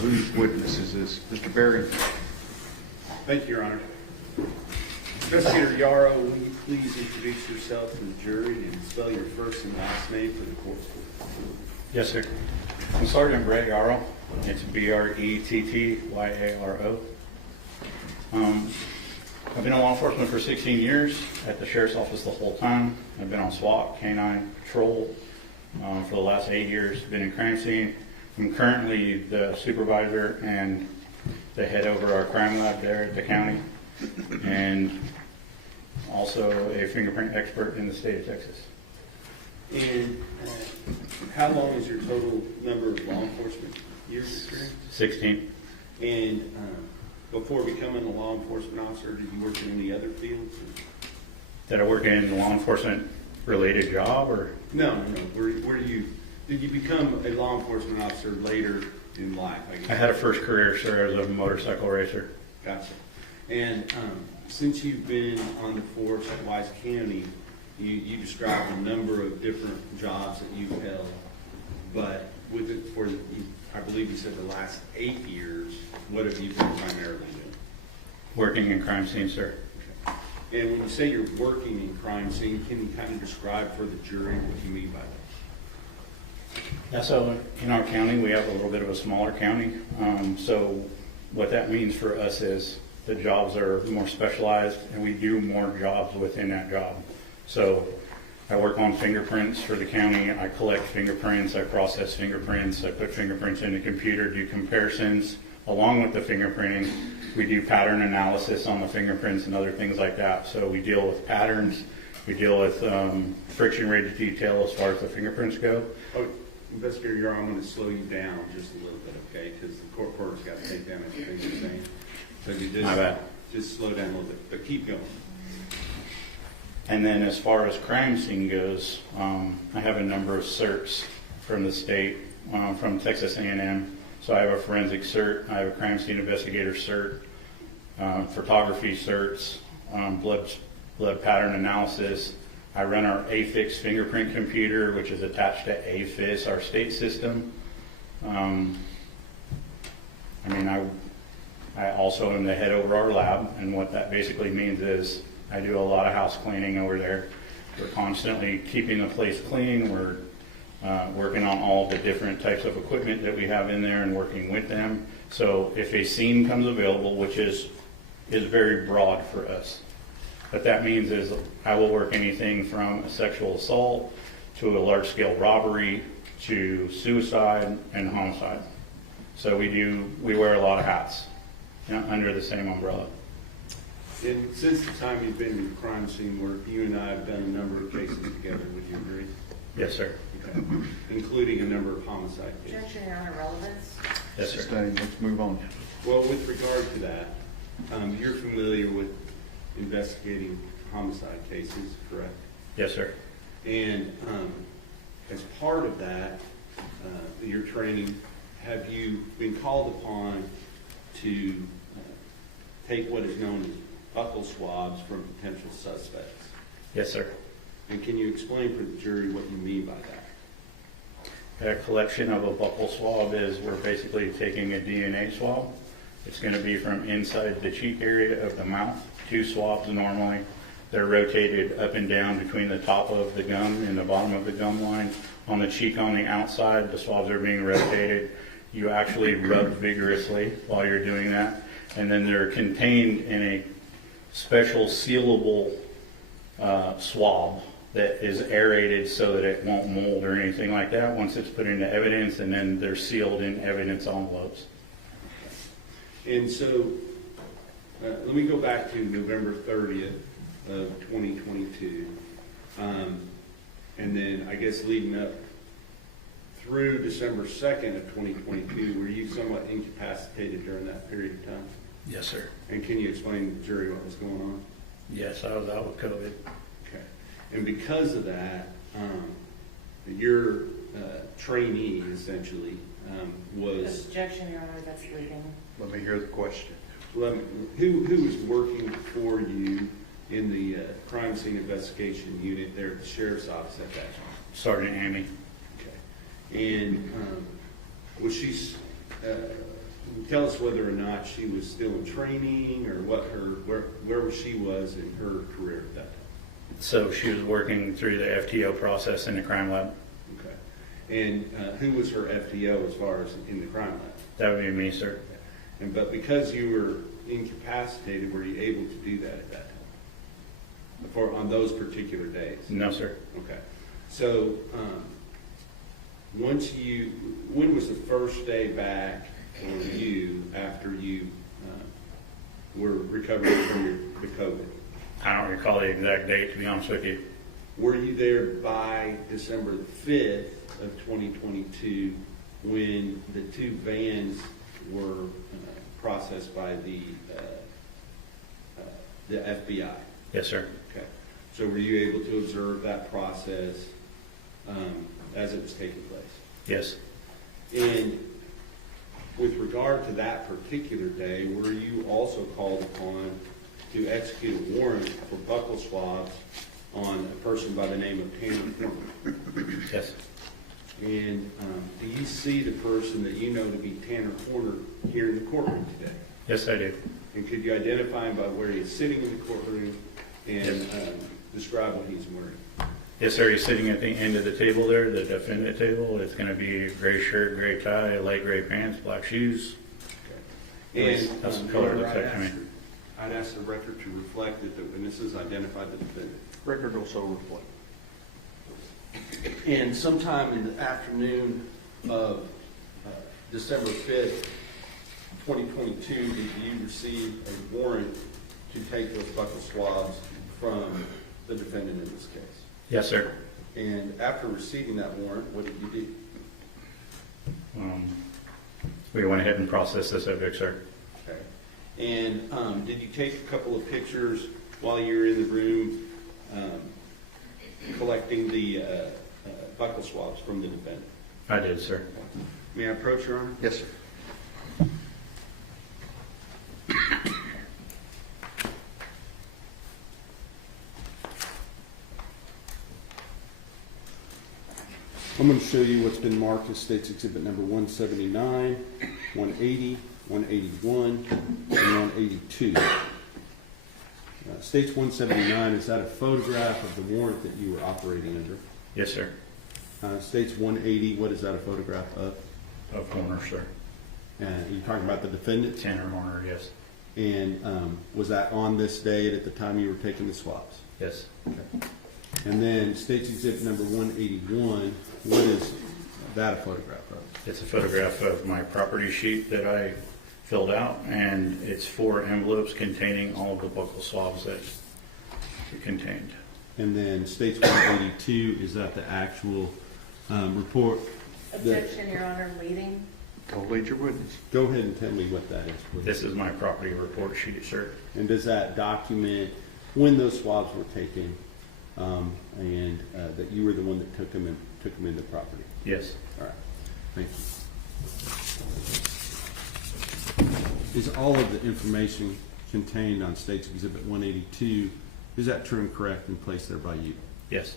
Whose witness is this? Mr. Berry? Thank you, Your Honor. Investigator Yaro, will you please introduce yourself to the jury and spell your first and last name for the court? Yes, sir. I'm Sergeant Brett Yaro. It's Bretttyaro. I've been in law enforcement for 16 years at the Sheriff's Office the whole time. I've been on SWAT, Canine Patrol for the last 8 years. Been in crime scene. I'm currently the supervisor and the head over our crime lab there at the county, and also a fingerprint expert in the state of Texas. And how long is your total number of law enforcement years experience? 16. And before becoming a law enforcement officer, did you work in any other fields? Did I work in a law enforcement related job or? No. Did you become a law enforcement officer later in life? I guess? I had a first career, sir, as a motorcycle racer. Gotcha. And since you've been on the force at Wise County, you described a number of different jobs that you've held, but with it for, I believe you said the last 8 years, what have you been primarily doing? Working in crime scene, sir. Okay. And when you say you're working in crime scene, can you kind of describe for the jury what you mean by that? Yeah, so in our county, we have a little bit of a smaller county. So what that means for us is the jobs are more specialized and we do more jobs within that job. So I work on fingerprints for the county. I collect fingerprints. I process fingerprints. I put fingerprints in the computer, do comparisons. Along with the fingerprinting, we do pattern analysis on the fingerprints and other things like that. So we deal with patterns. We deal with friction rate detail as far as the fingerprints go. Oh, Investigator Yaro, I'm going to slow you down just a little bit, okay? Because the court reporter's got to take down everything you're saying. So if you just slow down a little bit, but keep going. And then as far as crime scene goes, I have a number of certs from the state, from Texas A&M. So I have a forensic cert, I have a crime scene investigator cert, photography certs, blood pattern analysis. I run our AFIX fingerprint computer, which is attached to AFIS, our state system. I also am the head over our lab, and what that basically means is I do a lot of house cleaning over there. We're constantly keeping the place clean. We're working on all the different types of equipment that we have in there and working with them. So if a scene comes available, which is very broad for us, what that means is I will work anything from a sexual assault to a large-scale robbery to suicide and homicide. So we wear a lot of hats, under the same umbrella. And since the time you've been in crime scene work, you and I have done a number of cases together. Would you agree? Yes, sir. Okay. Including a number of homicide cases. Objection, Your Honor, relevance. Yes, sir. Sustained. Let's move on. Well, with regard to that, you're familiar with investigating homicide cases, correct? Yes, sir. And as part of that, your training, have you been called upon to take what is known as buccal swabs from potential suspects? Yes, sir. And can you explain for the jury what you mean by that? A collection of a buccal swab is we're basically taking a DNA swab. It's going to be from inside the cheek area of the mouth. 2 swabs normally. They're rotated up and down between the top of the gum and the bottom of the gum line. On the cheek on the outside, the swabs are being rotated. You actually rub vigorously while you're doing that. And then they're contained in a special sealable swab that is aerated so that it won't mold or anything like that once it's put into evidence, and then they're sealed in evidence envelopes. And so, let me go back to November 30th of 2022. And then I guess leading up through December 2nd of 2022, were you somewhat incapacitated during that period of time? Yes, sir. And can you explain to the jury what was going on? Yes, I was out with COVID. Okay. And because of that, your trainee essentially was. Objection, Your Honor, that's legal. Let me hear the question. Who was working for you in the crime scene investigation unit there at the sheriff's office at that time? Sergeant Amy. Okay. And was she, tell us whether or not she was still in training or what where she was in her career at that time? So she was working through the FTO process in the crime lab. Okay. And who was her FTO as far as in the crime lab? That would be me, sir. But because you were incapacitated, were you able to do that at that time? On those particular days? No, sir. Okay. So, when was the first day back for you after you were recovering from the COVID? I don't recall the exact date, to be honest with you. Were you there by December the 5th of 2022 when the two vans were processed by the FBI? Yes, sir. Okay. So were you able to observe that process as it was taking place? Yes. And with regard to that particular day, were you also called upon to execute a warrant for buccal swabs on a person by the name of Tanner Horner? Yes. And do you see the person that you know to be Tanner Horner here in the courtroom today? Yes, I do. And could you identify him by where he's sitting in the courtroom and describe what he's wearing? Yes, sir. He's sitting at the end of the table there, the defendant table. It's going to be gray shirt, gray tie, light gray pants, black shoes. Okay. And That's the color it looks like to me. I'd ask the record to reflect that the witnesses identified the defendant. Record also reflect. And sometime in the afternoon of December 5th, 2022, did you receive a warrant to take those buccal swabs from the defendant in this case? Yes, sir. And after receiving that warrant, what did you do? We went ahead and processed the subject, sir. Okay. And did you take a couple of pictures while you were in the room collecting the buccal swabs from the defendant? I did, sir. May I approach, Your Honor? Yes, sir. I'm going to show you what's been marked as State's Exhibit number 179, 180, 181, and 182. State's 179, is that a photograph of the warrant that you were operating under? Yes, sir. State's 180, what is that a photograph of? Of Horner, sir. And you're talking about the defendant? Tanner Horner, yes. And was that on this date at the time you were taking the swabs? Yes. Okay. And then State's Exhibit number 181, what is that a photograph of? It's a photograph of my property sheet that I filled out, and it's 4 envelopes containing all of the buccal swabs that it contained. And then State's 182, is that the actual report? Objection, Your Honor, leading. Don't lead your witness. Go ahead and tell me what that is, please. This is my property report sheet, sir. And does that document when those swabs were taken, and that you were the one that took them into property? Yes. All right, thank you. Is all of the information contained on State's Exhibit 182, is that true and correct and placed there by you? Yes.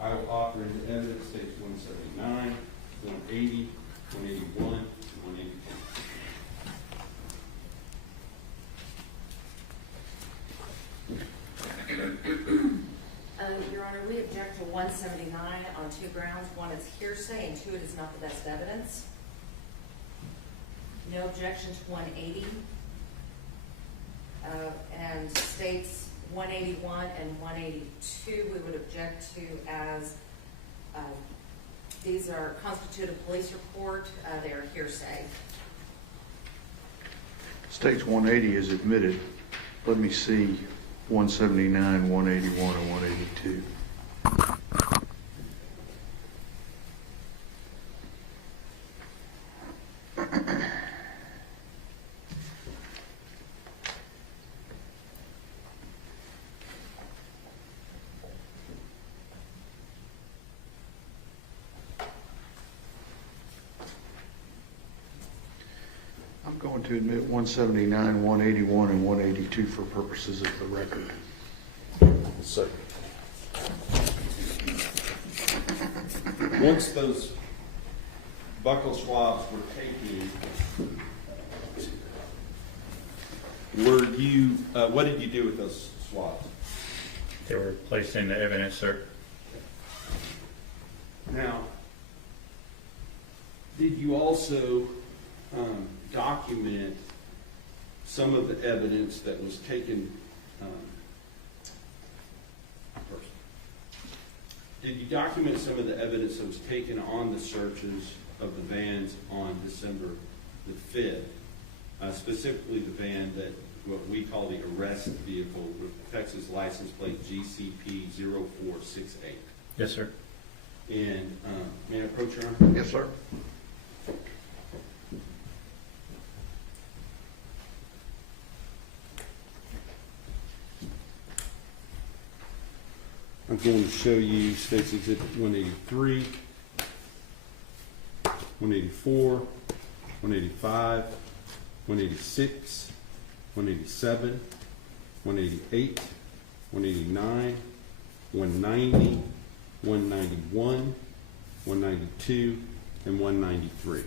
I will offer into evidence States 179, 180, 181, and 182. Your Honor, we object to 179 on 2 grounds. One is hearsay, and 2, it is not the best evidence. No objection to 180. And States 181 and 182, we would object to as these are constitute a police report. They are hearsay. States 180 is admitted. Let me see 179, 181, and 182. I'm going to admit 179, 181, and 182 for purposes of the record. So, once those buckle swabs were taken, what did you do with those swabs? They were placed into evidence, sir. Now, did you also document some of the evidence that was taken first? Did you document some of the evidence that was taken on the searches of the vans on December the 5th? Specifically the van that what we call the arrest vehicle with Texas license plate GCP 0468. Yes, sir. And may I approach your Honor? Yes, sir. I'm going to show you State's Exhibit 183, 184, 185, 186, 187, 188, 189, 190, 191, 192, and 193.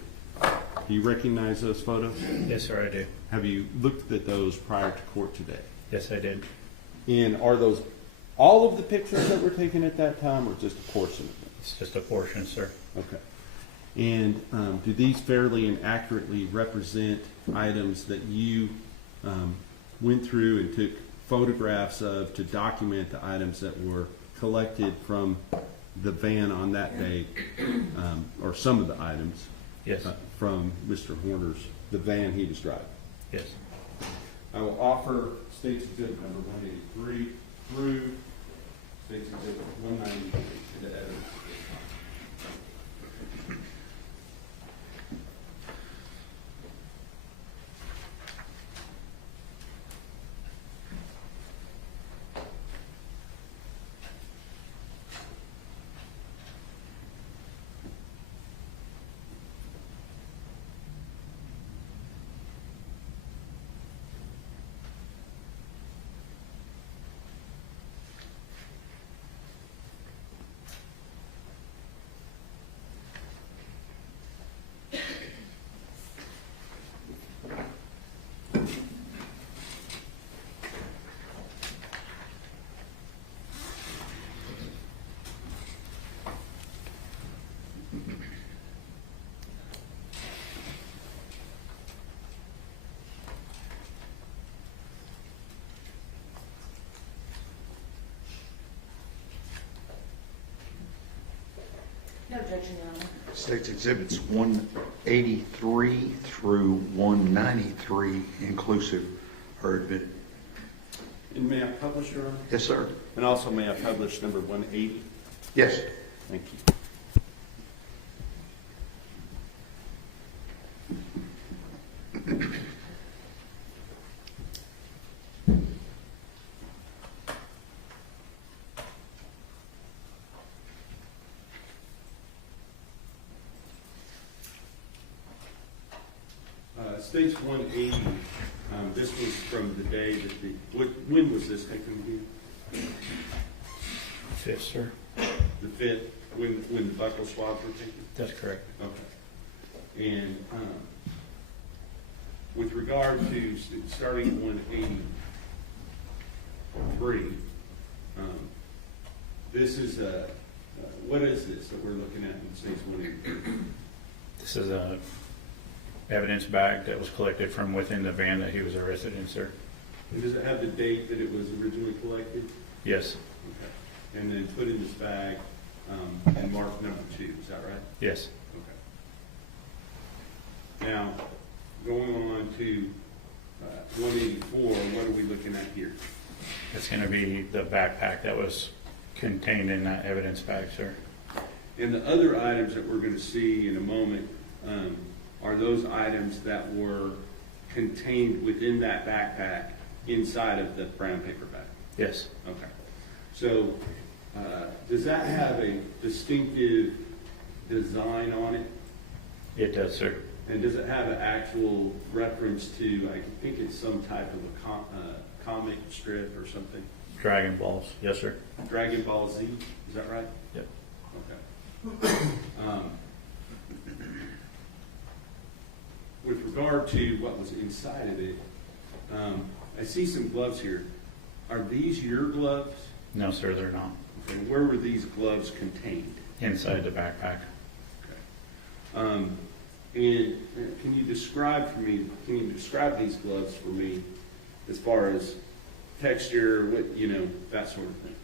Do you recognize those photos? Yes, sir, I do. Have you looked at those prior to court today? Yes, I did. And are those all of the pictures that were taken at that time, or just a portion of them? It's just a portion, sir. Okay. And do these fairly and accurately represent items that you went through and took photographs of to document the items that were collected from the van on that day, or some of the items? Yes. From Mr. Horner's, the van he was driving? Yes. I will offer State's Exhibit number 183 through State's Exhibit 193 into evidence. No objection, Your Honor. State's Exhibits 183 through 193 inclusive are admitted. And may I publish, Your Honor? Yes, sir. And also may I publish number 180? Yes. Thank you. States 180, this was from the day that when was this taken again? Yes, sir. The 5th, when the buckle swabs were taken? That's correct. Okay. And with regard to starting at 183, this is what is this that we're looking at in States 183? This is a evidence bag that was collected from within the van that he was arrested in, sir. And does it have the date that it was originally collected? Yes. Okay. And then put in this bag and marked number 2, is that right? Yes. Okay. Now, going on to 184, what are we looking at here? It's going to be the backpack that was contained in that evidence bag, sir. And the other items that we're going to see in a moment are those items that were contained within that backpack inside of the brown paper bag? Yes. Okay. So does that have a distinctive design on it? It does, sir. And does it have an actual reference to, I think it's some type of a comic strip or something? Dragon balls, yes, sir. Dragon Ball Z, is that right? Yep. Okay. With regard to what was inside of it, I see some gloves here. Are these your gloves? No, sir, they're not. Okay. Where were these gloves contained? Inside the backpack. Okay. And can you describe these gloves for me as far as texture, that sort of thing?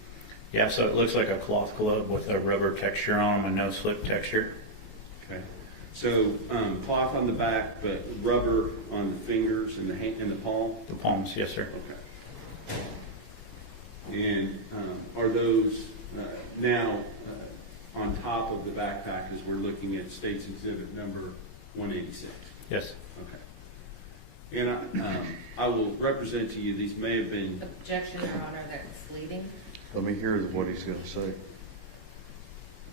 Yeah, so it looks like a cloth glove with a rubber texture on them, a no-slip texture. Okay. So cloth on the back, but rubber on the fingers and the palm? The palms, yes, sir. Okay. And are those now on top of the backpack as we're looking at State's Exhibit number 186? Yes. Okay. And I will represent to you, these may have been... Objection, Your Honor, that misleading. Let me hear what he's going to say.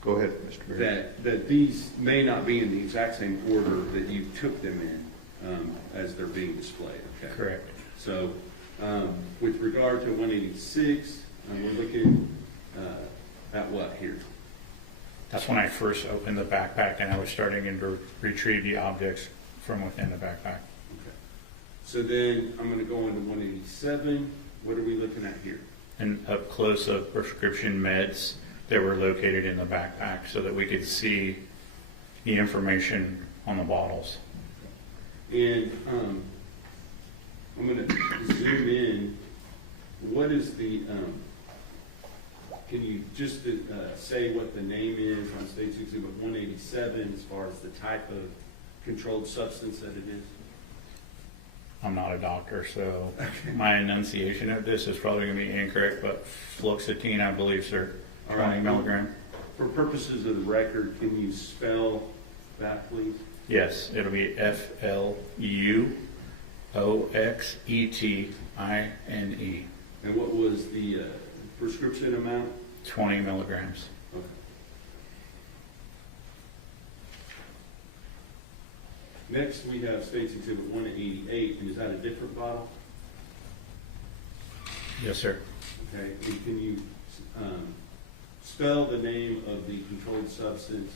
Go ahead, Mr. Berry. That these may not be in the exact same order that you took them in as they're being displayed, okay? Correct. So with regard to 186, we're looking at what here? That's when I first opened the backpack and I was starting to retrieve the objects from within the backpack. Okay. So then I'm going to go into 187. What are we looking at here? And up close of prescription meds that were located in the backpack so that we could see the information on the bottles. And I'm going to zoom in. What is the, can you just say what the name is on State's Exhibit 187 as far as the type of controlled substance that it is? I'm not a doctor, so my enunciation of this is probably going to be incorrect, but fluoxetine, I believe, sir, 20 milligram. For purposes of the record, can you spell that, please? Yes, it'll be FLUOXETINE. And what was the prescription amount? 20 milligrams. Okay. Next, we have State's Exhibit 188, and is that a different bottle? Yes, sir. Okay, and can you spell the name of the controlled substance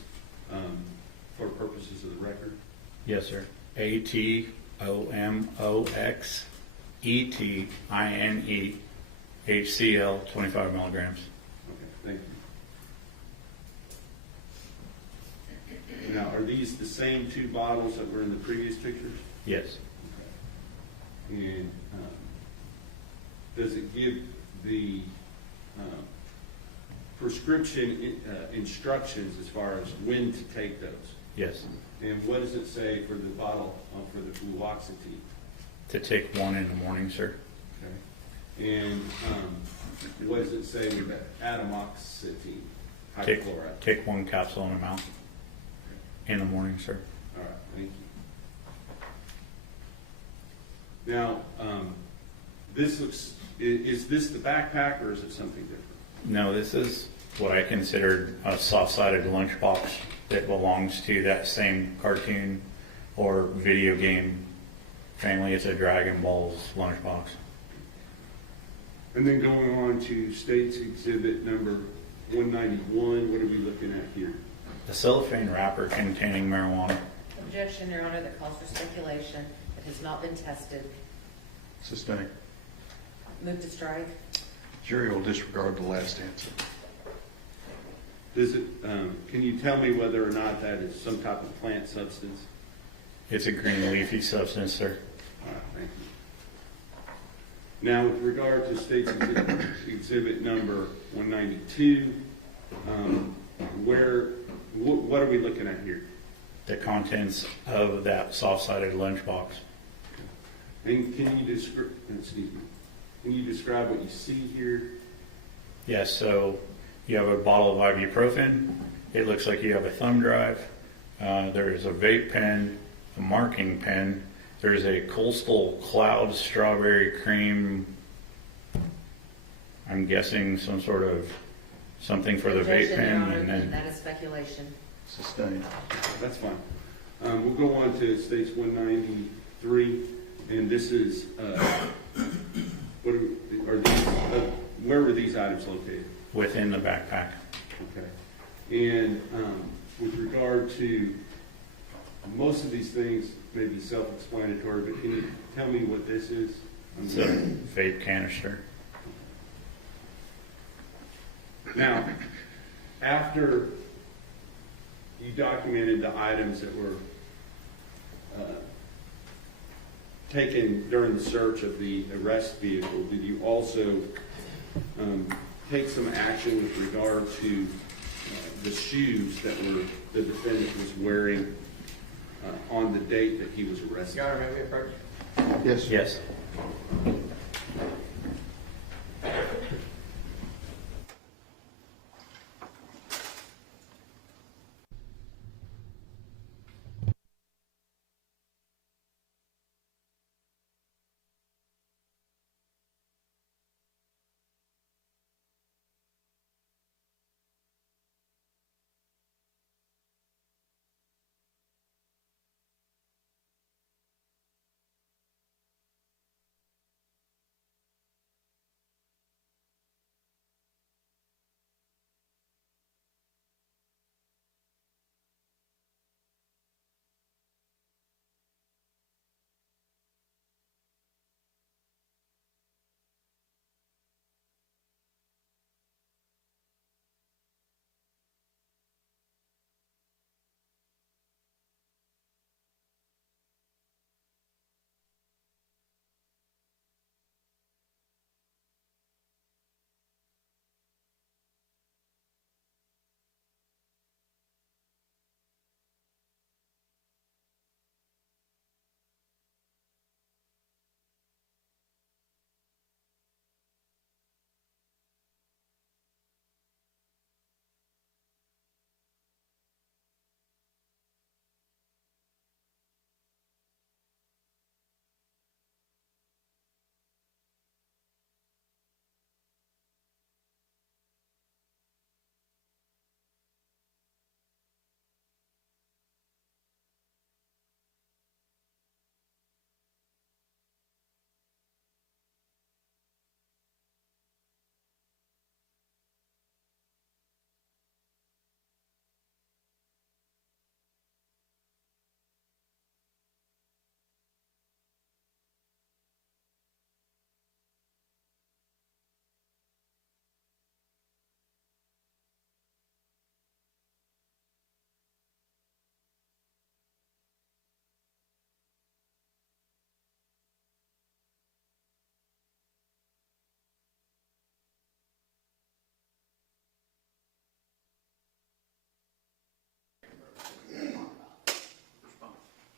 for purposes of the record? Yes, sir. ATOMOXETINE HCl 25 milligrams. Okay, thank you. Now, are these the same two bottles that were in the previous pictures? Yes. Okay. And does it give the prescription instructions as far as when to take those? Yes. And what does it say for the bottle for the fluoxetine? To take one in the morning, sir. Okay. And what does it say with the atomoxetine? Hypochlorite. Take one capsule in the mouth in the morning, sir. All right, thank you. Now, this looks, is this the backpack or is it something different? No, this is what I consider a soft-sided lunchbox that belongs to that same cartoon or video game family. It's a Dragon Ball's lunchbox. And then going on to State's Exhibit number 191, what are we looking at here? A cellophane wrapper containing marijuana. Objection, Your Honor, that calls for speculation that has not been tested. Sustained. Move to strike. Jury will disregard the last answer. Does it, can you tell me whether or not that is some type of plant substance? It's a green leafy substance, sir. All right, thank you. Now, with regard to State's Exhibit number 192, what are we looking at here? The contents of that soft-sided lunchbox. And can you describe what you see here? Yes, so you have a bottle of ibuprofen. It looks like you have a thumb drive. There is a vape pen, a marking pen. There's a Coastal Cloud strawberry cream. I'm guessing some sort of something for the vape Objection, pen. Your Honor, And then that is speculation. Sustained. That's fine. We'll go on to states 193, and this is, what are these, where were these items located? Within the backpack. Okay. And with regard to, most of these things may be self-explanatory, but can you tell me what this is? It's a vape canister. Now, after you documented the items that were taken during the search of the arrest vehicle, did you also take some action with regard to the shoes that the defendant was wearing on the date that he was arrested? Your Honor, may we approach? Yes, sir. Yes.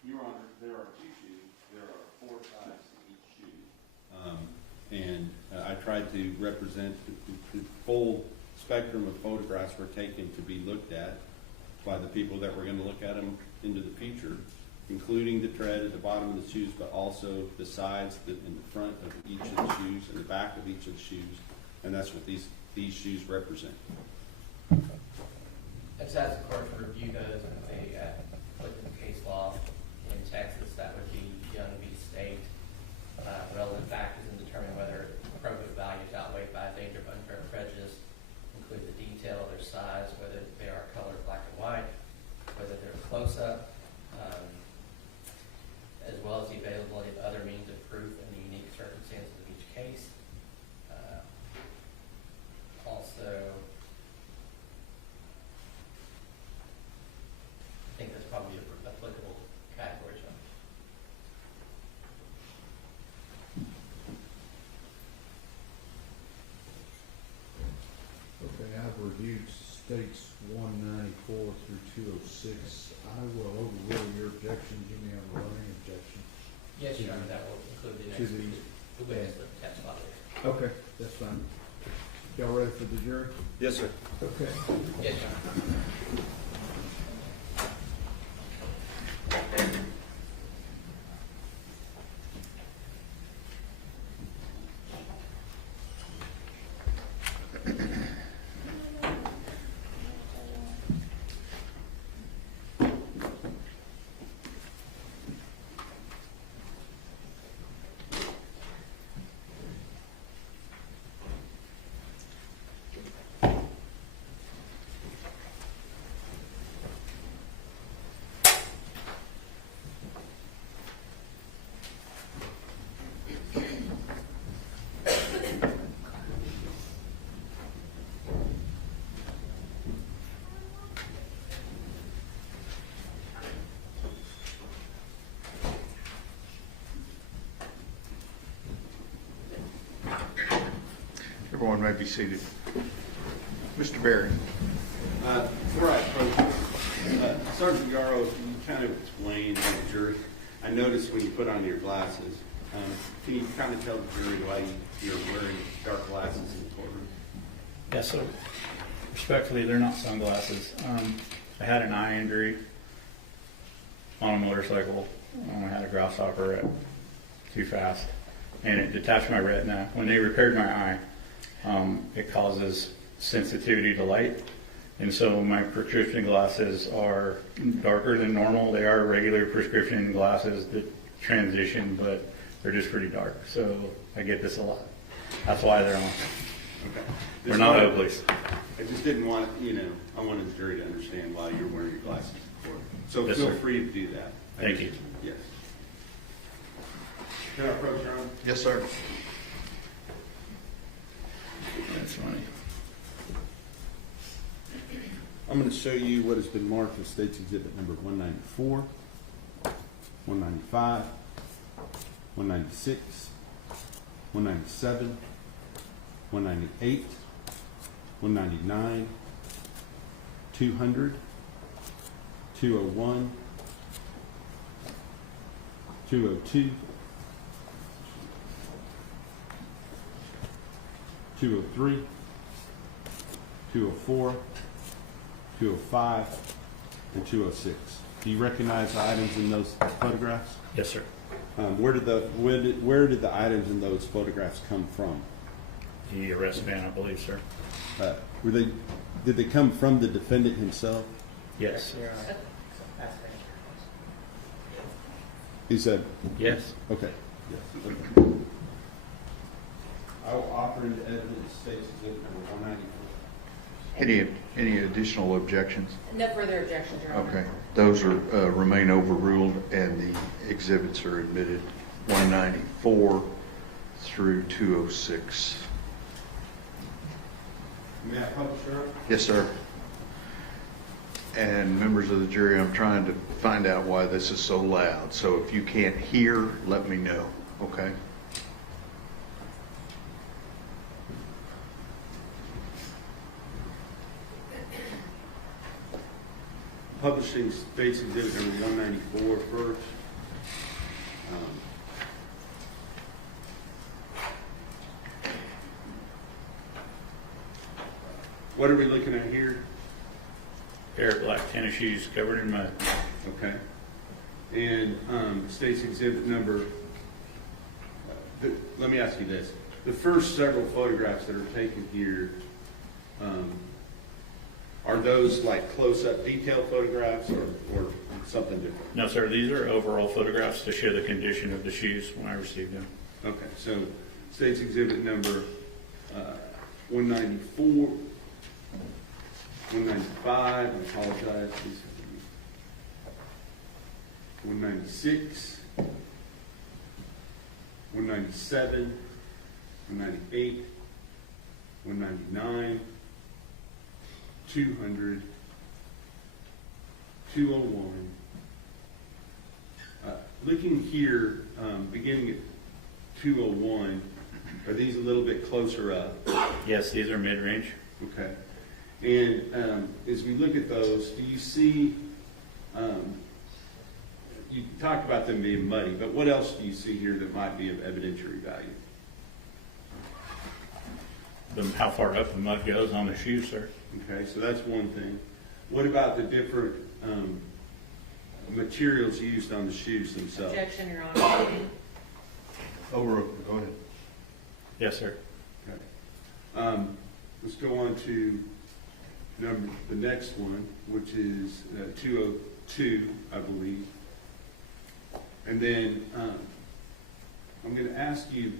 Your Honor, there are two shoes. There are 4 sides to each shoe. And I tried to represent the full spectrum of photographs were taken to be looked at by the people that were going to look at them into the future, including the tread at the bottom of the shoes, but also the sides in the front of each of the shoes and the back of each of the shoes. And that's what these shoes represent. It's asked the court to review those and if they applicable case law in Texas, that would be Young v. State. Relevant factors in determining whether appropriate value is outweighed by a danger of unfair prejudice include the detail of their size, whether they are colored black and white, whether they're close up, as well as the availability of other means of proof and the unique circumstances of each case. Also, I think that's probably an applicable category. So. Okay, I've reviewed states 194 through 206. I will overrule your objections. You may have a running objection. Yes, Your Honor, that will include the To next, these. the witness that testified. Okay, that's fine. Y'all ready for the jury? Yes, sir. Okay. Yes, Your Honor. may be seated. Mr. Berry. Before I approach, Sergeant Yaro, you kind of explained to the jury. I noticed when you put on your glasses, can you kind of tell the jury why you're wearing dark glasses in the courtroom? Yeah, so respectfully, they're not sunglasses. I had an eye injury on a motorcycle. I had a grasshopper at too fast, and it detached my retina. When they repaired my eye, it causes sensitivity to light, and so my prescription glasses are darker than normal. They are regular prescription glasses that transition, but they're just pretty dark. So I get this a lot. That's why they're on. Okay. They're not Oakleys. I just didn't want, I wanted the jury to understand why you're wearing your glasses in court. So Yes, feel sir. free to do that. Thank you. Yes. Can I approach, Your Honor? Yes, sir. That's funny. I'm going to show you what has been marked as State's Exhibit number 194, 195, 196, 197, 198, 199, 200, 201, 202, 203, 204, 205, and 206. Do you recognize the items in those photographs? Yes, sir. Where did the items in those photographs come from? The arrest van, I believe, sir. Did they come from the defendant himself? Yes. He said, Yes. okay. Yes. I will offer into evidence State's Exhibit number 194. Any additional objections? No further objections, Your Honor. Okay. Those are remain overruled, and the exhibits are admitted 194 through 206. May I publish, Your Honor? Yes, sir. And members of the jury, I'm trying to find out why this is so loud. So if you can't hear, let me know, okay? Publishing State's Exhibit number 194 first. What are we looking at here? Pair of black tennis shoes covered in mud. Okay. And State's Exhibit number, let me ask you this. The first several photographs that are taken here, are those like close-up detailed photographs or something different? No, sir. These are overall photographs to show the condition of the shoes when I received them. Okay, so State's Exhibit number 194, 195, I apologize, please forgive me. 196, 197, 198, 199, 200, 201. Looking here, beginning at 201, are these a little bit closer up? Yes, these are mid-range. Okay. And as we look at those, do you see, you talked about them being muddy, but what else do you see here that might be of evidentiary value? How far up the mud goes on the shoes, sir. Okay, so that's one thing. What about the different materials used on the shoes themselves? Objection, Your Honor. Go ahead. Yes, sir. Okay. Let's go on to the next one, which is 202, I believe. And then I'm going to ask you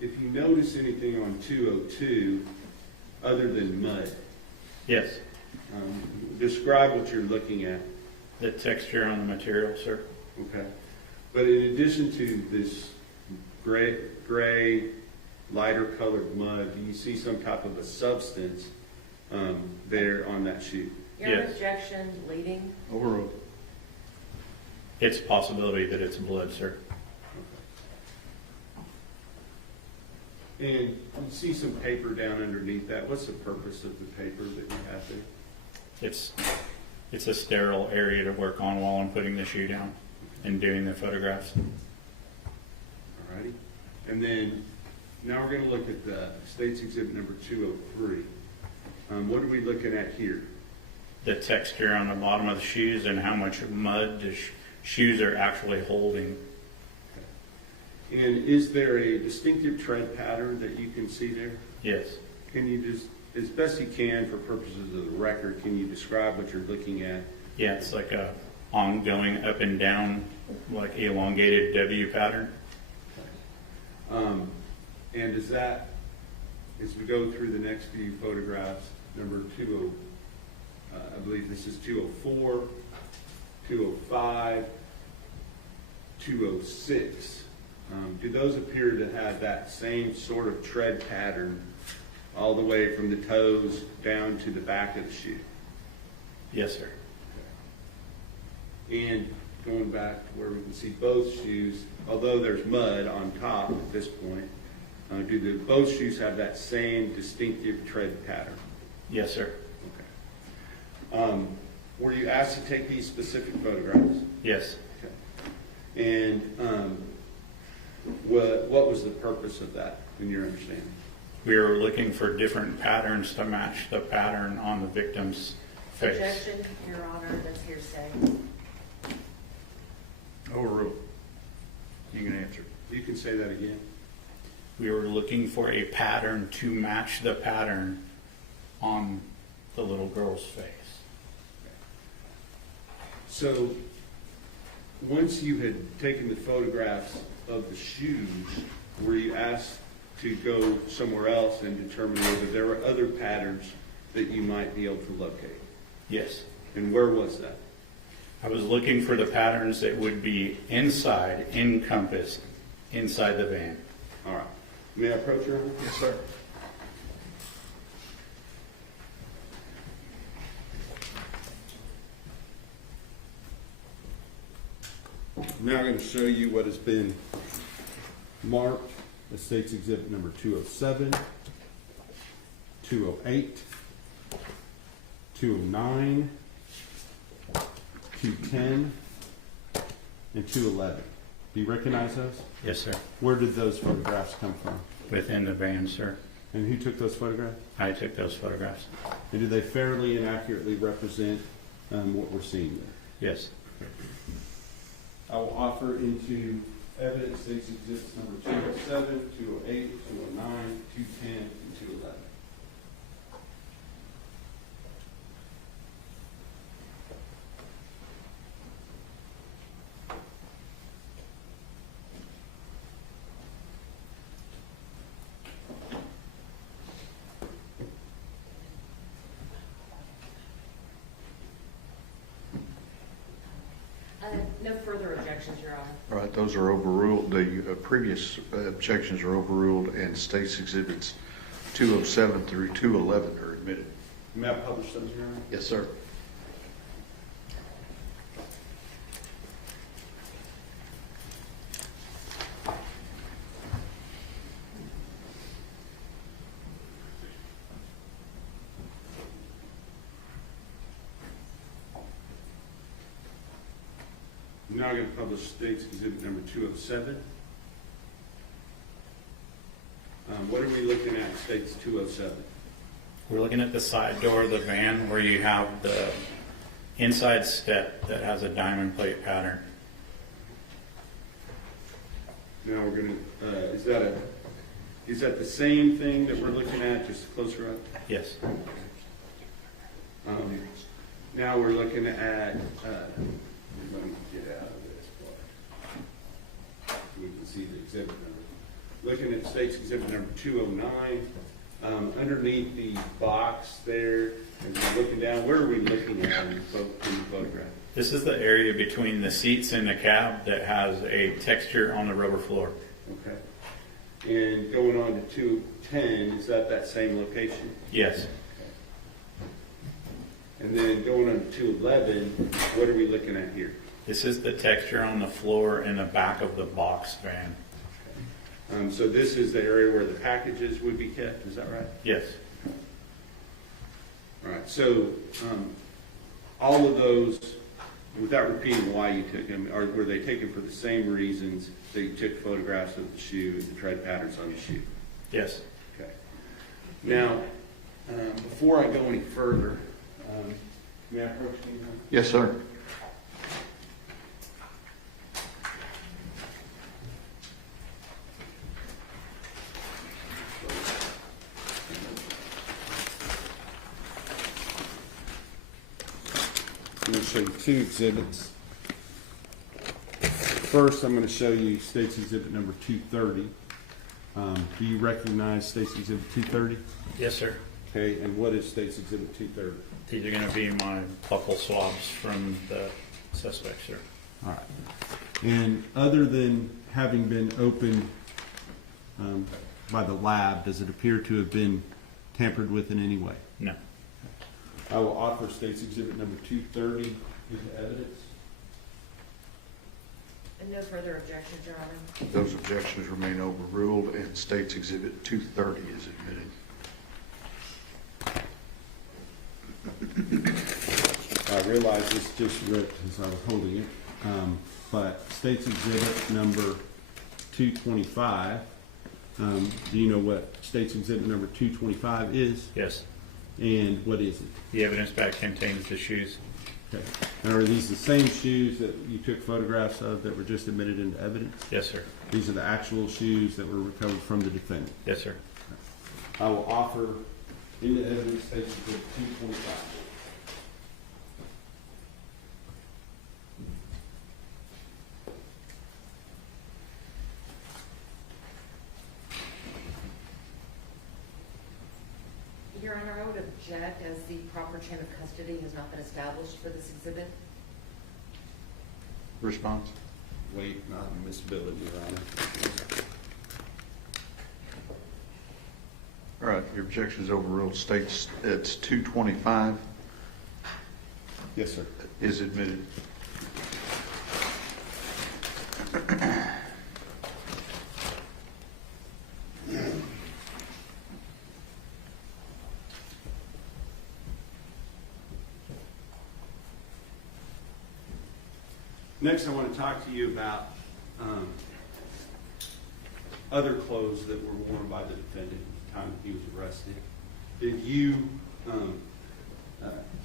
if you notice anything on 202 other than mud. Yes. Describe what you're looking at. The texture on the material, sir. Okay. But in addition to this gray, lighter colored mud, do you see some type of a substance there on that shoe? Your Yes. objection leading. Overruled. It's a possibility that it's blood, sir. And you see some paper down underneath that. What's the purpose of the paper that you have there? It's a sterile area to work on while I'm putting the shoe down and doing the photographs. Alrighty. And then now we're going to look at the State's Exhibit number 203. What are we looking at here? The texture on the bottom of the shoes and how much mud the shoes are actually holding. And is there a distinctive tread pattern that you can see there? Yes. Can you just, as best you can for purposes of the record, can you describe what you're looking at? Yeah, it's like a ongoing up and down, like elongated W pattern. And is that, as we go through the next few photographs, number 20, I believe this is 204, 205, 206. Do those appear to have that same sort of tread pattern all the way from the toes down to the back of the shoe? Yes, sir. And going back to where we can see both shoes, although there's mud on top at this point, do both shoes have that same distinctive tread pattern? Yes, sir. Okay. Were you asked to take these specific photographs? Yes. Okay. And what was the purpose of that, in your understanding? We were looking for different patterns to match the pattern on the victim's face. Objection, Your Honor, that's hearsay. Overruled. You can answer. You can say that again. We were looking for a pattern to match the pattern on the little girl's face. So once you had taken the photographs of the shoes, were you asked to go somewhere else and determine whether there were other patterns that you might be able to locate? Yes. And where was that? I was looking for the patterns that would be encompassed inside the van. All right. May I approach, Your Honor? Yes, sir. I'm now going to show you what has been marked as State's Exhibit number 207, 208, 209, 210, and 211. Do you recognize those? Yes, sir. Where did those photographs come from? Within the van, sir. And who took those photographs? I took those photographs. And do they fairly and accurately represent what we're seeing there? Yes. I will offer into evidence State's Exhibits number 207, 208, 209, 210, and 211. No further objections, Your Honor. All right, those are overruled. The previous objections are overruled, and State's Exhibits 207 through 211 are admitted. May I publish those, Your Honor? Yes, sir. I'm now going to publish State's Exhibit number 207. What are we looking at, State's 207? We're looking at the side door of the van where you have the inside step that has a diamond plate pattern. Now we're going to, is that the same thing that we're looking at, just closer up? Yes. Now we're looking at, let me get out of this part. We can see the exhibit number. Looking at State's Exhibit number 209, underneath the box there, as we're looking down, where are we looking at in the photograph? This is the area between the seats and the cab that has a texture on the rubber floor. Okay. And going on to 210, is that same location? Yes. And then going on to 211, what are we looking at here? This is the texture on the floor in the back of the box van. So this is the area where the packages would be kept, is that right? Yes. All right, so all of those, without repeating why you took them, were they taken for the same reasons that you took photographs of the shoe and the tread patterns on the shoe? Yes. Okay. Now, before I go any further, may I approach you? Yes, sir. I'm going to show you two exhibits. First, I'm going to show you State's Exhibit number 230. Do you recognize State's Exhibit 230? Yes, sir. Okay, and what is State's Exhibit 230? These are going to be my buccal swabs from the suspect, sir. All right. And other than having been opened by the lab, does it appear to have been tampered with in any way? No. I will offer State's Exhibit number 230 into evidence. And no further objections, Your Honor. Those objections remain overruled, and State's Exhibit 230 is admitted. I realize this just ripped as I was holding it, but State's Exhibit number 225, do you know what State's Exhibit number 225 is? Yes. And what is it? The evidence bag contains the shoes. Okay. And are these the same shoes that you took photographs of that were just admitted into evidence? Yes, sir. These are the actual shoes that were recovered from the defendant. Yes, sir. I will offer into evidence State's Exhibit 225. Your Honor, I would object as the proper chain of custody has not been established for this exhibit. Response? Wait, not admissibility, Your Honor. All right, your objection is overruled. State's it's 225 Yes, sir. is admitted. Next, I want to talk to you about other clothes that were worn by the defendant at the time he was arrested. Did you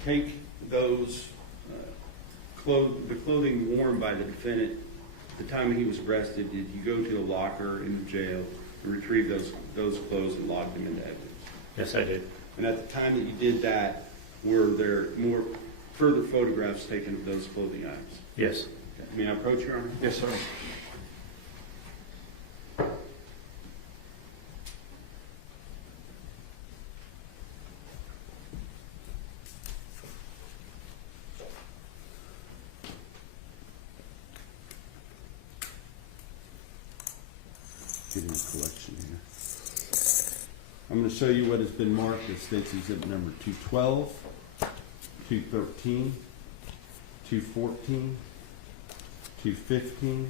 take those the clothing worn by the defendant at the time he was arrested? Did you go to a locker in the jail and retrieve those clothes and log them into evidence? Yes, I did. And at the time that you did that, were there more further photographs taken of those clothing items? Yes. May I approach, Your Honor? Yes, sir. Getting a collection here. I'm going to show you what has been marked as State's Exhibit number 212, 213, 214, 215,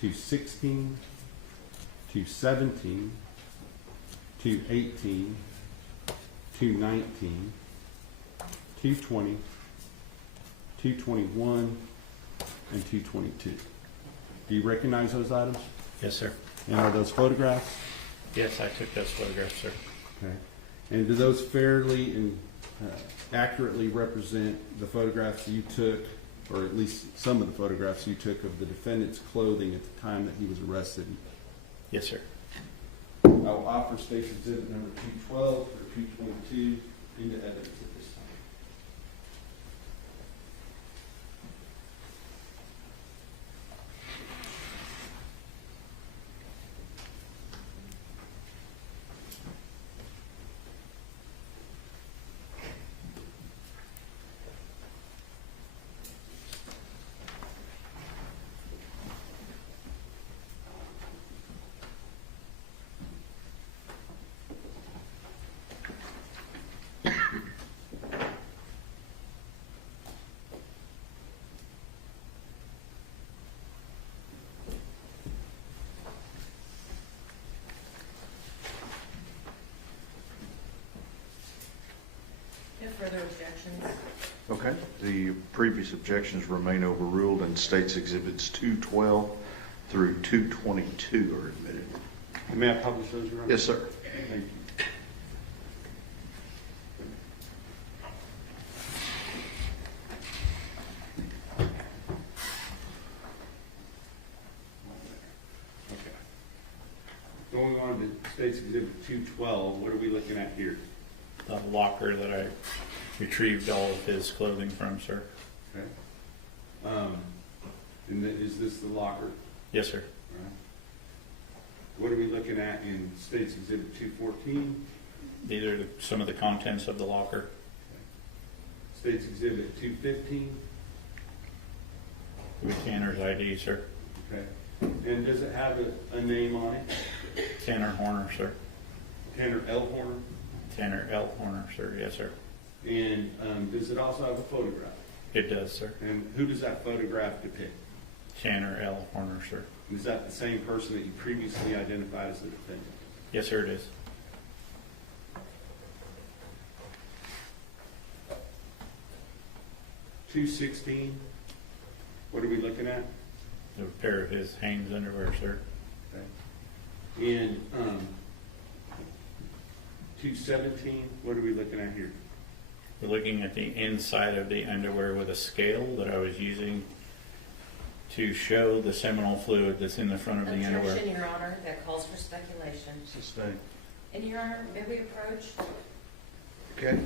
216, 217, 218, 219, 220, 221, and 222. Do you recognize those items? Yes, sir. And are those photographs? Yes, I took those photographs, sir. Okay. And do those fairly and accurately represent the photographs you took, or at least some of the photographs you took of the defendant's clothing at the time that he was arrested? Yes, sir. I will offer State's Exhibit number 212 or 222 into evidence at this time. objections. Okay, the previous objections remain overruled and states exhibits 212 through 222 are admitted. May I publish those, Your Honor? Yes, sir. Thank you. Okay. Going on to State's Exhibit 212, what are we looking at here? The locker that I retrieved all of his clothing from, sir. Okay. And is this the locker? Yes, sir. All right. What are we looking at in State's Exhibit 214? These are some of the contents of the locker. State's Exhibit 215? With Tanner's ID, sir. Okay. And does it have a name on it? Tanner Horner, sir. Tanner L. Horner? Tanner L. Horner, sir. Yes, sir. And does it also have a photograph? It does, sir. And who does that photograph depict? Tanner L. Horner, sir. Is that the same person that you previously identified as the defendant? Yes, sir, it is. $216, what are we looking at? A pair of his Hanes underwear, sir. Okay. And $217, what are we looking at here? We're looking at the inside of the underwear with a scale that I was using to show the seminal fluid that's in the front of the underwear. Objection, Your Honor, that calls for speculation. Sustained. And Your Honor, may we approach? Okay.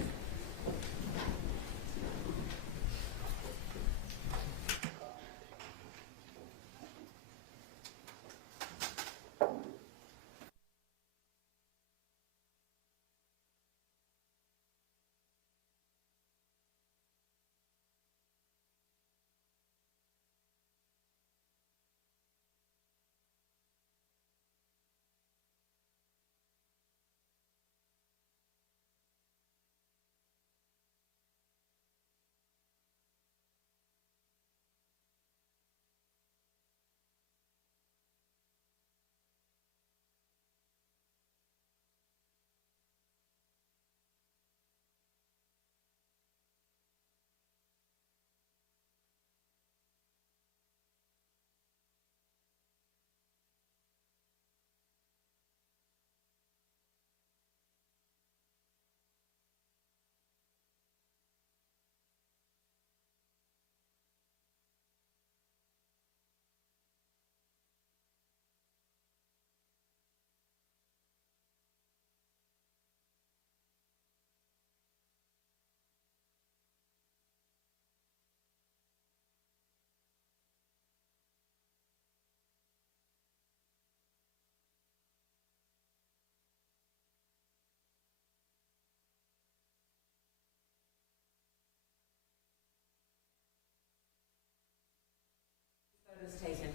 Photos taken.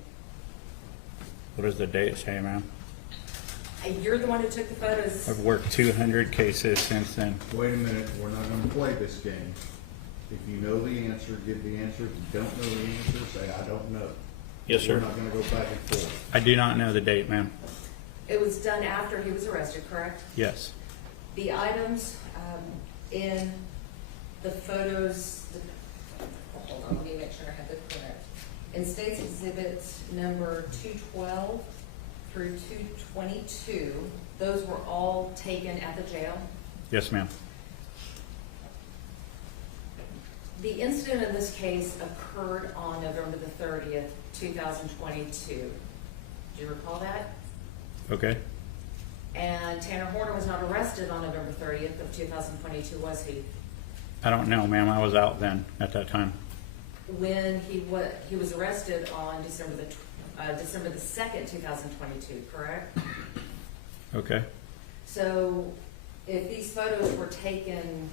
What does the date say, ma'am? You're the one who took the photos. I've worked 200 cases since then. Wait a minute, we're not gonna play this game. If you know the answer, give the answer. If you don't know the answer, say, I don't know. Yes, sir. We're not gonna go back and forth. I do not know the date, ma'am. It was done after he was arrested, correct? Yes. The items in the photos, hold on, let me make sure I have it correct. In State's Exhibit number 212 through 222, those were all taken at the jail. Yes, ma'am. The incident in this case occurred on November the 30th, 2022. Do you recall that? Okay. And Tanner Horner was not arrested on November 30th of 2022, was he? I don't know, ma'am. I was out then at that time. When he was arrested on December the 2nd, 2022, correct? Okay. So if these photos were taken,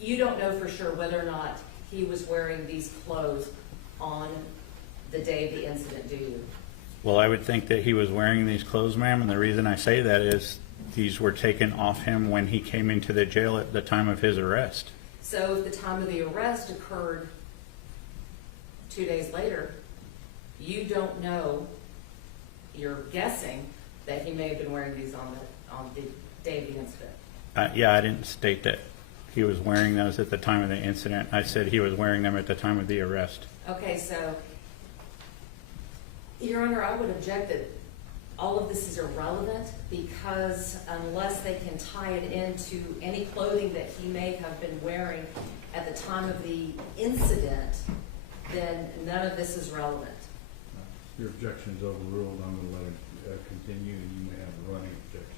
you don't know for sure whether or not he was wearing these clothes on the day of the incident, do you? Well, I would think that he was wearing these clothes, ma'am, and the reason I say that is these were taken off him when he came into the jail at the time of his arrest. So if the time of the arrest occurred 2 days later, you don't know, you're guessing that he may have been wearing these on the day of the incident. Yeah, I didn't state that he was wearing those at the time of the incident. I said he was wearing them at the time of the arrest. Okay, so, Your Honor, I would object that all of this is irrelevant because unless they can tie it into any clothing that he may have been wearing at the time of the incident, then none of this is relevant. Your objection is overruled. I'm going to let it continue, and you may have a running objection.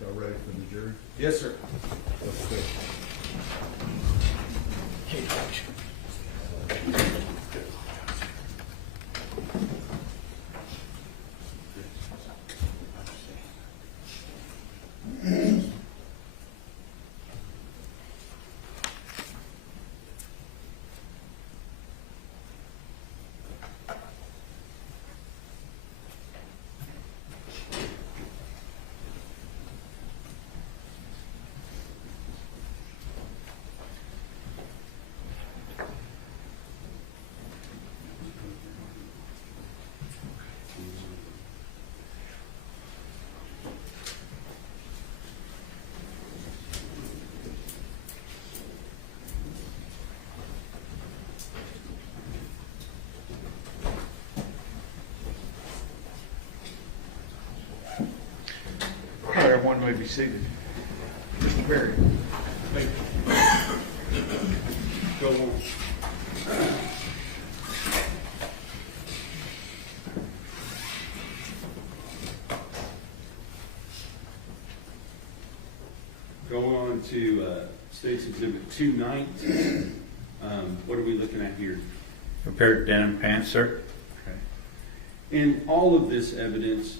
Y'all ready for the jury? Yes, sir. Let's go. All right, everyone may be seated. Mr. Berry. Go on. Go on to State's Exhibit 219. What are we looking at here? A pair of denim pants, sir. Okay. In all of this evidence,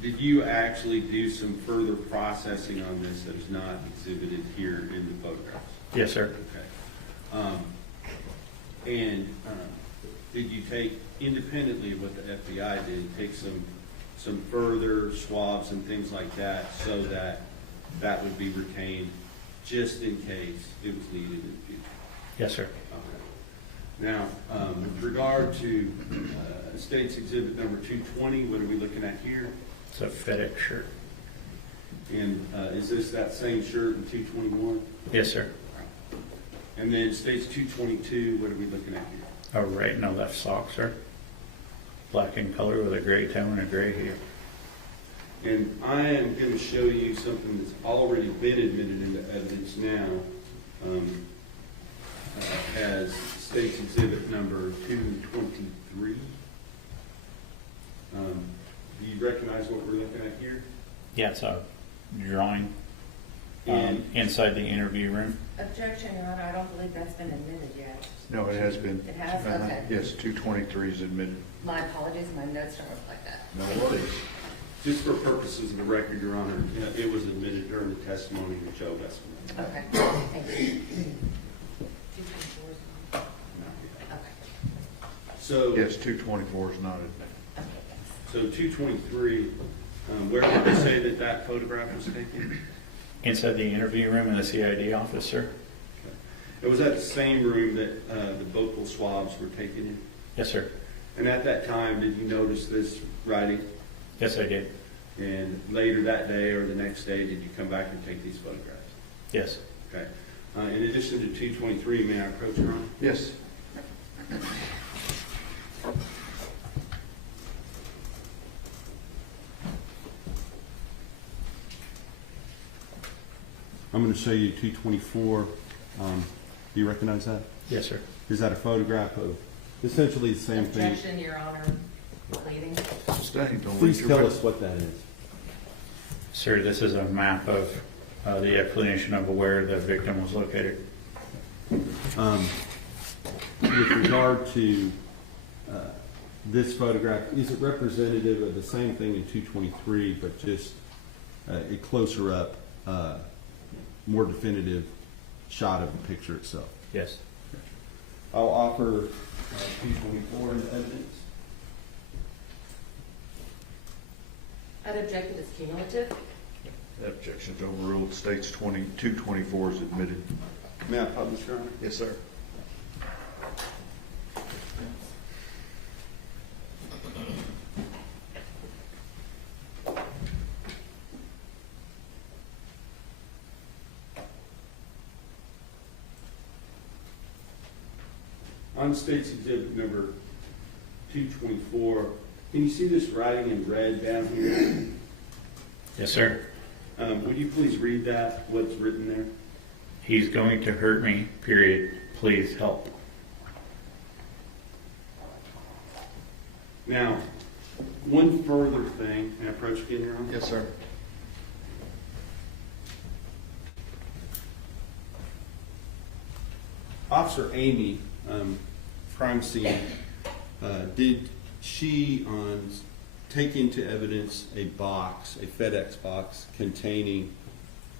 did you actually do some further processing on this that is not exhibited here in the photographs? Yes, sir. Okay. Did you take, independently of what the FBI did, take some further swabs and things like that so that that would be retained just in case it was needed in the future? Yes, sir. Okay. Now, with regard to State's Exhibit number 220, what are we looking at here? It's a FedEx shirt. And is this that same shirt in 221? Yes, sir. And then State's 222, what are we looking at here? A right and a left sock, sir. Black in color with a gray toe and a gray heel. And I am going to show you something that's already been admitted into evidence now as State's Exhibit number 223. Do you recognize what we're looking at here? Yeah, it's a drawing And inside the interview room. Objection, Your Honor, I don't believe that's been admitted yet. No, it has been. It has? Okay. Yes, 223 is admitted. My apologies, my notes don't reflect that. No worries. just for purposes of the record, Your Honor, it was admitted during the testimony of Joe Bessemer. Okay, thank you. So, Yes, 224 is not admitted. so 223, where did they say that that photograph was taken? Inside the interview room in the CID office, sir? It was at the same room that the vocal swabs were taken in? Yes, sir. And at that time, did you notice this writing? Yes, I did. And later that day or the next day, did you come back and take these photographs? Yes. Okay. In addition to 223, may I approach, Your Honor? Yes. I'm going to show you 224. Do you recognize that? Yes, sir. Is that a photograph of essentially the same thing? Objection, Your Honor. Pleading. Stay, don't Please leave your tell breath. us what that is. Sir, this is a map of the explanation of where the victim was located. With regard to this photograph, is it representative of the same thing in 223, but just a closer up, more definitive shot of the picture itself? Yes. I'll offer 224 in evidence. I'd object that it's cumulative. That objection's overruled. States 224 is admitted. May I publish, Your Honor? Yes, sir. On State's Exhibit number 224, can you see this writing in red down here? Yes, sir. Would you please read that, what's written there? He's going to hurt me, period. Please help. Now, one further thing, can I approach again, Your Honor? Yes, sir. Officer Amy, crime scene, did she take into evidence a box, a FedEx box containing,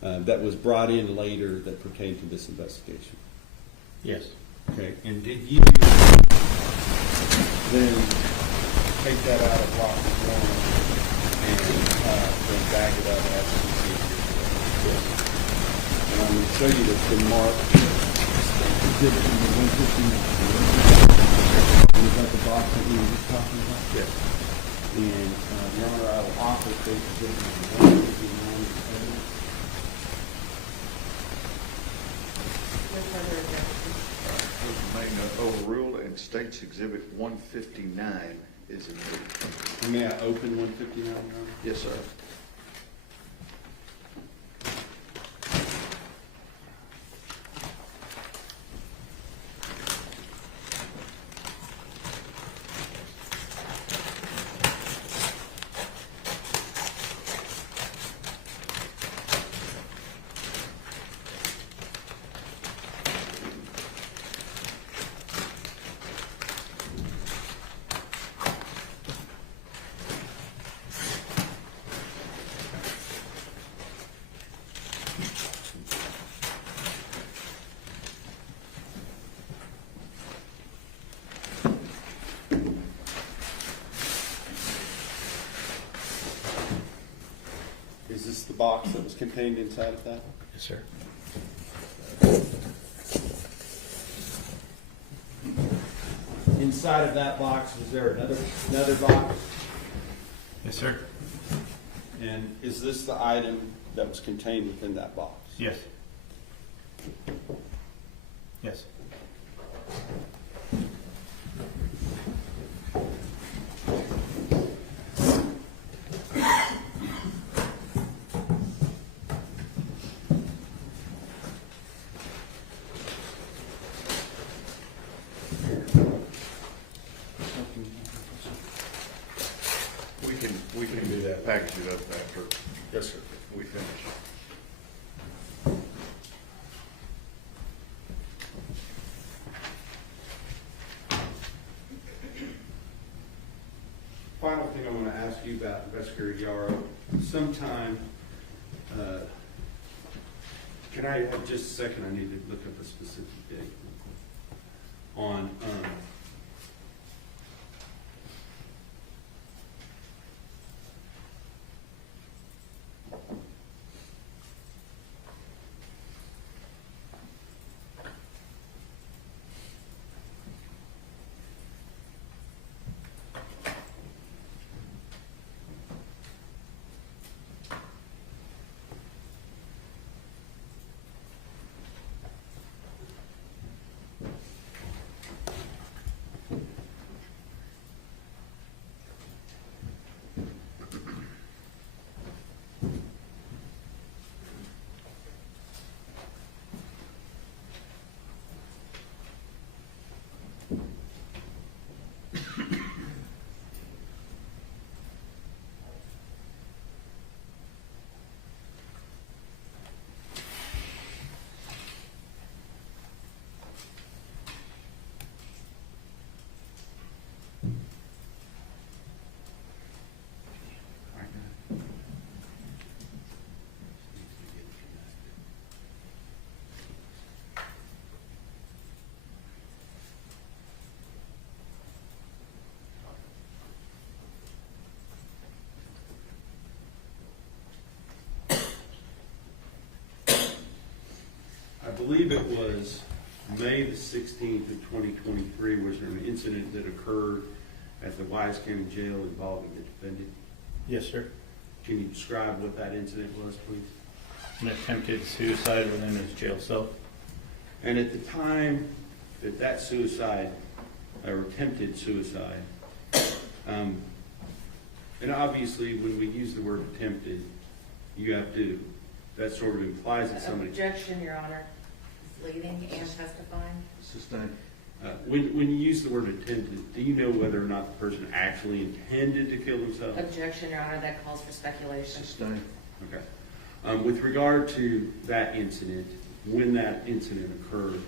that was brought in later that pertained to this investigation? Yes. Okay, and did you then take that out of locker one and then bag it up as you see it here? Yes. And I'm going to show you that's been marked. Exhibit number 159. Is that the box that we were just talking about? Yes. And, Your Honor, I will offer State Exhibit number 159 as evidence. No further objection. Overruled, and State's Exhibit 159 is admitted. May I open 159, Your Honor? Yes, sir. Is this the box that was contained inside of that? Yes, sir. Inside of that box, was there another box? Yes, sir. And is this the item that was contained within that box? Yes. Yes. We can do that, package it up after. Yes, sir. We finish. Final thing I want to ask you about, Investigator Yaro, sometime, can I have just a second? I need to look up a specific date. On, I believe it was May the 16th of 2023, was there an incident that occurred at the Wise County Jail involving the defendant? Yes, sir. Can you describe what that incident was, please? An attempted suicide within his jail cell. And at the time that that suicide, or attempted suicide, and obviously, when we use the word attempted, you have to, that sort of implies that somebody. Objection, Your Honor. Leading and testifying. Sustained. When you use the word attempted, do you know whether or not the person actually intended to kill themselves? Objection, Your Honor, that calls for speculation. Sustained. Okay. With regard to that incident, when that incident occurred,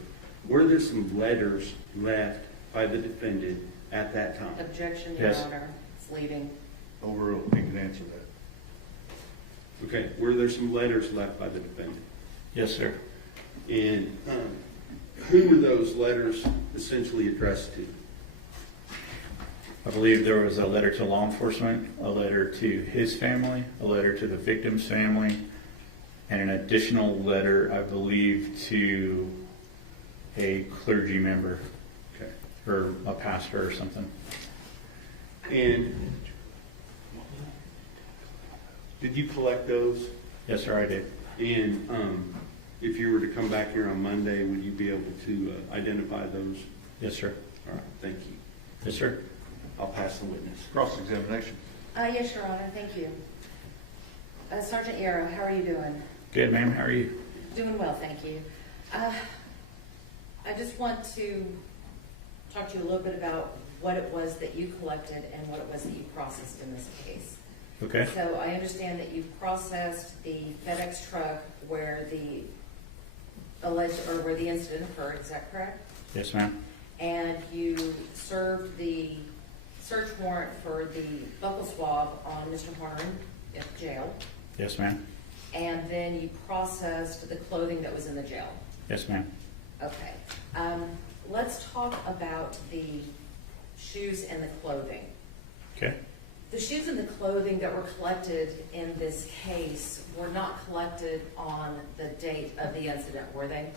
were there some letters left by the defendant at that time? Objection, Your Yes. Honor. It's leading. Overruled. He can answer that. Okay. Were there some letters left by the defendant? Yes, sir. And who were those letters essentially addressed to? I believe there was a letter to law enforcement, a letter to his family, a letter to the victim's family, and an additional letter, I believe, to a clergy member Okay. or a pastor or something. And did you collect those? Yes, sir, I did. And if you were to come back here on Monday, would you be able to identify those? Yes, sir. All right, thank you. Yes, sir. I'll pass the witness. Cross-examination. Yes, Your Honor, thank you. Sergeant Yaro, how are you doing? Good, ma'am. How are you? Doing well, thank you. I just want to talk to you a little bit about what it was that you collected and what it was that you processed in this case. Okay. So I understand that you processed the FedEx truck where the alleged, or where the incident occurred, is that correct? Yes, ma'am. And you served the search warrant for the buccal swab on Mr. Horner in jail, Yes, ma'am. and then you processed the clothing that was in the jail. Yes, ma'am. Okay. Let's talk about the shoes and the clothing. Okay. The shoes and the clothing that were collected in this case were not collected on the date of the incident, were they?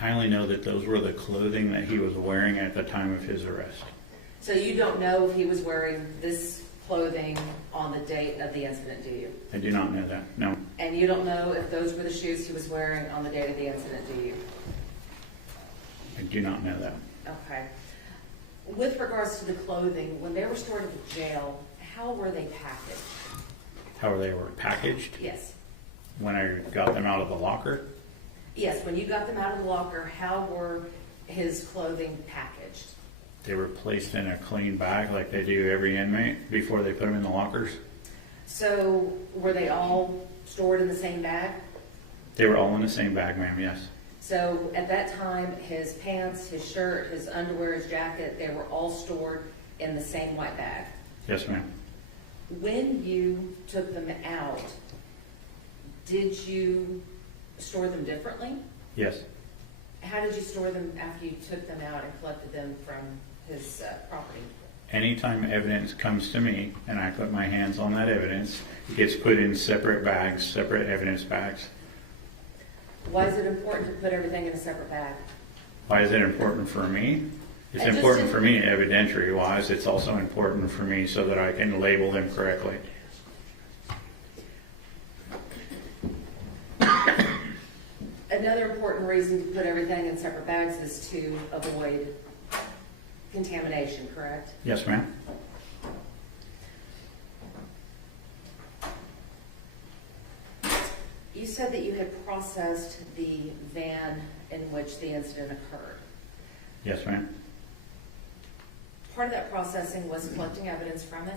I only know that those were the clothing that he was wearing at the time of his arrest. So you don't know if he was wearing this clothing on the date of the incident, do you? I do not know that. No. And you don't know if those were the shoes he was wearing on the date of the incident, do you? I do not know that. Okay. With regards to the clothing, when they were stored at the jail, how were they packaged? How they were packaged Yes. when I got them out of the locker. Yes, when you got them out of the locker, how were his clothing packaged? They were placed in a clean bag like they do every inmate before they put them in the lockers. So were they all stored in the same bag? They were all in the same bag, ma'am, yes. So at that time, his pants, his shirt, his underwear, his jacket, they were all stored in the same white bag. Yes, ma'am. When you took them out, did you store them differently? Yes. How did you store them after you took them out and collected them from his property? Anytime evidence comes to me and I put my hands on that evidence, it gets put in separate bags, separate evidence bags. Why is it important to put everything in a separate bag? Why is it important for me? It's I just important didn't- for me evidentiary wise. It's also important for me so that I can label them correctly. Another important reason to put everything in separate bags is to avoid contamination, correct? Yes, ma'am. You said that you had processed the van in which the incident occurred. Yes, ma'am. Part of that processing was collecting evidence from it,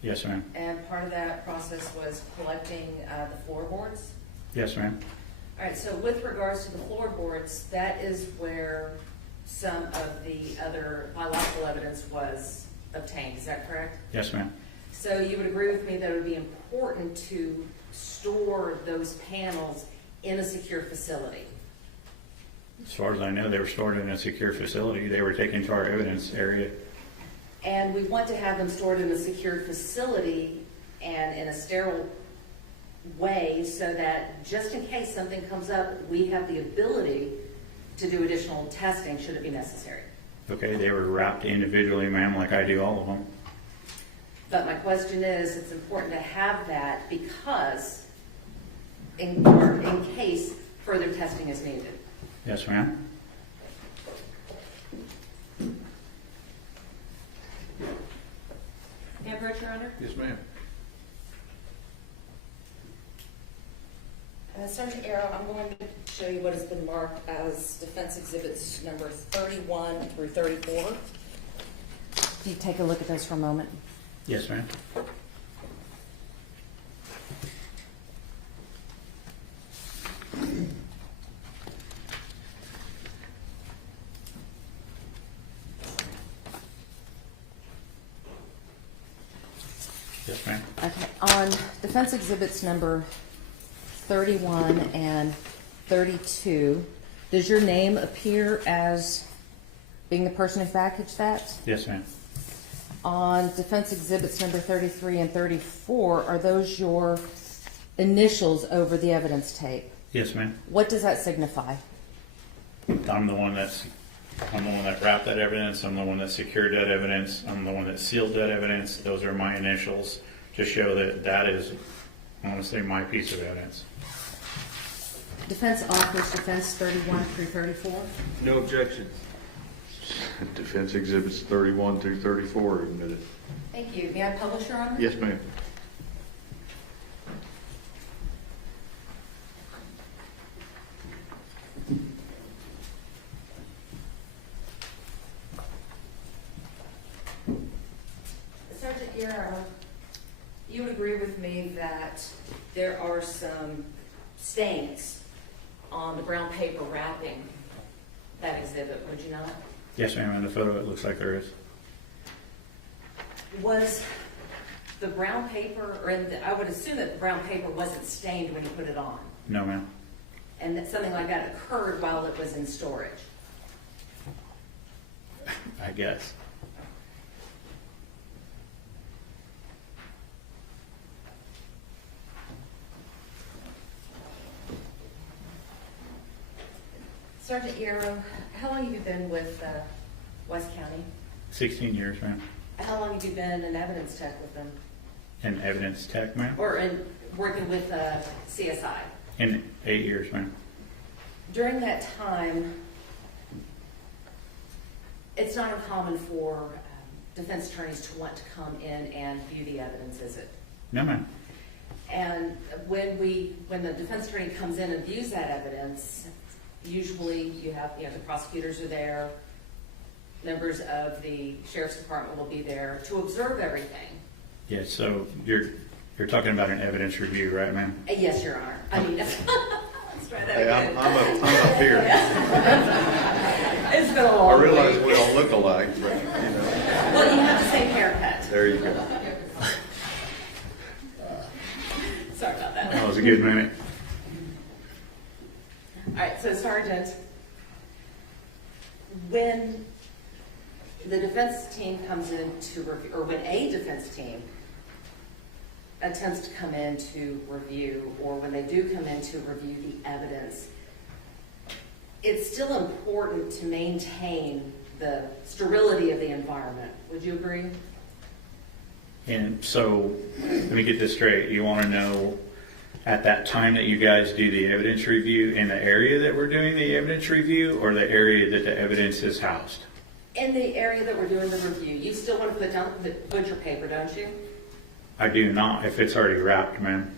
Yes, ma'am. and part of that process was collecting the floorboards. Yes, ma'am. All right, so with regards to the floorboards, that is where some of the other biological evidence was obtained, is that correct? Yes, ma'am. So you would agree with me that it would be important to store those panels in a secure facility? As far as I know, they were stored in a secure facility. They were taken to our evidence area. And we want to have them stored in a secured facility and in a sterile way so that just in case something comes up, we have the ability to do additional testing should it be necessary. Okay, they were wrapped individually, ma'am, like I do all of them. But my question is, it's important to have that because in case further testing is needed. Yes, ma'am. Honor? Yes, ma'am. Sergeant Yaro, I'm going to show you what has been marked as defense exhibits number 31 through 34. Can you take a look at those for a moment? Yes, ma'am. Yes, ma'am. Okay, on defense exhibits number 31 and 32, does your name appear as being the person who packaged that? Yes, ma'am. On defense exhibits number 33 and 34, are those your initials over the evidence tape? Yes, ma'am. What does that signify? I'm the one that wrapped that evidence. I'm the one that secured that evidence. I'm the one that sealed that evidence. Those are my initials to show that that is, I want to say, my piece of evidence. Defense offers defense 31 through 34. No objection. Defense exhibits 31 through 34 are admitted. Thank you. May I publish, Your Honor? Yes, ma'am. Sergeant Yaro, you would agree with me that there are some stains on the brown paper wrapping that exhibit, would you not? Yes, ma'am. In the photo, it looks like there is. Was the brown paper, I would assume that the brown paper wasn't stained when you put it on, No, ma'am. and that something like that occurred while it was in storage? I guess. Sergeant Yaro, how long have you been with West County? 16 years, ma'am. How long have you been an evidence tech with them? In evidence tech, ma'am. Or in working with CSI? In 8 years, ma'am. During that time, it's not uncommon for defense attorneys to want to come in and view the evidence, is it? No, ma'am. And when the defense attorney comes in and views that evidence, usually you have, the prosecutors are there, members of the sheriff's department will be there to observe everything. Yes, so you're talking about an evidence review, right, ma'am? Yes, Your Honor. I mean, let's try that Hey, again. I'm up here. It's been a I long realize week. we all look alike, but, Well, you have the same haircut. there you go. Sorry about that. That was a good minute. All right, so Sergeant, when the defense team comes in to review, or when a defense team attempts to come in to review, or when they do come in to review the evidence, it's still important to maintain the sterility of the environment. Would you agree? And so, let me get this straight. You want to know at that time that you guys do the evidence review in the area that we're doing the evidence review, or the area that the evidence is housed? In the area that we're doing the review, you still want to put down the butcher paper, don't you? I do not, if it's already wrapped, ma'am.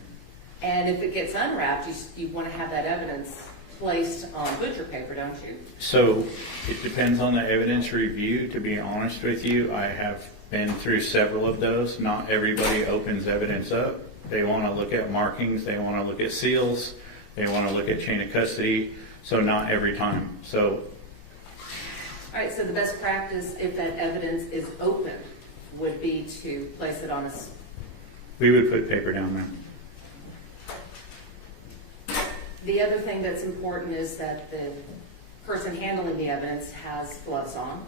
And if it gets unwrapped, you want to have that evidence placed on butcher paper, don't you? So, it depends on the evidence review, to be honest with you. I have been through several of those. Not everybody opens evidence up. They want to look at markings, they want to look at seals, they want to look at chain of custody, so not every time. So, All right, so the best practice, if that evidence is open, would be to place it on a... we would put paper down there. The other thing that's important is that the person handling the evidence has gloves on.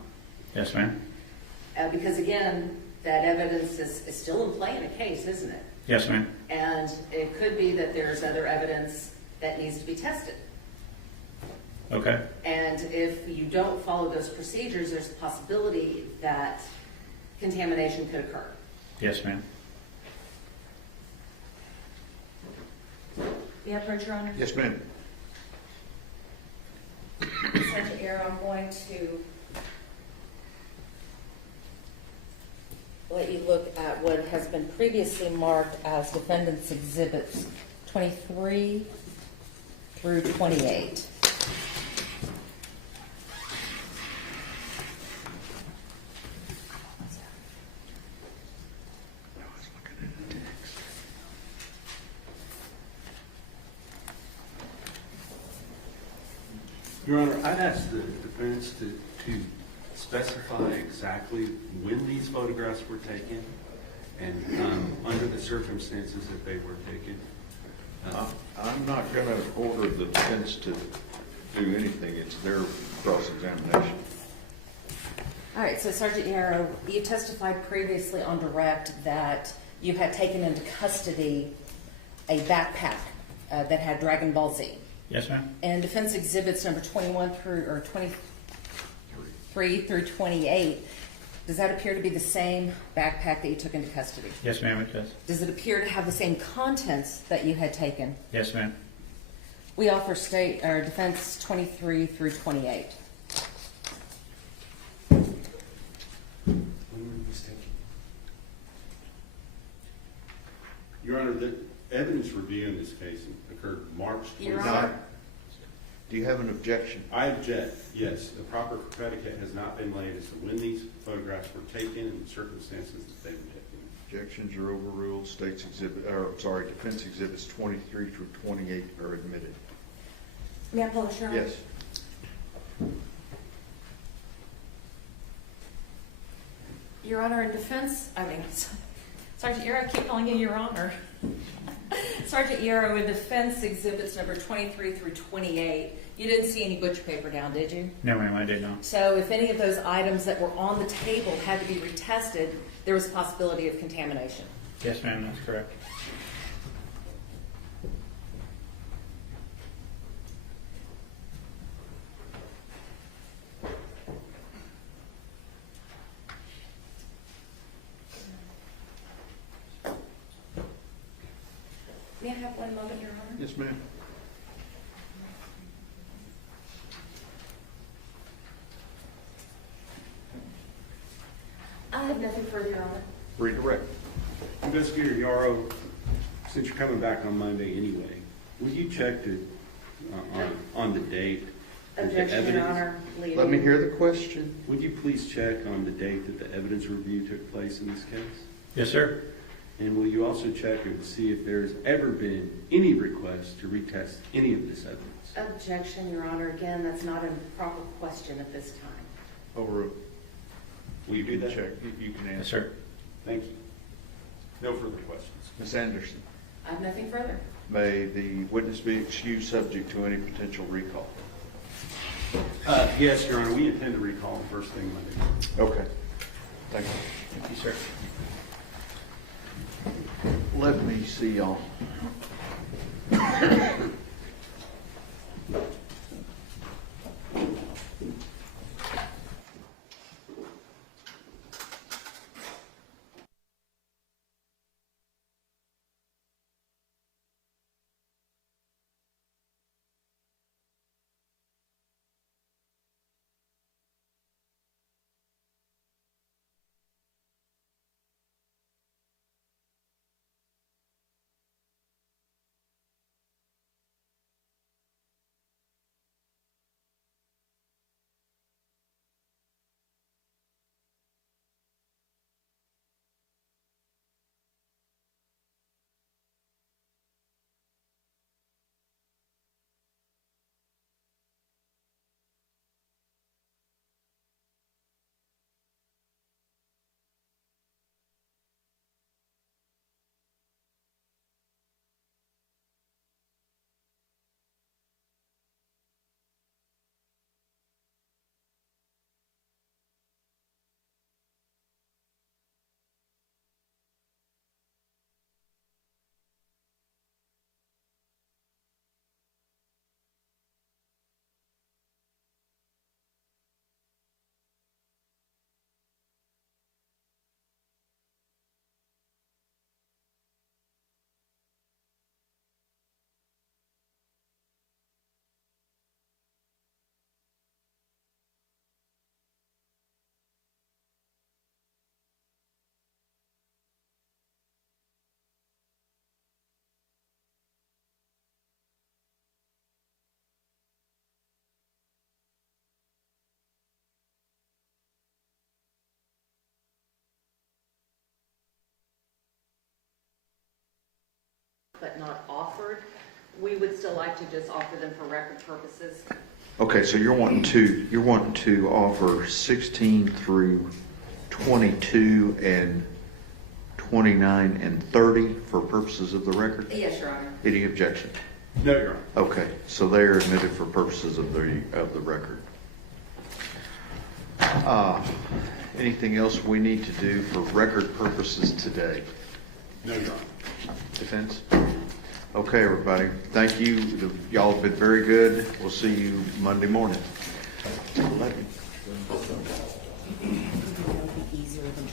Yes, ma'am? Because again, that evidence is still in play in a case, isn't it? Yes, ma'am. And it could be that there's other evidence that needs to be tested. Okay. And if you don't follow those procedures, there's a possibility that contamination could occur. Yes, ma'am. You have print, Your Honor? Yes, ma'am. Sergeant Yaro, I'm going to let you look at what has been previously marked as defendant's exhibits 23 through 28. Your Honor, I'd ask the defense to specify exactly when these photographs were taken and under the circumstances that they were taken. I'm not going to order the defense to do anything. It's their cross-examination. All right, so Sergeant Yaro, you testified previously on direct that you had taken into custody a backpack that had Dragon Ball Z. Yes, ma'am. And defense exhibits number 21 through, or 23 through 28, does that appear to be the same backpack that you took into custody? Yes, ma'am, it does. Does it appear to have the same contents that you had taken? Yes, ma'am. We offer state or defense 23 through 28. When were these taken? Your Honor, the evidence review in this case occurred March Your 22nd. Honor. Do you have an objection? I object, yes. The proper predicate has not been laid as to when these photographs were taken and the circumstances that they were taken. Objections are overruled. Defense exhibits 23 through 28 are admitted. May I pull a Cheryl? Yes. Your Honor, in defense, Sergeant Yaro, I keep calling you Your Honor. Sergeant Yaro, in defense exhibits number 23 through 28, you didn't see any butcher paper down, did you? No, ma'am, I did not. So if any of those items that were on the table had to be retested, there was a possibility of contamination. Yes, ma'am, that's correct. May I have one moment, Your Honor? Yes, ma'am. I have nothing further, Your Honor. Redirect. Investigator Yaro, since you're coming back on Monday anyway, will you check on the date? that the Objection, Your evidence- Honor. Leave. Let me hear the question. Would you please check on the date that the evidence review took place in this case? Yes, sir. And will you also check and see if there's ever been any request to retest any of this evidence? Objection, Your Honor. Again, that's not a proper question at this time. Overruled. Will you do that? Check. You can Yes, answer. sir. Thank you. No further questions. Ms. Anderson, I have nothing further. may the witness be excused subject to any potential recall? Yes, Your Honor, we intend to recall the first thing Monday. Okay. Thank you. Thank you, sir. Let me see y'all. but not offered. We would still like to just offer them for record purposes. Okay, so you're wanting to offer 16 through 22 and 29 and 30 for purposes of the record? Yes, Your Honor. Any objection? No, Your Honor. Okay, so they are admitted for purposes of the record. Anything else we need to do for record purposes today? No, Your Honor. Defense? Okay, everybody. Thank you. Y'all have been very good. We'll see you Monday morning. Easier than